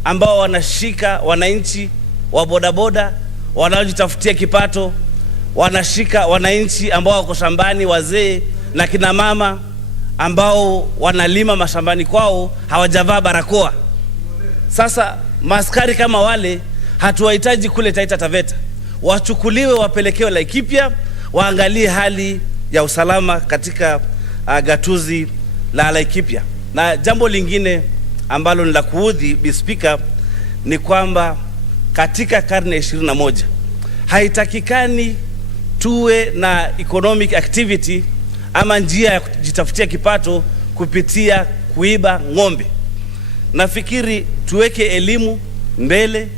ambao wanashika wananchi wa bodaboda wanaojitafutia kipato, wanashika wananchi ambao wako shambani, wazee na kina mama ambao wanalima mashambani kwao hawajavaa barakoa. Sasa maaskari kama wale hatuwahitaji kule Taita Taveta, wachukuliwe wapelekewe Laikipia, waangalie hali ya usalama katika gatuzi la Laikipia. Na jambo lingine ambalo ni la kuudhi, Speaker, ni kwamba katika karne 21 haitakikani tuwe na economic activity ama njia ya kujitafutia kipato kupitia kuiba ng'ombe. Nafikiri tuweke elimu mbele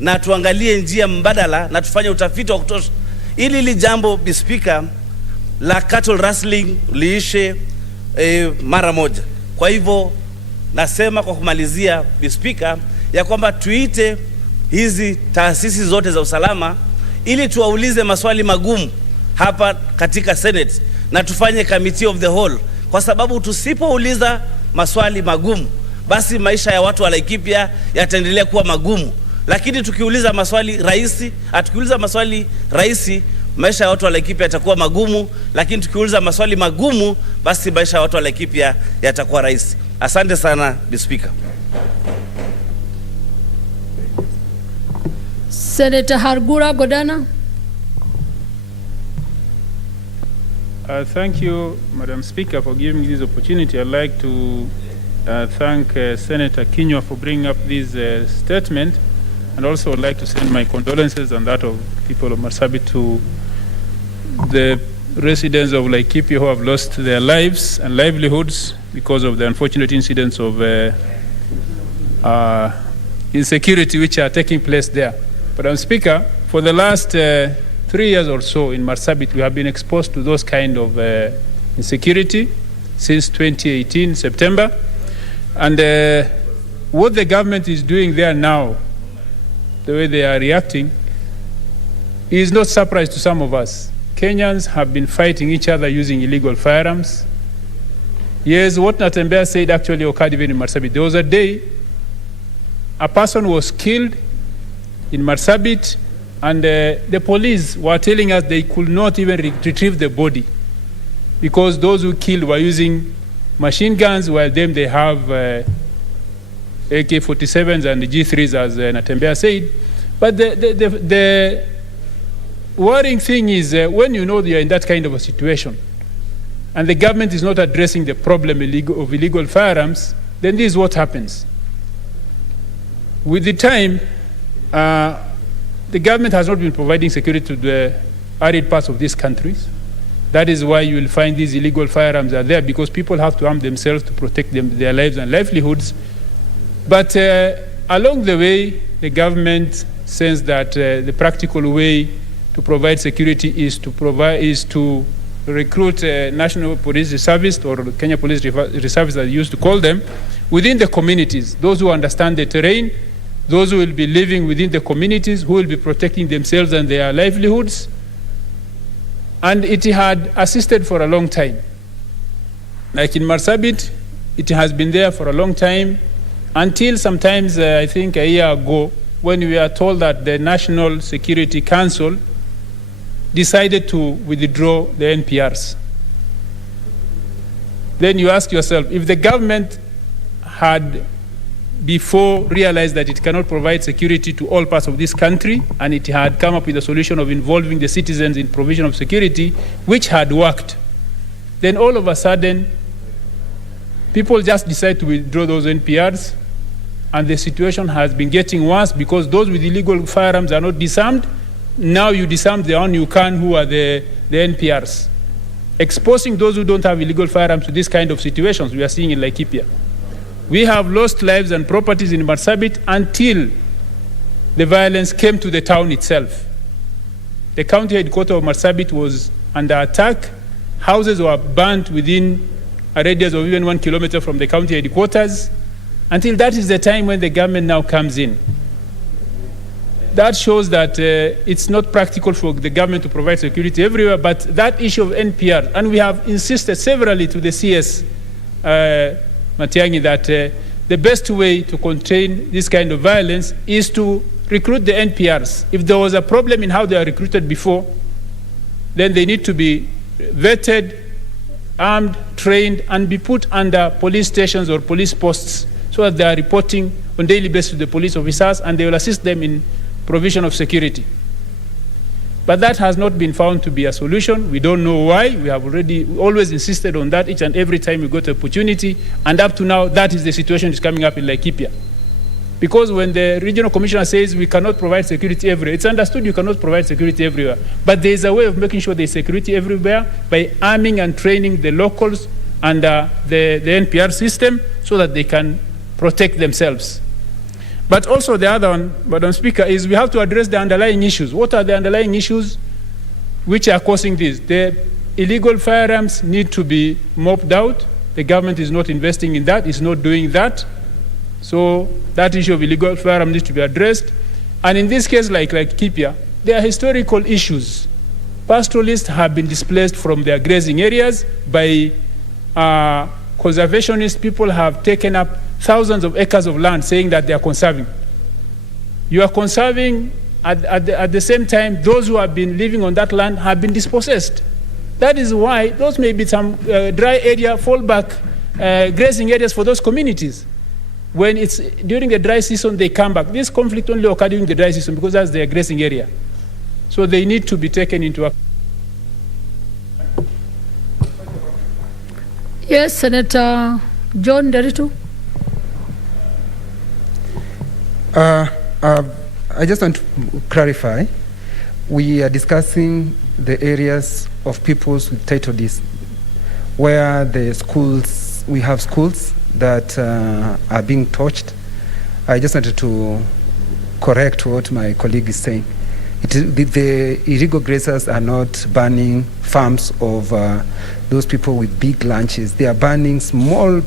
na tuangalie njia mbadala na tufanye utafiti wa kutosha ili li jambo, Speaker, la cattle rustling liishe mara moja. Kwa hivyo nasema kwa kumalizia, Speaker, ya kwamba tuite hizi taasisi zote za usalama ili tuwaulize maswali magumu hapa katika Senate na tufanye committee of the whole, kwa sababu tusipouliza maswali magumu basi maisha ya watu wa Laikipia yataendelea kuwa magumu. Lakini tukiuliza maswali rahisi, maisha ya watu wa Laikipia yatakuwa magumu, lakini tukiuliza maswali magumu, basi maisha ya watu wa Laikipia yatakuwa rahisi. Asante sana, Mr. Speaker. Senator Hargura Godana. Thank you, Madam Speaker, for giving me this opportunity. I'd like to thank Senator Kinyua for bringing up this statement, and also would like to send my condolences and that of people of Marsabit to the residents of Laikipia who have lost their lives and livelihoods because of the unfortunate incidents of insecurity which are taking place there. Madam Speaker, for the last 3 years or so in Marsabit, we have been exposed to those kind of insecurity since 2018, September. And what the government is doing there now, the way they are reacting, is not surprise to some of us. Kenyans have been fighting each other using illegal firearms. Yes, what Natembeya said actually occurred even in Marsabit. There was a day a person was killed in Marsabit, and the police were telling us they could not even retrieve the body because those who killed were using machine guns, while them they have AK-47s and G3s, as Natembeya said. But the worrying thing is when you know you're in that kind of a situation and the government is not addressing the problem of illegal firearms, then this is what happens. With the time, the government has not been providing security to the arid parts of these countries. That is why you will find these illegal firearms are there, because people have to arm themselves to protect their lives and livelihoods. But along the way, the government says that the practical way to provide security is to recruit National Police Service, or Kenya Police Reserve as they used to call them, within the communities. Those who understand the terrain, those who will be living within the communities, who will be protecting themselves and their livelihoods. And it had assisted for a long time. Like in Marsabit, it has been there for a long time, until sometimes, I think a year ago, when we are told that the National Security Council decided to withdraw the NPRs. Then you ask yourself, if the government had before realized that it cannot provide security to all parts of this country, and it had come up with a solution of involving the citizens in provision of security, which had worked, then all of a sudden, people just decide to withdraw those NPRs, and the situation has been getting worse because those with illegal firearms are not disarmed. Now you disarm the one you can, who are the NPRs. Exposing those who don't have illegal firearms to this kind of situations we are seeing in Laikipia. We have lost lives and properties in Marsabit until the violence came to the town itself. The county headquarters of Marsabit was under attack. Houses were burnt within a radius of even 1 kilometer from the county headquarters. Until that is the time when the government now comes in. That shows that it's not practical for the government to provide security everywhere, but that issue of NPR, and we have insisted severally to the CS Matiang'i that the best way to contain this kind of violence is to recruit the NPRs. If there was a problem in how they are recruited before, then they need to be vetted, armed, trained, and be put under police stations or police posts so that they are reporting on daily basis to the police officers, and they will assist them in provision of security. But that has not been found to be a solution. We don't know why. We have always insisted on that each and every time we got an opportunity. And up to now, that is the situation that is coming up in Laikipia. Because when the regional commissioner says we cannot provide security everywhere, it's understood you cannot provide security everywhere. But there is a way of making sure there is security everywhere by arming and training the locals under the NPR system so that they can protect themselves. But also the other one, Madam Speaker, is we have to address the underlying issues. What are the underlying issues which are causing this? The illegal firearms need to be mopped out. The government is not investing in that, it's not doing that. So that issue of illegal firearms needs to be addressed. And in this case, like Laikipia, there are historical issues. Pastoralists have been displaced from their grazing areas by conservationists. People have taken up thousands of acres of land saying that they are conserving. You are conserving at the same time, those who have been living on that land have been dispossessed. That is why those may be some dry area, fallback grazing areas for those communities. When it's during the dry season, they come back. This conflict only occurs during the dry season because that's their grazing area. So they need to be taken into account. Yes, Senator John Nderitu. I just want to clarify. We are discussing the areas of peoples with title deeds, where the schools, we have schools that are being touched. I just wanted to correct what my colleague is saying. The illegal grazers are not banning farms of those people with big ranches. They are banning small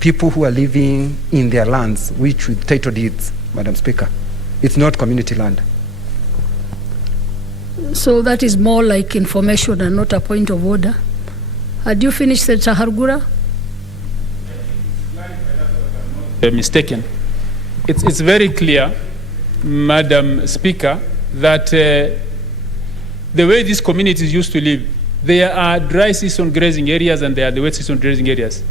people who are living in their lands, which with title deeds, Madam Speaker. It's not community land. So that is more like information and not a point of order. Had you finished, Senator Hargura? Mistaken. It's very clear, Madam Speaker, that the way these communities used to live, there are dry season grazing areas and there are the wet season grazing areas.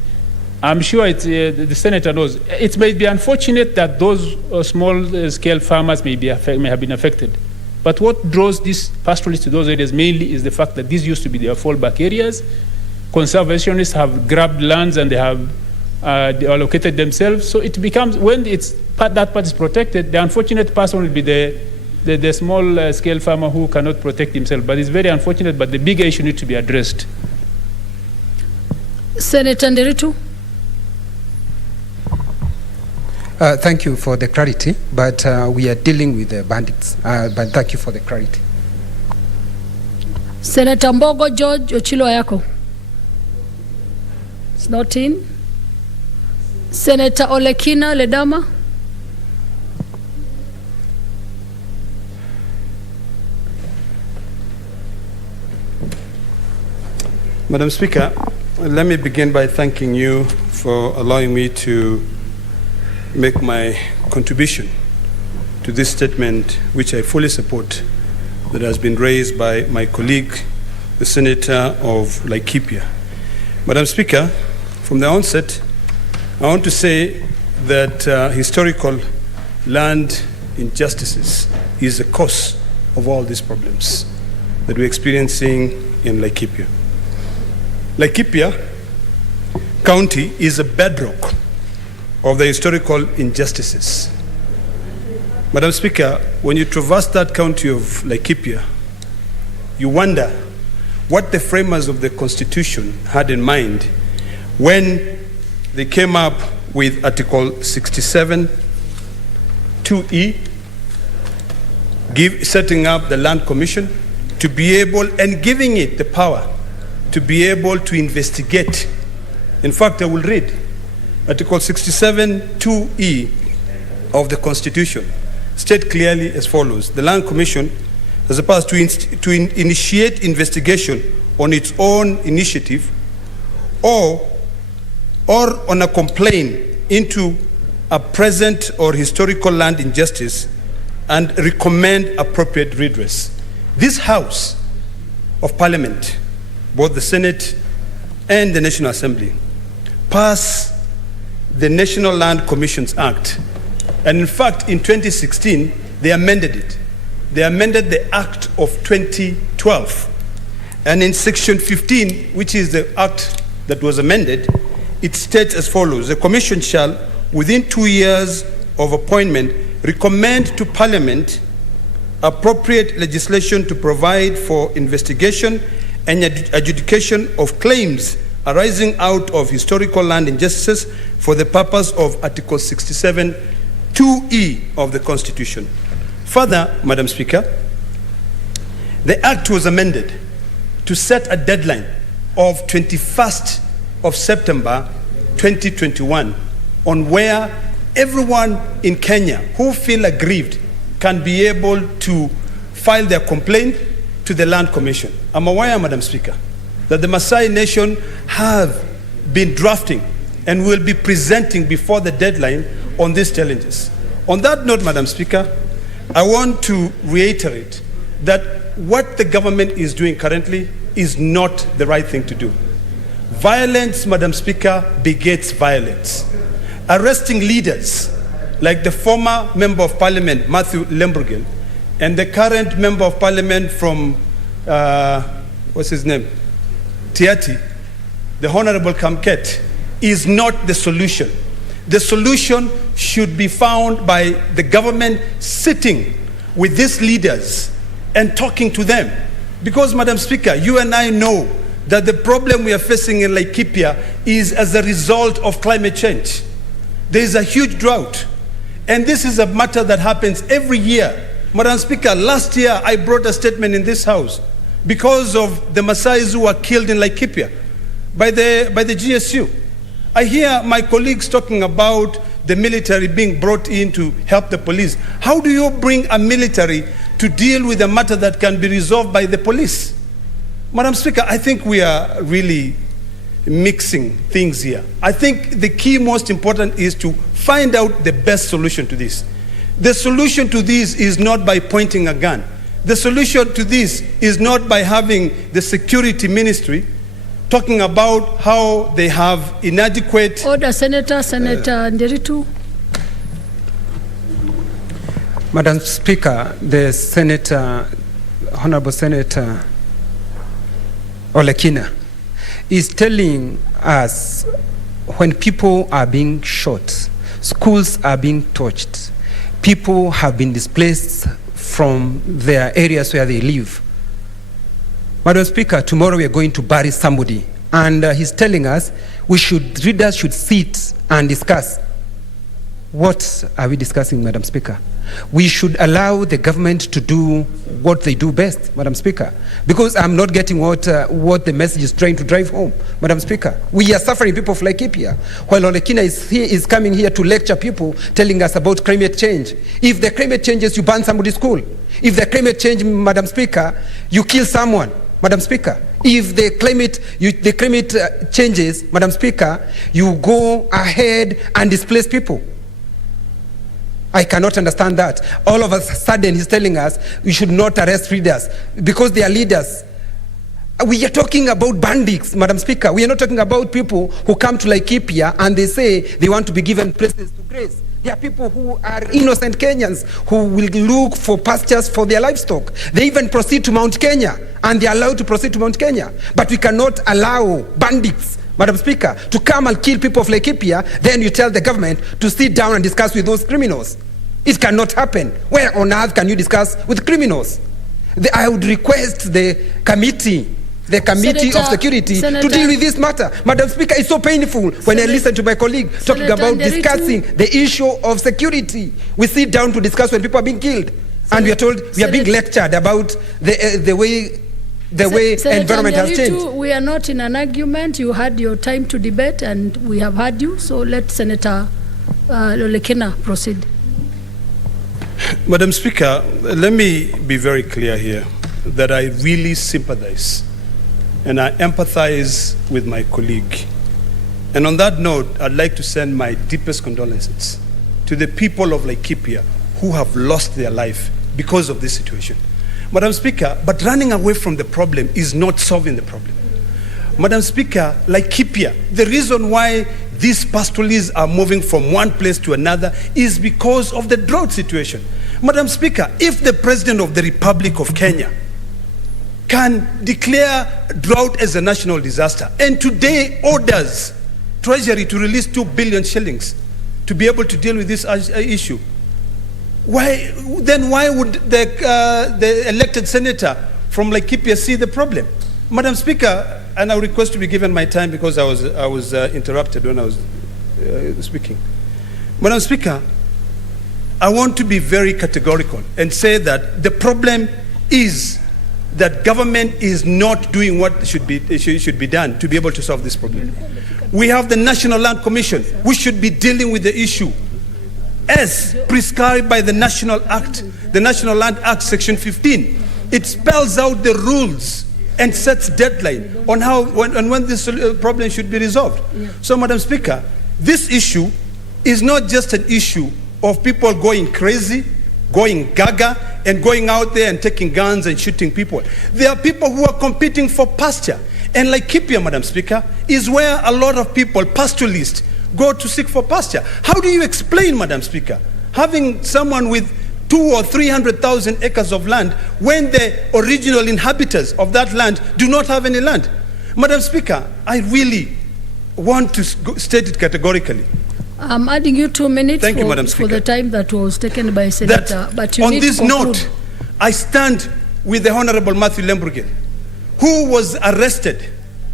I'm sure the Senator knows. It may be unfortunate that those small-scale farmers may have been affected. But what draws these pastoralists to those areas mainly is the fact that these used to be their fallback areas. Conservationists have grabbed lands and they have allocated themselves. So it becomes, when that part is protected, the unfortunate person will be the small-scale farmer who cannot protect himself. But it's very unfortunate, but the bigger issue needs to be addressed. Senator Nderitu. Thank you for the clarity, but we are dealing with the bandits. But thank you for the clarity. Senator Mbogo George Ochilo Ayako. It's not in. Senator Olekina Ledama. Madam Speaker, let me begin by thanking you for allowing me to make my contribution to this statement, which I fully support, that has been raised by my colleague, the Senator of Laikipia. Madam Speaker, from the onset, I want to say that historical land injustices is the cause of all these problems that we're experiencing in Laikipia. Laikipia County is a bedrock of the historical injustices. Madam Speaker, when you traverse that county of Laikipia, you wonder what the framers of the Constitution had in mind when they came up with Article 67, 2E, setting up the Land Commission to be able, and giving it the power to be able to investigate. In fact, I will read Article 67, 2E of the Constitution state clearly as follows: the Land Commission has the power to initiate investigation on its own initiative or on a complaint into a present or historical land injustice and recommend appropriate redress. This House of Parliament, both the Senate and the National Assembly, passed the National Land Commissions Act. And in fact, in 2016, they amended it. They amended the Act of 2012. And in Section 15, which is the act that was amended, it states as follows: the Commission shall, within 2 years of appointment, recommend to Parliament appropriate legislation to provide for investigation and adjudication of claims arising out of historical land injustices for the purpose of Article 67, 2E of the Constitution. Further, Madam Speaker, the Act was amended to set a deadline of 21st of September 2021 on where everyone in Kenya who feel aggrieved can be able to file their complaint to the Land Commission. I'm aware, Madam Speaker, that the Maasai Nation have been drafting and will be presenting before the deadline on these challenges. On that note, Madam Speaker, I want to reiterate that what the government is doing currently is not the right thing to do. Violence, Madam Speaker, begets violence. Arresting leaders like the former Member of Parliament, Matthew Lembergel, and the current Member of Parliament from, what's his name? Tiati, the Honorable Kamket, is not the solution. The solution should be found by the government sitting with these leaders and talking to them. Because, Madam Speaker, you and I know that the problem we are facing in Laikipia is as a result of climate change. There is a huge drought. And this is a matter that happens every year. Madam Speaker, last year I brought a statement in this house because of the Maasais who were killed in Laikipia by the GSU. I hear my colleagues talking about the military being brought in to help the police. How do you bring a military to deal with a matter that can be resolved by the police? Madam Speaker, I think we are really mixing things here. I think the key most important is to find out the best solution to this. The solution to this is not by pointing a gun. The solution to this is not by having the security ministry talking about how they have inadequate... Order, Senator Nderitu. Madam Speaker, the Senator, Honorable Senator Olekina, is telling us when people are being shot, schools are being torched, people have been displaced from their areas where they live. Madam Speaker, tomorrow we are going to bury somebody, and he's telling us readers should sit and discuss. What are we discussing, Madam Speaker? We should allow the government to do what they do best, Madam Speaker, because I'm not getting what the message is trying to drive home, Madam Speaker. We are suffering, people of Laikipia, while Olekina is coming here to lecture people, telling us about climate change. If the climate changes, you ban somebody's school. If the climate change, Madam Speaker, you kill someone, Madam Speaker. If the climate changes, Madam Speaker, you go ahead and displace people. I cannot understand that. All of a sudden, he's telling us we should not arrest readers because they are leaders. We are talking about bandits, Madam Speaker. We are not talking about people who come to Laikipia and they say they want to be given places to graze. There are people who are innocent Kenyans who will look for pastures for their livestock. They even proceed to Mount Kenya, and they are allowed to proceed to Mount Kenya. But we cannot allow bandits, Madam Speaker, to come and kill people of Laikipia. Then you tell the government to sit down and discuss with those criminals. It cannot happen. Where on earth can you discuss with criminals? I would request the committee of security to deal with this matter. Madam Speaker, it's so painful when I listen to my colleague talking about discussing the issue of security. We sit down to discuss when people are being killed, and we are told we are being lectured about the way environment has changed. We are not in an argument. You had your time to debate, and we have heard you. So let Senator Olekina proceed. Madam Speaker, let me be very clear here that I really sympathize and I empathize with my colleague. And on that note, I'd like to send my deepest condolences to the people of Laikipia who have lost their life because of this situation. Madam Speaker, but running away from the problem is not solving the problem. Madam Speaker, Laikipia, the reason why these pastoralists are moving from one place to another is because of the drought situation. Madam Speaker, if the President of the Republic of Kenya can declare drought as a national disaster and today orders Treasury to release 2 billion shillings to be able to deal with this issue, why would the elected senator from Laikipia see the problem? Madam Speaker, and I request to be given my time because I was interrupted when I was speaking. Madam Speaker, I want to be very categorical and say that the problem is that government is not doing what should be done to be able to solve this problem. We have the National Land Commission, which should be dealing with the issue as prescribed by the National Act, the National Land Act, Section 15. It spells out the rules and sets deadline on when this problem should be resolved. So, Madam Speaker, this issue is not just an issue of people going crazy going gaga and going out there and taking guns and shooting people. There are people who are competing for pasture. And Laikipia, Madam Speaker, is where a lot of people, pastoralists, go to seek for pasture. How do you explain, Madam Speaker, having someone with 200,000 or 300,000 acres of land when the original inhabitants of that land do not have any land? Madam Speaker, I really want to state it categorically. I'm adding you 2 minutes Thank you, Madam Speaker. for the time that was taken by Senator. But you on need this to conclude. note, I stand with the Honorable Matthew Lembrugel, who was arrested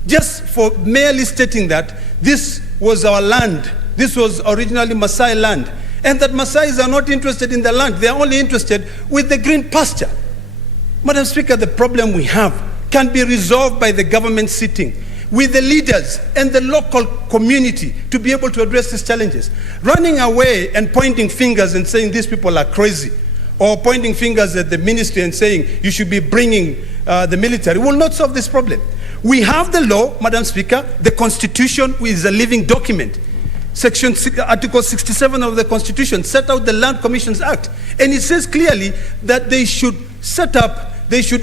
just for merely stating that this was our land. This was originally Maasai land. And that Maasais are not interested in the land. They are only interested with the green pasture. Madam Speaker, the problem we have can be resolved by the government sitting with the leaders and the local community to be able to address these challenges. Running away and pointing fingers and saying these people are crazy, or pointing fingers at the ministry and saying you should be bringing the military will not solve this problem. We have the law, Madam Speaker. The Constitution is a living document. Article 67 of the Constitution set out the Land Commissions Act, and it says clearly that they should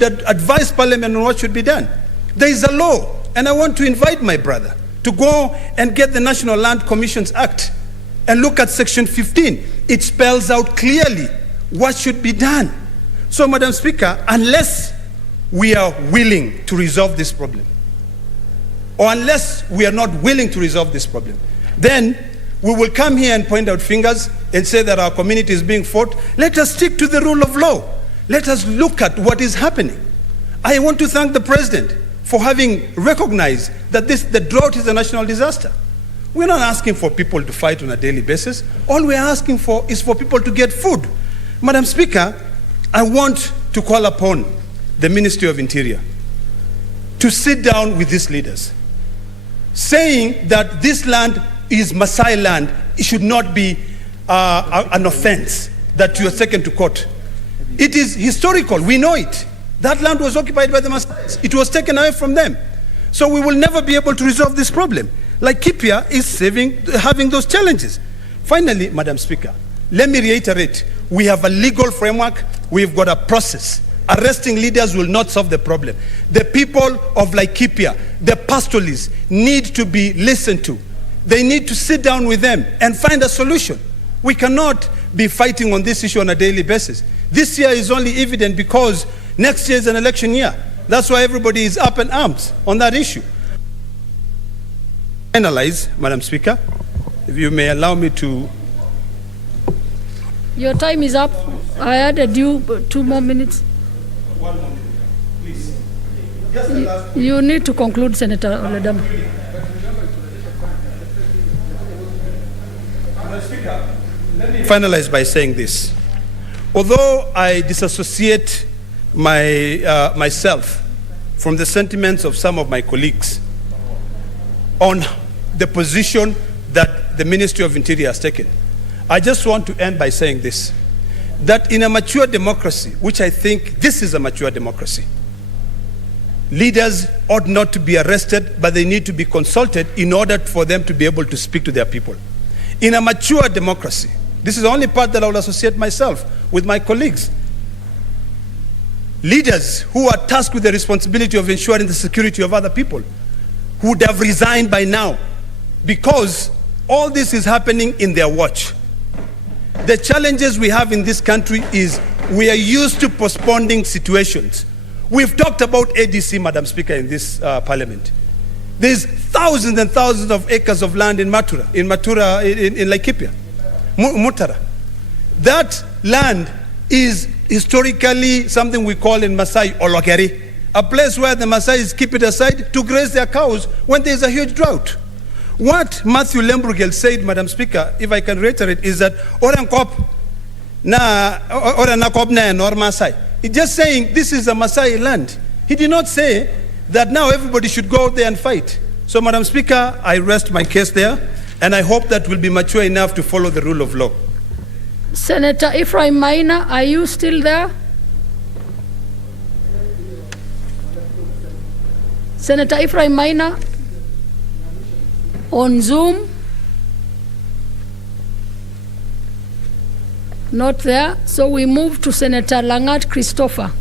advise Parliament on what should be done. There is a law, and I want to invite my brother to go and get the National Land Commissions Act and look at Section 15. It spells out clearly what should be done. So, Madam Speaker, unless we are willing to resolve this problem, or unless we are not willing to resolve this problem, then we will come here and point out fingers and say that our community is being fought. Let us stick to the rule of law. Let us look at what is happening. I want to thank the President for having recognized that the drought is a national disaster. We're not asking for people to fight on a daily basis. All we're asking for is for people to get food. Madam Speaker, I want to call upon the Ministry of Interior to sit down with these leaders, saying that this land is Maasai land. It should not be an offense that you are taken to court. It is historical. We know it. That land was occupied by the Maasai. It was taken away from them. So we will never be able to resolve this problem. Laikipia is having those challenges. Finally, Madam Speaker, let me reiterate, we have a legal framework. We've got a process. Arresting leaders will not solve the problem. The people of Laikipia, the pastoralists, need to be listened to. They need to sit down with them and find a solution. We cannot be fighting on this issue on a daily basis. This year is only evident because next year is an election year. That's why everybody is up in arms on that issue. Finalize, Madam Speaker, if you may allow me to. Your time is up. I added you 2 more minutes. 1 more minute, please. Just the last. You need to conclude, Senator Oledam. Madam Speaker, let me finalize by saying this. Although I disassociate myself from the sentiments of some of my colleagues on the position that the Ministry of Interior has taken, I just want to end by saying this, that in a mature democracy, which I think this is a mature democracy, leaders ought not to be arrested, but they need to be consulted in order for them to be able to speak to their people. In a mature democracy, this is the only part that I will associate myself with my colleagues. Leaders who are tasked with the responsibility of ensuring the security of other people would have resigned by now, because all this is happening in their watch. The challenges we have in this country is we are used to postponing situations. We've talked about ADC, Madam Speaker, in this parliament. There's thousands and thousands of acres of land in Laikipia, Mutara. That land is historically something we call in Maasai Olokeri, a place where the Maasais keep it aside to graze their cows when there's a huge drought. What Matthew Lembrugel said, Madam Speaker, if I can reiterate, is that he's just saying this is a Maasai land. He did not say that now everybody should go out there and fight. So, Madam Speaker, I rest my case there, and I hope that we'll be mature enough to follow the rule of law. Senator Ephraim Maina, are you still there? Senator Ephraim Maina on Zoom. Not there. So we move to Senator Langat Christopher.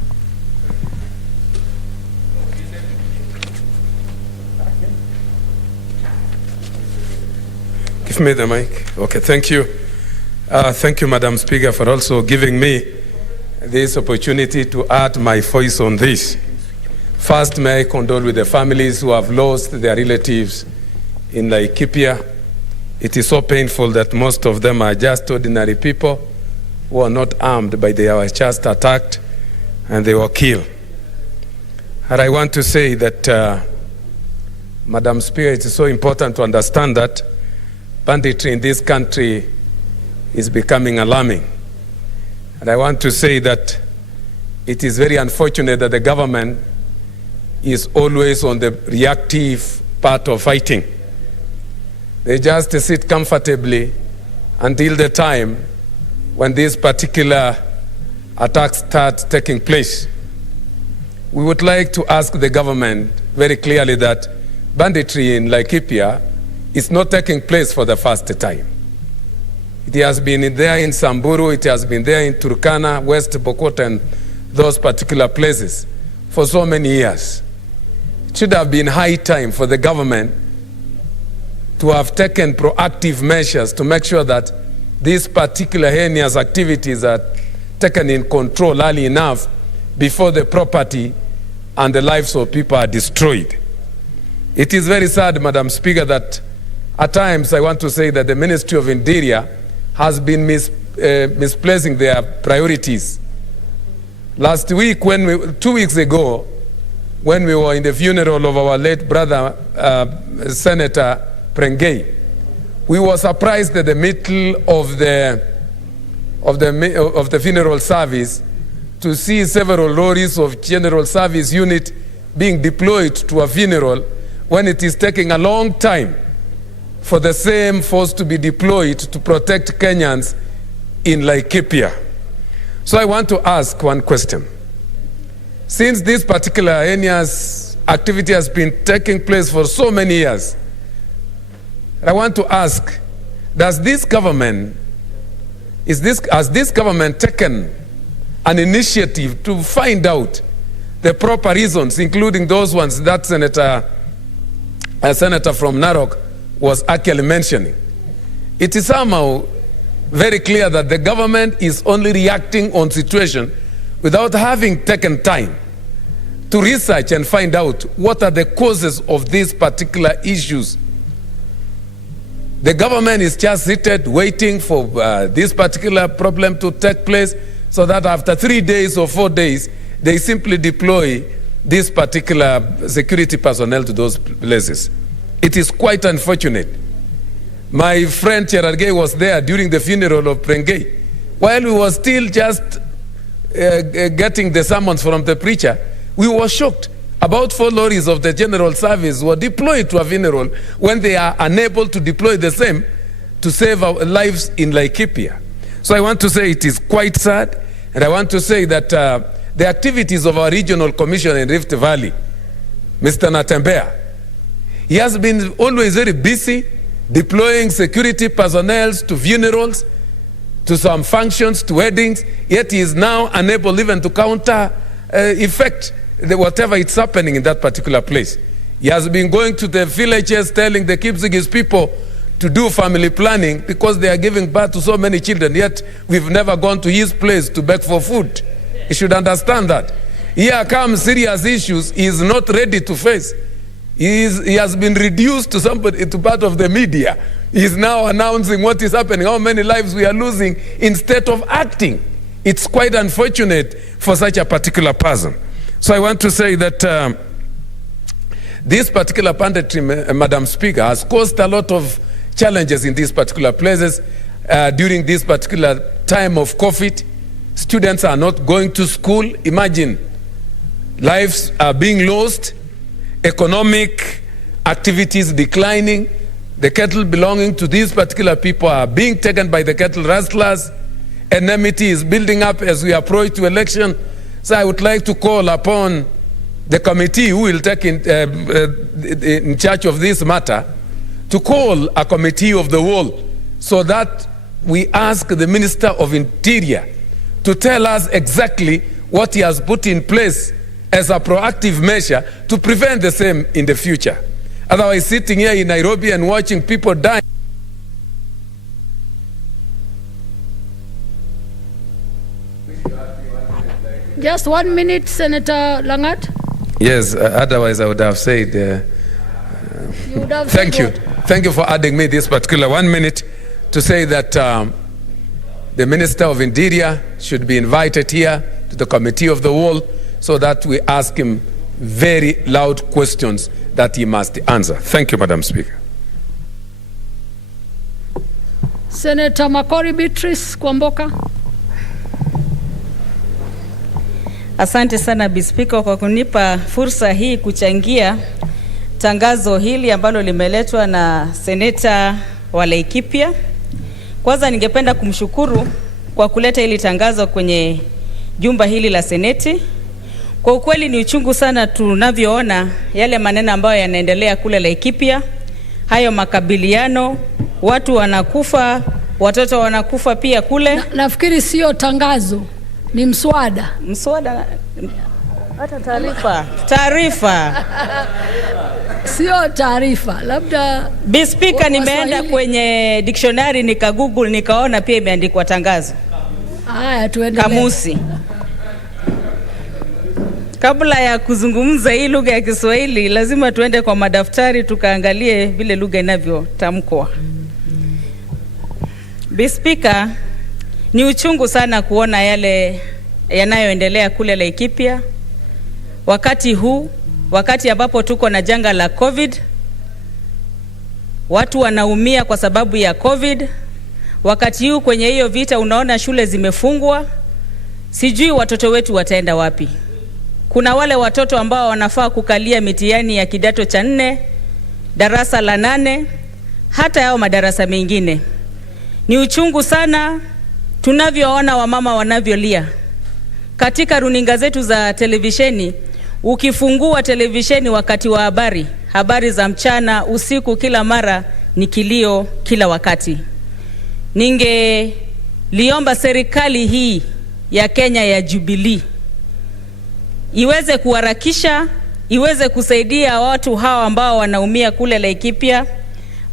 Give me the mic. Okay, thank you. Thank you, Madam Speaker, for also giving me this opportunity to add my voice on this. First, may I condole with the families who have lost their relatives in Laikipia. It is so painful that most of them are just ordinary people who are not armed, but they were just attacked and they were killed. And I want to say that, Madam Speaker, it is so important to understand that banditry in this country is becoming alarming. And I want to say that it is very unfortunate that the government is always on the reactive part of fighting. They just sit comfortably until the time when these particular attacks start taking place. We would like to ask the government very clearly that banditry in Laikipia is not taking place for the first time. It has been there in Samburu, it has been there in Turkana, West Pokot, and those particular places for so many years. It should have been high time for the government to have taken proactive measures to make sure that these particular heinous activities are taken in control early enough before the property and the lives of people are destroyed. It is very sad, Madam Speaker, that at times I want to say that the Ministry of Interior has been misplacing their priorities. Last week, 2 weeks ago, when we were in the funeral of our late brother, Senator Prengei, we were surprised at the middle of the funeral service to see several lorries of General Service Unit being deployed to a funeral when it is taking a long time for the same force to be deployed to protect Kenyans in Laikipia. So I want to ask one question. Since this particular heinous activity has been taking place for so many years, I want to ask, has this government taken an initiative to find out the proper reasons, including those ones that Senator from Narok was actually mentioning? It is somehow very clear that the government is only reacting on situation without having taken time to research and find out what are the causes of these particular issues. The government is just seated waiting for this particular problem to take place so that after 3 days or 4 days, they simply deploy this particular security personnel to those places. It is quite unfortunate. My friend Cherargei was there during the funeral of Prengei. While we were still just getting the summons from the preacher, we were shocked. About 4 lorries of the General Service were deployed to a funeral when they are unable to deploy the same to save our lives in Laikipia. So I want to say it is quite sad, and I want to say that the activities of our regional commissioner in Rift Valley, Mr. Natembea, he has been always very busy deploying security personnel to funerals, to some functions, to weddings, yet he is now unable even to counter effect whatever is happening in that particular place. He has been going to the villages telling the Kipsigis people to do family planning because they are giving birth to so many children, yet we've never gone to his place to beg for food. He should understand that. Here comes serious issues he is not ready to face. He has been reduced to part of the media. He is now announcing what is happening, how many lives we are losing, instead of acting. It's quite unfortunate for such a particular person. So I want to say that this particular banditry, Madam Speaker, has caused a lot of challenges in these particular places. During this particular time of COVID, students are not going to school. Imagine, lives are being lost, economic activities declining, the cattle belonging to these particular people are being taken by the cattle rustlers, enmity is building up as we approach to election. So I would like to call upon the committee who will take in charge of this matter to call a committee of the whole so that we ask the Minister of Interior to tell us exactly what he has put in place as a proactive measure to prevent the same in the future. Otherwise, sitting here in Nairobi and watching people die. Just 1 minute, Senator Langat. Yes, otherwise I would have said, You would have thank said you. what? Thank you for adding me this particular 1 minute to say that the Minister of Interior should be invited here to the Committee of the Whole so that we ask him very loud questions that he must answer. Thank you, Madam Speaker. Senator Makori Beatrice Kwamboka. Asante sana Bispika kwa kunipa fursa hii kuchangia tangazo hili ambalo limeletwa na seneta wa Laikipia. Kwanza ningependa kumshukuru kwa kuleta hili tangazo kwenye jumba hili la Seneti. Kwa ukweli ni uchungu sana tunavyoona yale maneno ambayo yanaendelea kule Laikipia. Hayo makabiliano, watu wanakufa, watoto wanakufa pia kule. Nafikiri sio tangazo, ni mswada. Mswada hata taarifa. Sio taarifa, labda Bispika, nimeenda kwenye dictionary Google nikaona pia imeandikwa tangazo. Haya, tuendelee. Kamusi. Kabla ya kuzungumza hii lugha ya Kiswahili, lazima tuende kwa madaftari tukaangalie vile lugha inavyotamkwa. Bispika, ni uchungu sana kuona yale yanayoendelea kule Laikipia. Wakati ambapo tuko na janga la COVID, watu wanaumia kwa sababu ya COVID. Wakati huu kwenye hiyo vita unaona shule zimefungwa. Sijui watoto wetu wataenda wapi. Kuna wale watoto ambao wanafaa kukalia mitihani ya kidato cha 4, darasa la 8, hata yao madarasa mengine. Ni uchungu sana tunavyoona wamama wanavyolia. Katika runinga zetu za televisheni, ukifungua televisheni wakati wa habari za mchana, usiku, kila mara ni kilio kila wakati. Ningeliomba serikali hii ya Kenya ya Jubilee iweze kuharakisha, iweze kusaidia watu hawa ambao wanaumia kule Laikipia.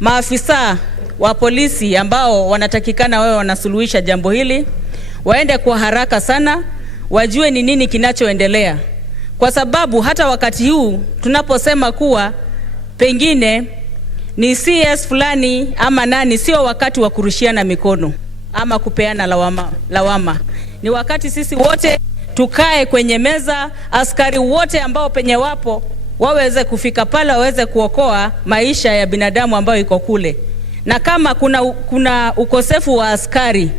Maafisa wa polisi ambao wanatakikana wao wanasuluhisha jambo hili, waende kwa haraka sana, wajue ni nini kinachoendelea. Kwa sababu hata wakati huu tunaposema kuwa pengine ni CS fulani ama nani, sio wakati wa kurushiana mikono ama kupeana lawama. Ni wakati sisi wote tukae kwenye meza, askari wote ambao penye wapo waweze kufika pale, waweze kuokoa maisha ya binadamu ambao iko kule. Na kama kuna ukosefu wa askari,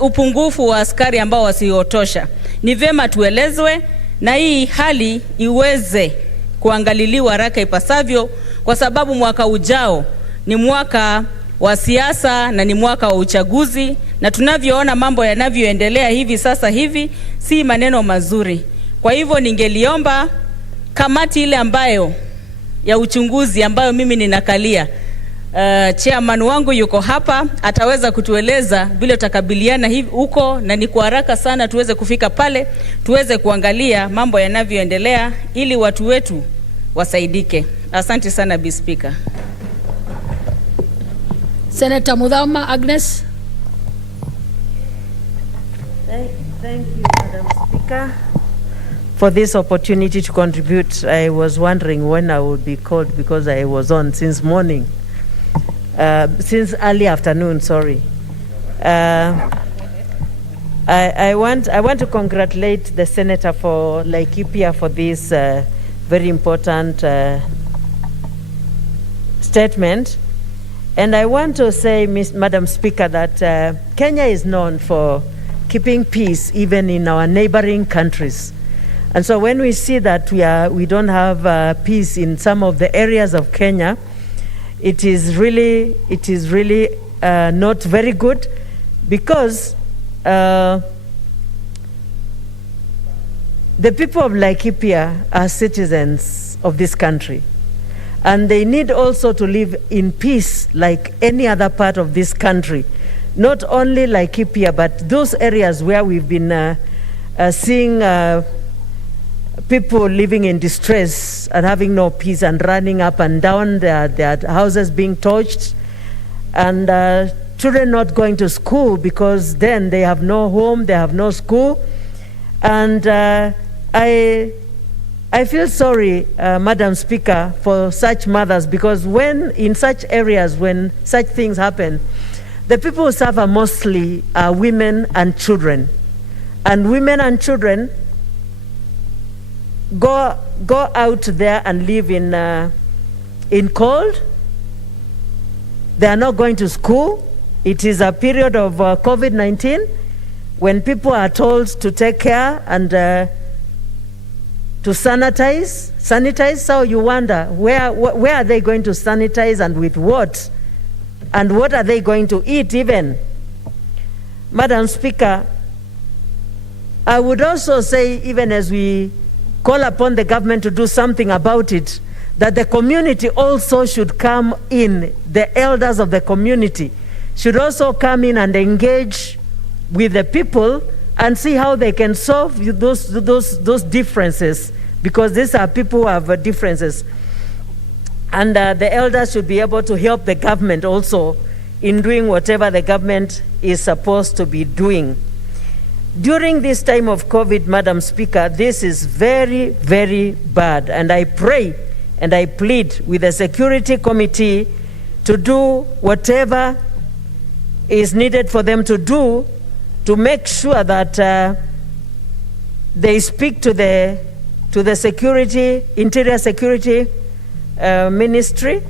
upungufu wa askari ambao wasiotosha, ni vyema tuelezwe na hii hali iweze kuangaliliwa haraka ipasavyo, kwa sababu mwaka ujao ni mwaka wa siasa na ni mwaka wa uchaguzi, na tunavyoona mambo yanavyoendelea hivi sasa hivi si maneno mazuri. Kwa hivyo ningeliomba kamati ile ambayo ya uchunguzi ambayo mimi ninakalia, chairman wangu yuko hapa, ataweza kutueleza vile tutakabiliana hivi huko, na ni kwa haraka sana tuweze kufika pale, tuweze kuangalia mambo yanavyoendelea ili watu wetu wasaidike. Asante sana Bispika. Senator Mudhama Agnes. Thank you, Madam Speaker, for this opportunity to contribute. I was wondering when I would be called because I was on since morning, since early afternoon, sorry. I want to congratulate the Senator for Laikipia for this very important statement. And I want to say, Madam Speaker, that Kenya is known for keeping peace even in our neighboring countries. And so when we see that we don't have peace in some of the areas of Kenya, it is really not very good, because the people of Laikipia are citizens of this country, and they need also to live in peace like any other part of this country, not only Laikipia, but those areas where we've been seeing people living in distress and having no peace and running up and down, their houses being torched, and children not going to school because then they have no home, they have no school. And I feel sorry, Madam Speaker, for such mothers, because when in such areas, when such things happen, the people who suffer mostly are women and children. And women and children go out there and live in cold. They are not going to school. It is a period of COVID-19 when people are told to take care and to sanitize. So you wonder, where are they going to sanitize and with what? And what are they going to eat even? Madam Speaker, I would also say, even as we call upon the government to do something about it, that the community also should come in, the elders of the community should also come in and engage with the people and see how they can solve those differences, because these are people who have differences. And the elders should be able to help the government also in doing whatever the government is supposed to be doing. During this time of COVID, Madam Speaker, this is very, very bad. And I pray and I plead with the Security Committee to do whatever is needed for them to do to make sure that they speak to the security, Interior Security Ministry,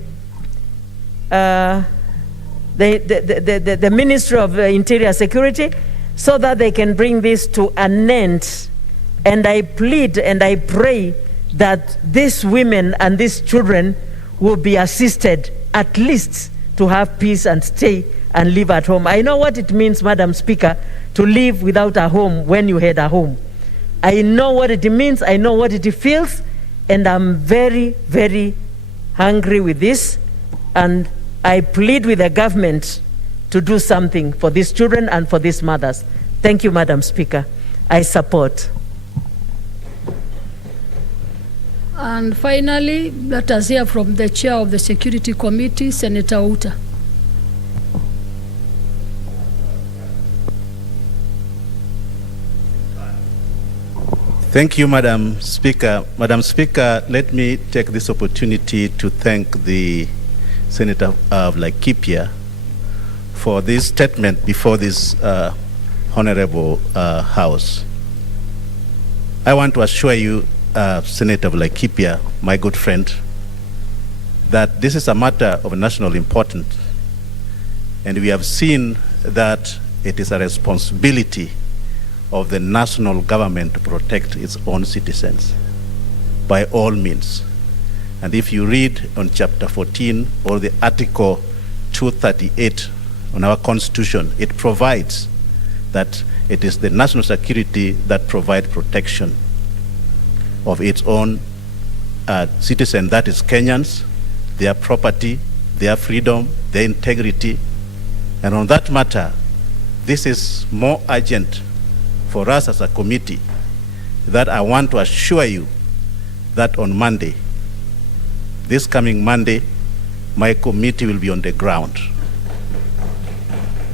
the Ministry of Interior Security, so that they can bring this to an end. And I plead and I pray that these women and these children will be assisted at least to have peace and stay and live at home. I know what it means, Madam Speaker, to live without a home when you had a home. I know what it means, I know what it feels, and I'm very, very angry with this. And I plead with the government to do something for these children and for these mothers. Thank you, Madam Speaker. I support. And finally, let us hear from the Chair of the Security Committee, Senator Outa. Thank you, Madam Speaker. Madam Speaker, let me take this opportunity to thank the Senator of Laikipia for this statement before this honorable House. I want to assure you, Senator of Laikipia, my good friend, that this is a matter of national importance, and we have seen that it is a responsibility of the national government to protect its own citizens by all means. And if you read on chapter 14 or the article 238 on our constitution, it provides that it is the national security that provides protection of its own citizens, that is Kenyans, their property, their freedom, their integrity. And on that matter, this is more urgent for us as a committee, that I want to assure you that on Monday, this coming Monday, my committee will be on the ground.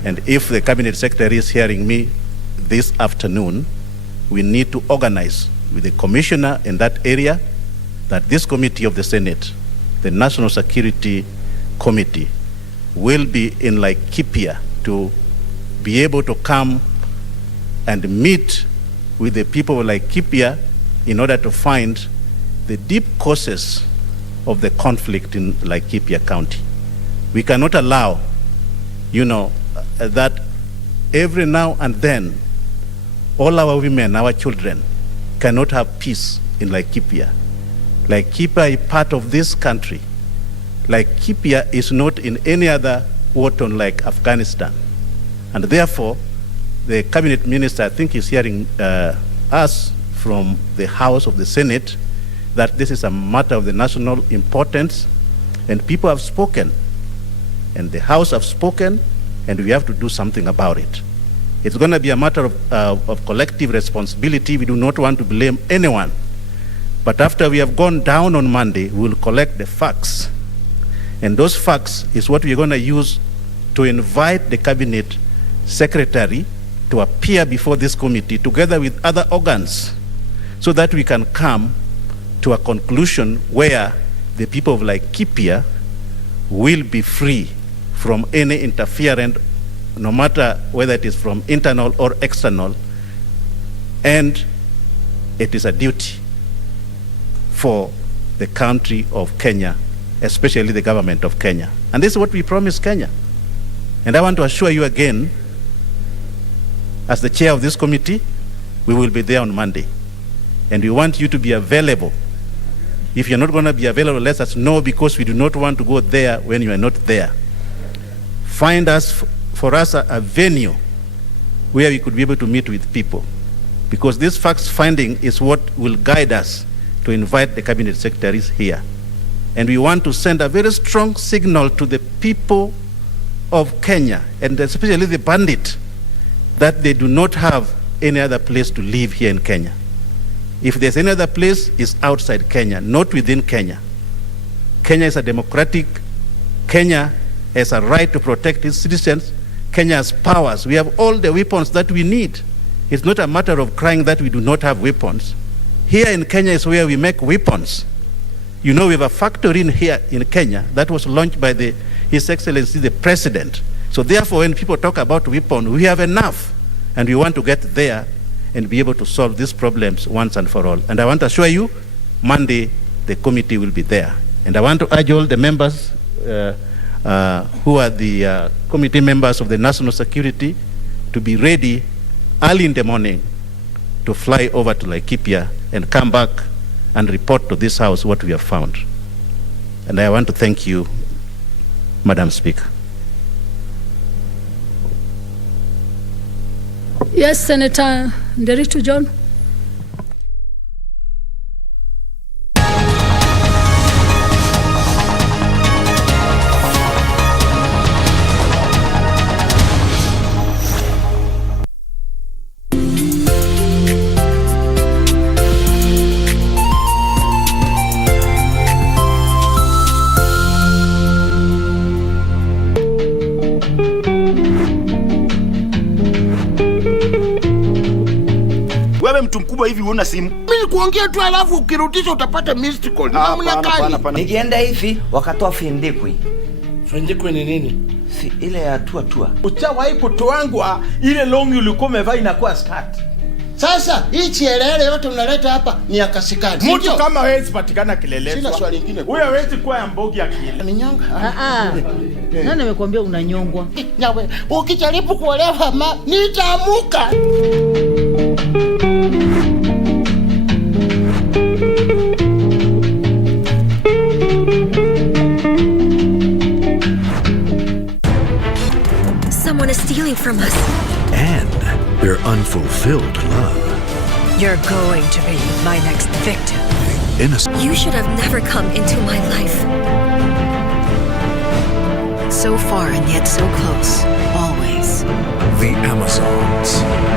And if the Cabinet Secretary is hearing me this afternoon, we need to organize with the Commissioner in that area that this committee of the Senate, the National Security Committee, will be in Laikipia to be able to come and meet with the people of Laikipia in order to find the deep causes of the conflict in Laikipia County. We cannot allow, that every now and then all our women, our children cannot have peace in Laikipia. Laikipia is part of this country. Laikipia is not in any other war-torn like Afghanistan. And therefore, the Cabinet Minister, I think, is hearing us from the House of the Senate that this is a matter of the national importance, and people have spoken, and the House have spoken, and we have to do something about it. It's going to be a matter of collective responsibility. We do not want to blame anyone. But after we have gone down on Monday, we will collect the facts. And those facts is what we're going to use to invite the cabinet secretary to appear before this committee together with other organs so that we can come to a conclusion where the people of Laikipia will be free from any interference, no matter whether it is from internal or external. And it is a duty for the country of Kenya, especially the government of Kenya. And this is what we promised Kenya. And I want to assure you again, as the chair of this committee, we will be there on Monday. And we want you to be available. If you're not going to be available, let us know, because we do not want to go there when you are not there. Find us, for us, a venue where we could be able to meet with people. Because this facts finding is what will guide us to invite the cabinet secretaries here. And we want to send a very strong signal to the people of Kenya, and especially the bandit, that they do not have any other place to live here in Kenya. If there's any other place, it's outside Kenya, not within Kenya. Kenya is a democratic. Kenya has a right to protect its citizens. Kenya has powers. We have all the weapons that we need. It's not a matter of crying that we do not have weapons. Here in Kenya is where we make weapons. You know, we have a factory in here in Kenya that was launched by His Excellency the President. So therefore, when people talk about weapons, we have enough, and we want to get there and be able to solve these problems once and for all. And I want to assure you, Monday, the committee will be there. And I want to urge all the members who are the committee members of the national security to be ready early in the morning to fly over to Laikipia and come back and report to this house what we have found. And I want to thank you, Madam Speaker. Yes, Senator Nderitu John. Mtu mkubwa hivi una simu. Mimi kuongea tu alafu ukirudisha utapata missed call. Namna gani? Nikienda hivi wakatoa findikwi. Findikwi ni nini? Si ile ya tua. Uchawahi kutoangwa ile long ulikuwa umevaa inakuwa skirt. Sasa hii chielele yote unaleta hapa ni ya kasikani. Mtu kama wewe sipatikana kileleshwa. Sina swali lingine. Huyo hawezi kuwa ya mbogi ya kiele. Ni nyonga. Nani amekwambia unanyongwa? Nawe ukijaribu kuolewa nitaamuka. Someone is stealing from us. And their unfulfilled love. You're going to be my next victim. Innocent. You should have never come into my life. So far and yet so close, always. The Amazons.